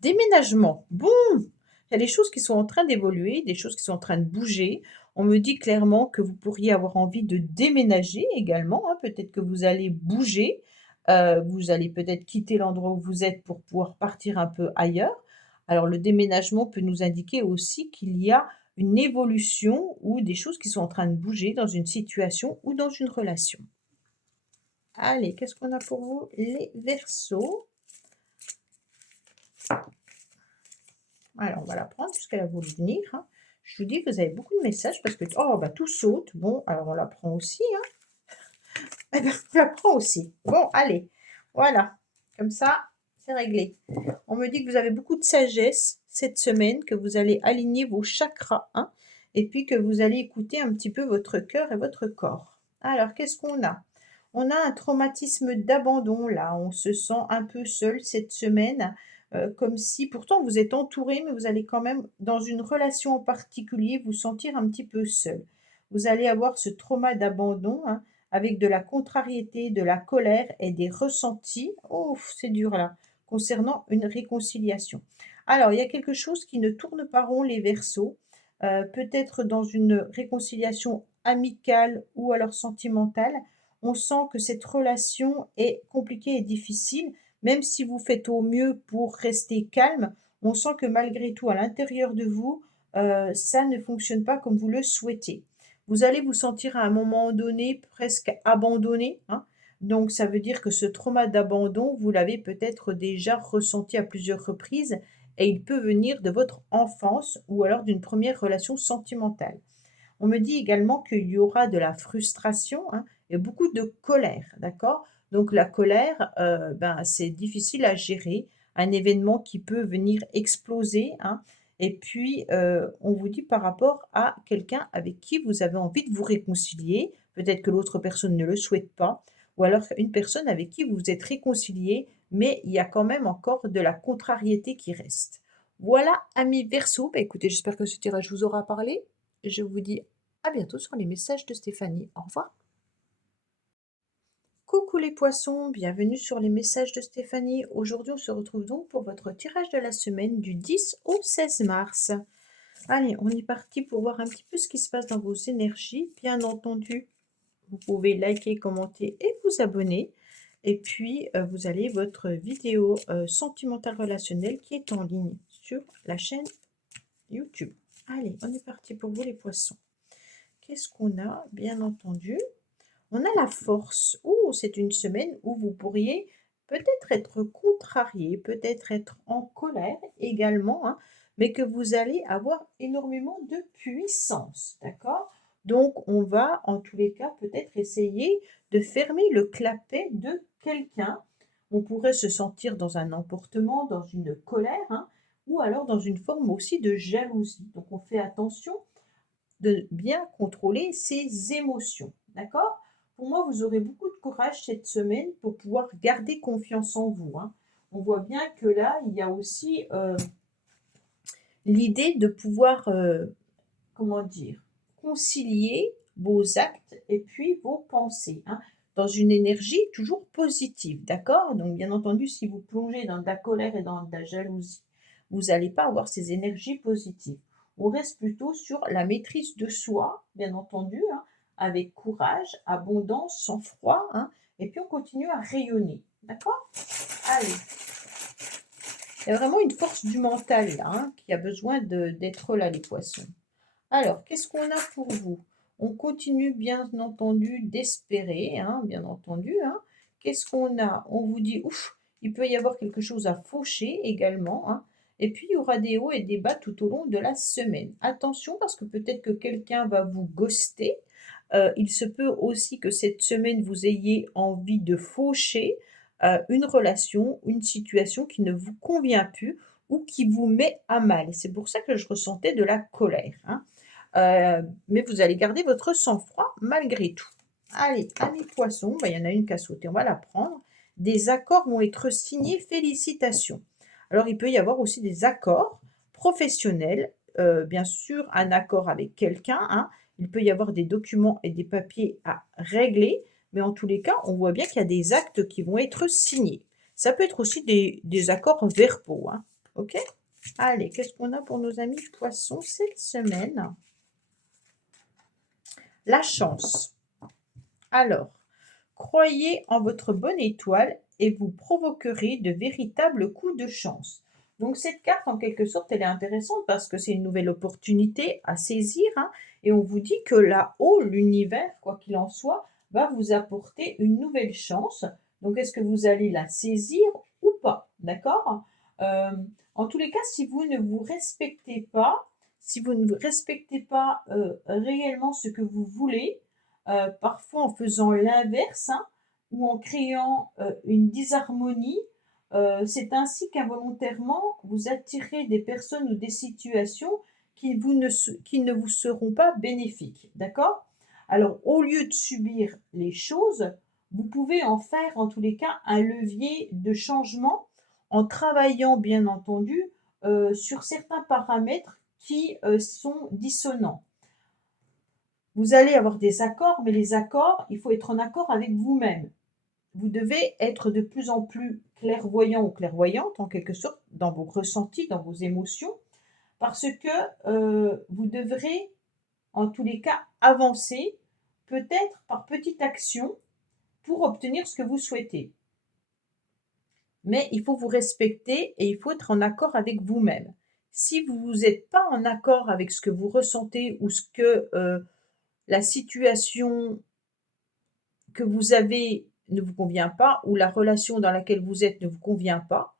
Déménagement. Bon, il y a des choses qui sont en train d'évoluer, des choses qui sont en train de bouger. On me dit clairement que vous pourriez avoir envie de déménager également, hein. Peut-être que vous allez bouger, vous allez peut-être quitter l'endroit où vous êtes pour pouvoir partir un peu ailleurs. Alors le déménagement peut nous indiquer aussi qu'il y a une évolution ou des choses qui sont en train de bouger dans une situation ou dans une relation. Allez, qu'est-ce qu'on a pour vous les Verseaux? Alors, on va la prendre puisqu'elle a voulu venir, hein. Je vous dis que vous avez beaucoup de messages parce que oh, bah, tout saute. Bon, alors on la prend aussi, hein. Eh ben, on la prend aussi. Bon, allez, voilà. Comme ça, c'est réglé. On me dit que vous avez beaucoup de sagesse cette semaine, que vous allez aligner vos chakras, hein, et puis que vous allez écouter un petit peu votre cœur et votre corps. Alors, qu'est-ce qu'on a? On a un traumatisme d'abandon là, on se sent un peu seul cette semaine, comme si pourtant vous êtes entouré, mais vous allez quand même dans une relation en particulier vous sentir un petit peu seul. Vous allez avoir ce trauma d'abandon, hein, avec de la contrariété, de la colère et des ressentis, ouf, c'est dur là, concernant une réconciliation. Alors, il y a quelque chose qui ne tourne pas rond les Verseaux. peut-être dans une réconciliation amicale ou alors sentimentale. On sent que cette relation est compliquée et difficile, même si vous faites au mieux pour rester calme, on sent que malgré tout à l'intérieur de vous, ça ne fonctionne pas comme vous le souhaitez. Vous allez vous sentir à un moment donné presque abandonné, hein, donc ça veut dire que ce trauma d'abandon, vous l'avez peut-être déjà ressenti à plusieurs reprises et il peut venir de votre enfance ou alors d'une première relation sentimentale. On me dit également qu'il y aura de la frustration, hein, et beaucoup de colère, d'accord? Donc la colère, ben, c'est difficile à gérer, un événement qui peut venir exploser, hein, et puis, on vous dit par rapport à quelqu'un avec qui vous avez envie de vous réconcilier, peut-être que l'autre personne ne le souhaite pas, ou alors une personne avec qui vous vous êtes réconcilié, mais il y a quand même encore de la contrariété qui reste. Voilà, amis Verseau, bah, écoutez, j'espère que ce tirage vous aura parlé. Je vous dis à bientôt sur les messages de Stéphanie. Au revoir. Coucou les poissons, bienvenue sur les messages de Stéphanie. Aujourd'hui, on se retrouve donc pour votre tirage de la semaine du 10 au 16 mars. Allez, on est parti pour voir un petit peu ce qui se passe dans vos énergies. Bien entendu, vous pouvez liker, commenter et vous abonner. Et puis, vous allez votre vidéo sentimentale relationnelle qui est en ligne sur la chaîne YouTube. Allez, on est parti pour vous les poissons. Qu'est-ce qu'on a? Bien entendu, on a la force. Oh, c'est une semaine où vous pourriez peut-être être contrarié, peut-être être en colère également, hein, mais que vous allez avoir énormément de puissance, d'accord? Donc, on va en tous les cas peut-être essayer de fermer le clapet de quelqu'un. On pourrait se sentir dans un emportement, dans une colère, hein, ou alors dans une forme aussi de jalousie. Donc, on fait attention de bien contrôler ses émotions, d'accord? Pour moi, vous aurez beaucoup de courage cette semaine pour pouvoir garder confiance en vous, hein. On voit bien que là, il y a aussi l'idée de pouvoir, comment dire, concilier vos actes et puis vos pensées, hein, dans une énergie toujours positive, d'accord? Donc, bien entendu, si vous plongez dans de la colère et dans de la jalousie, vous n'allez pas avoir ces énergies positives. On reste plutôt sur la maîtrise de soi, bien entendu, hein, avec courage, abondance, sang-froid, hein, et puis on continue à rayonner, d'accord? Allez, il y a vraiment une force du mental là, hein, qui a besoin d'être là, les poissons. Alors, qu'est-ce qu'on a pour vous? On continue bien entendu d'espérer, hein, bien entendu, hein. Qu'est-ce qu'on a? On vous dit, ouf, il peut y avoir quelque chose à faucher également, hein. Et puis, il y aura des hauts et des bas tout au long de la semaine. Attention, parce que peut-être que quelqu'un va vous ghoster. Il se peut aussi que cette semaine, vous ayez envie de faucher une relation, une situation qui ne vous convient plus ou qui vous met à mal. C'est pour ça que je ressentais de la colère, hein. Mais vous allez garder votre sang-froid malgré tout. Allez, amis poissons, bah, il y en a une qui a sauté, on va la prendre. Des accords vont être signés, félicitations. Alors, il peut y avoir aussi des accords professionnels, bien sûr, un accord avec quelqu'un, hein. Il peut y avoir des documents et des papiers à régler, mais en tous les cas, on voit bien qu'il y a des actes qui vont être signés. Ça peut être aussi des accords verbaux, hein. OK? Allez, qu'est-ce qu'on a pour nos amis poissons cette semaine? La chance. Alors, croyez en votre bonne étoile et vous provoquerez de véritables coups de chance. Donc cette carte, en quelque sorte, elle est intéressante parce que c'est une nouvelle opportunité à saisir, hein, et on vous dit que là-haut, l'univers, quoi qu'il en soit, va vous apporter une nouvelle chance. Donc est-ce que vous allez la saisir ou pas? D'accord? Euh, En tous les cas, si vous ne vous respectez pas, si vous ne respectez pas réellement ce que vous voulez, parfois en faisant l'inverse, hein, ou en créant une disharmonie, c'est ainsi qu'involontairement, vous attirez des personnes ou des situations qui ne vous seront pas bénéfiques. D'accord? Alors, au lieu de subir les choses, vous pouvez en faire, en tous les cas, un levier de changement en travaillant, bien entendu, sur certains paramètres qui sont dissonants. Vous allez avoir des accords, mais les accords, il faut être en accord avec vous-même. Vous devez être de plus en plus clairvoyant ou clairvoyante, en quelque sorte, dans vos ressentis, dans vos émotions, parce que vous devrez, en tous les cas, avancer, peut-être par petite action, pour obtenir ce que vous souhaitez. Mais il faut vous respecter et il faut être en accord avec vous-même. Si vous n'êtes pas en accord avec ce que vous ressentez ou ce que la situation que vous avez ne vous convient pas ou la relation dans laquelle vous êtes ne vous convient pas,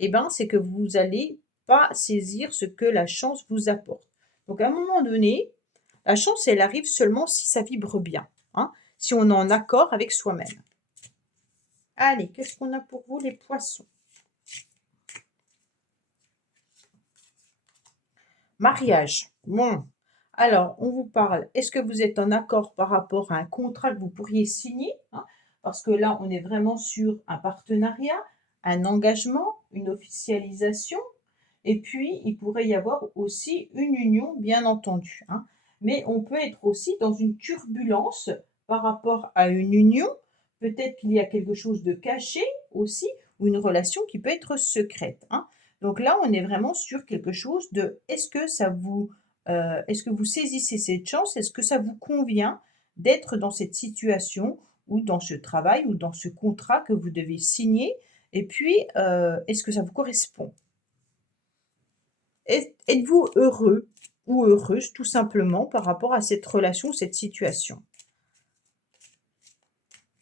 eh ben, c'est que vous allez pas saisir ce que la chance vous apporte. Donc à un moment donné, la chance, elle arrive seulement si ça vibre bien, hein, si on est en accord avec soi-même. Allez, qu'est-ce qu'on a pour vous les poissons? Mariage. Bon, alors on vous parle, est-ce que vous êtes en accord par rapport à un contrat que vous pourriez signer, hein? Parce que là, on est vraiment sur un partenariat, un engagement, une officialisation, et puis il pourrait y avoir aussi une union, bien entendu, hein. Mais on peut être aussi dans une turbulence par rapport à une union. Peut-être qu'il y a quelque chose de caché aussi, ou une relation qui peut être secrète, hein. Donc là, on est vraiment sur quelque chose de est-ce que vous saisissez cette chance? Est-ce que ça vous convient d'être dans cette situation ou dans ce travail ou dans ce contrat que vous devez signer? Et puis, est-ce que ça vous correspond? Êtes-vous heureux ou heureuse tout simplement par rapport à cette relation, cette situation?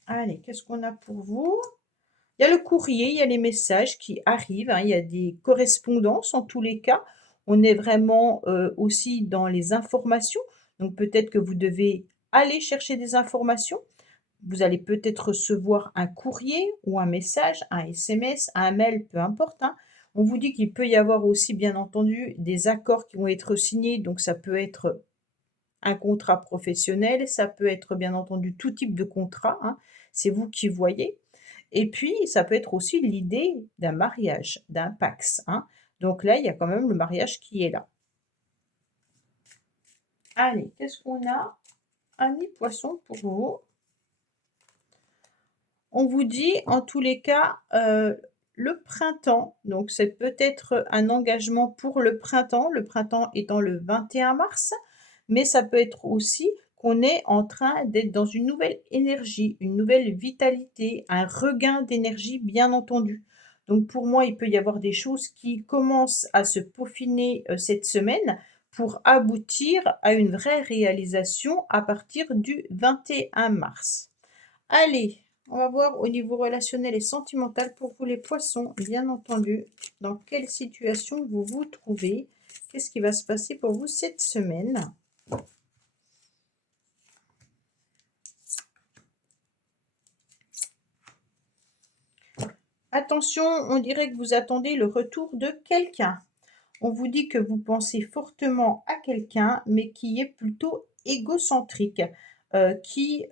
Allez, qu'est-ce qu'on a pour vous? Il y a le courrier, il y a les messages qui arrivent, hein, il y a des correspondances en tous les cas. On est vraiment, aussi dans les informations, donc peut-être que vous devez aller chercher des informations. Vous allez peut-être recevoir un courrier ou un message, un SMS, un mail, peu importe, hein. On vous dit qu'il peut y avoir aussi, bien entendu, des accords qui vont être signés, donc ça peut être un contrat professionnel, ça peut être, bien entendu, tout type de contrat, hein. C'est vous qui voyez. Et puis, ça peut être aussi l'idée d'un mariage, d'un Pacs, hein. Donc là, il y a quand même le mariage qui est là. Allez, qu'est-ce qu'on a? Amis poissons pour vous. On vous dit en tous les cas, le printemps, donc c'est peut-être un engagement pour le printemps étant le 21 mars, mais ça peut être aussi qu'on est en train d'être dans une nouvelle énergie, une nouvelle vitalité, un regain d'énergie bien entendu. Donc pour moi, il peut y avoir des choses qui commencent à se peaufiner, cette semaine pour aboutir à une vraie réalisation à partir du 21 mars. Allez, on va voir au niveau relationnel et sentimental pour vous les poissons, bien entendu, dans quelle situation vous vous trouvez, qu'est-ce qui va se passer pour vous cette semaine. Attention, on dirait que vous attendez le retour de quelqu'un. On vous dit que vous pensez fortement à quelqu'un, mais qui est plutôt égocentrique, qui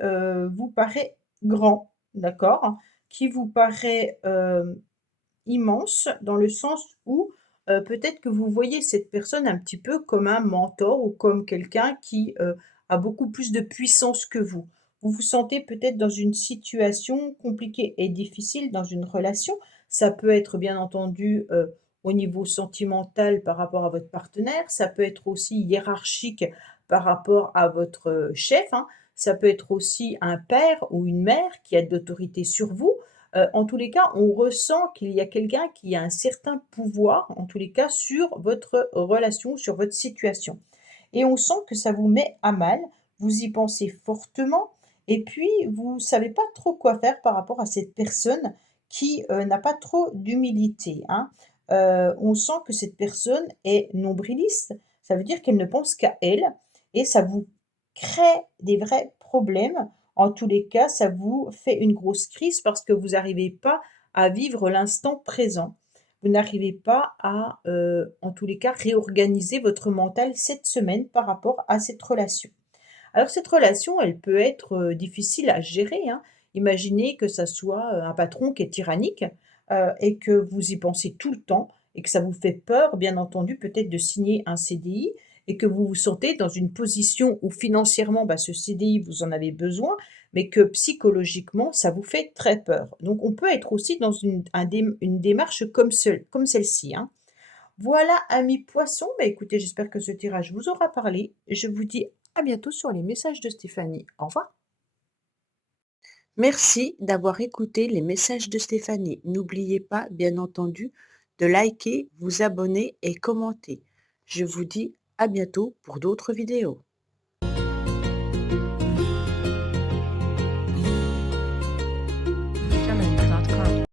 vous paraît grand, d'accord? Qui vous paraît immense dans le sens où peut-être que vous voyez cette personne un petit peu comme un mentor ou comme quelqu'un qui a beaucoup plus de puissance que vous. Vous vous sentez peut-être dans une situation compliquée et difficile dans une relation. Ça peut être bien entendu au niveau sentimental par rapport à votre partenaire. Ça peut être aussi hiérarchique par rapport à votre chef, hein. Ça peut être aussi un père ou une mère qui a de l'autorité sur vous. En tous les cas, on ressent qu'il y a quelqu'un qui a un certain pouvoir, en tous les cas, sur votre relation, sur votre situation. Et on sent que ça vous met à mal, vous y pensez fortement, et puis vous ne savez pas trop quoi faire par rapport à cette personne qui n'a pas trop d'humilité, hein. On sent que cette personne est nombriliste, ça veut dire qu'elle ne pense qu'à elle, et ça vous crée des vrais problèmes. En tous les cas, ça vous fait une grosse crise parce que vous n'arrivez pas à vivre l'instant présent. Vous n'arrivez pas à, en tous les cas, réorganiser votre mental cette semaine par rapport à cette relation. Alors cette relation, elle peut être, difficile à gérer, hein. Imaginez que ça soit, un patron qui est tyrannique, et que vous y pensez tout le temps et que ça vous fait peur, bien entendu, peut-être de signer un CDI et que vous vous sentez dans une position où financièrement, bah, ce CDI, vous en avez besoin, mais que psychologiquement, ça vous fait très peur. Donc on peut être aussi dans une démarche comme celle-ci, hein. Voilà, amis poissons, bah, écoutez, j'espère que ce tirage vous aura parlé. Je vous dis à bientôt sur les messages de Stéphanie. Au revoir. Merci d'avoir écouté les messages de Stéphanie. N'oubliez pas, bien entendu, de liker, vous abonner et commenter. Je vous dis à bientôt pour d'autres vidéos.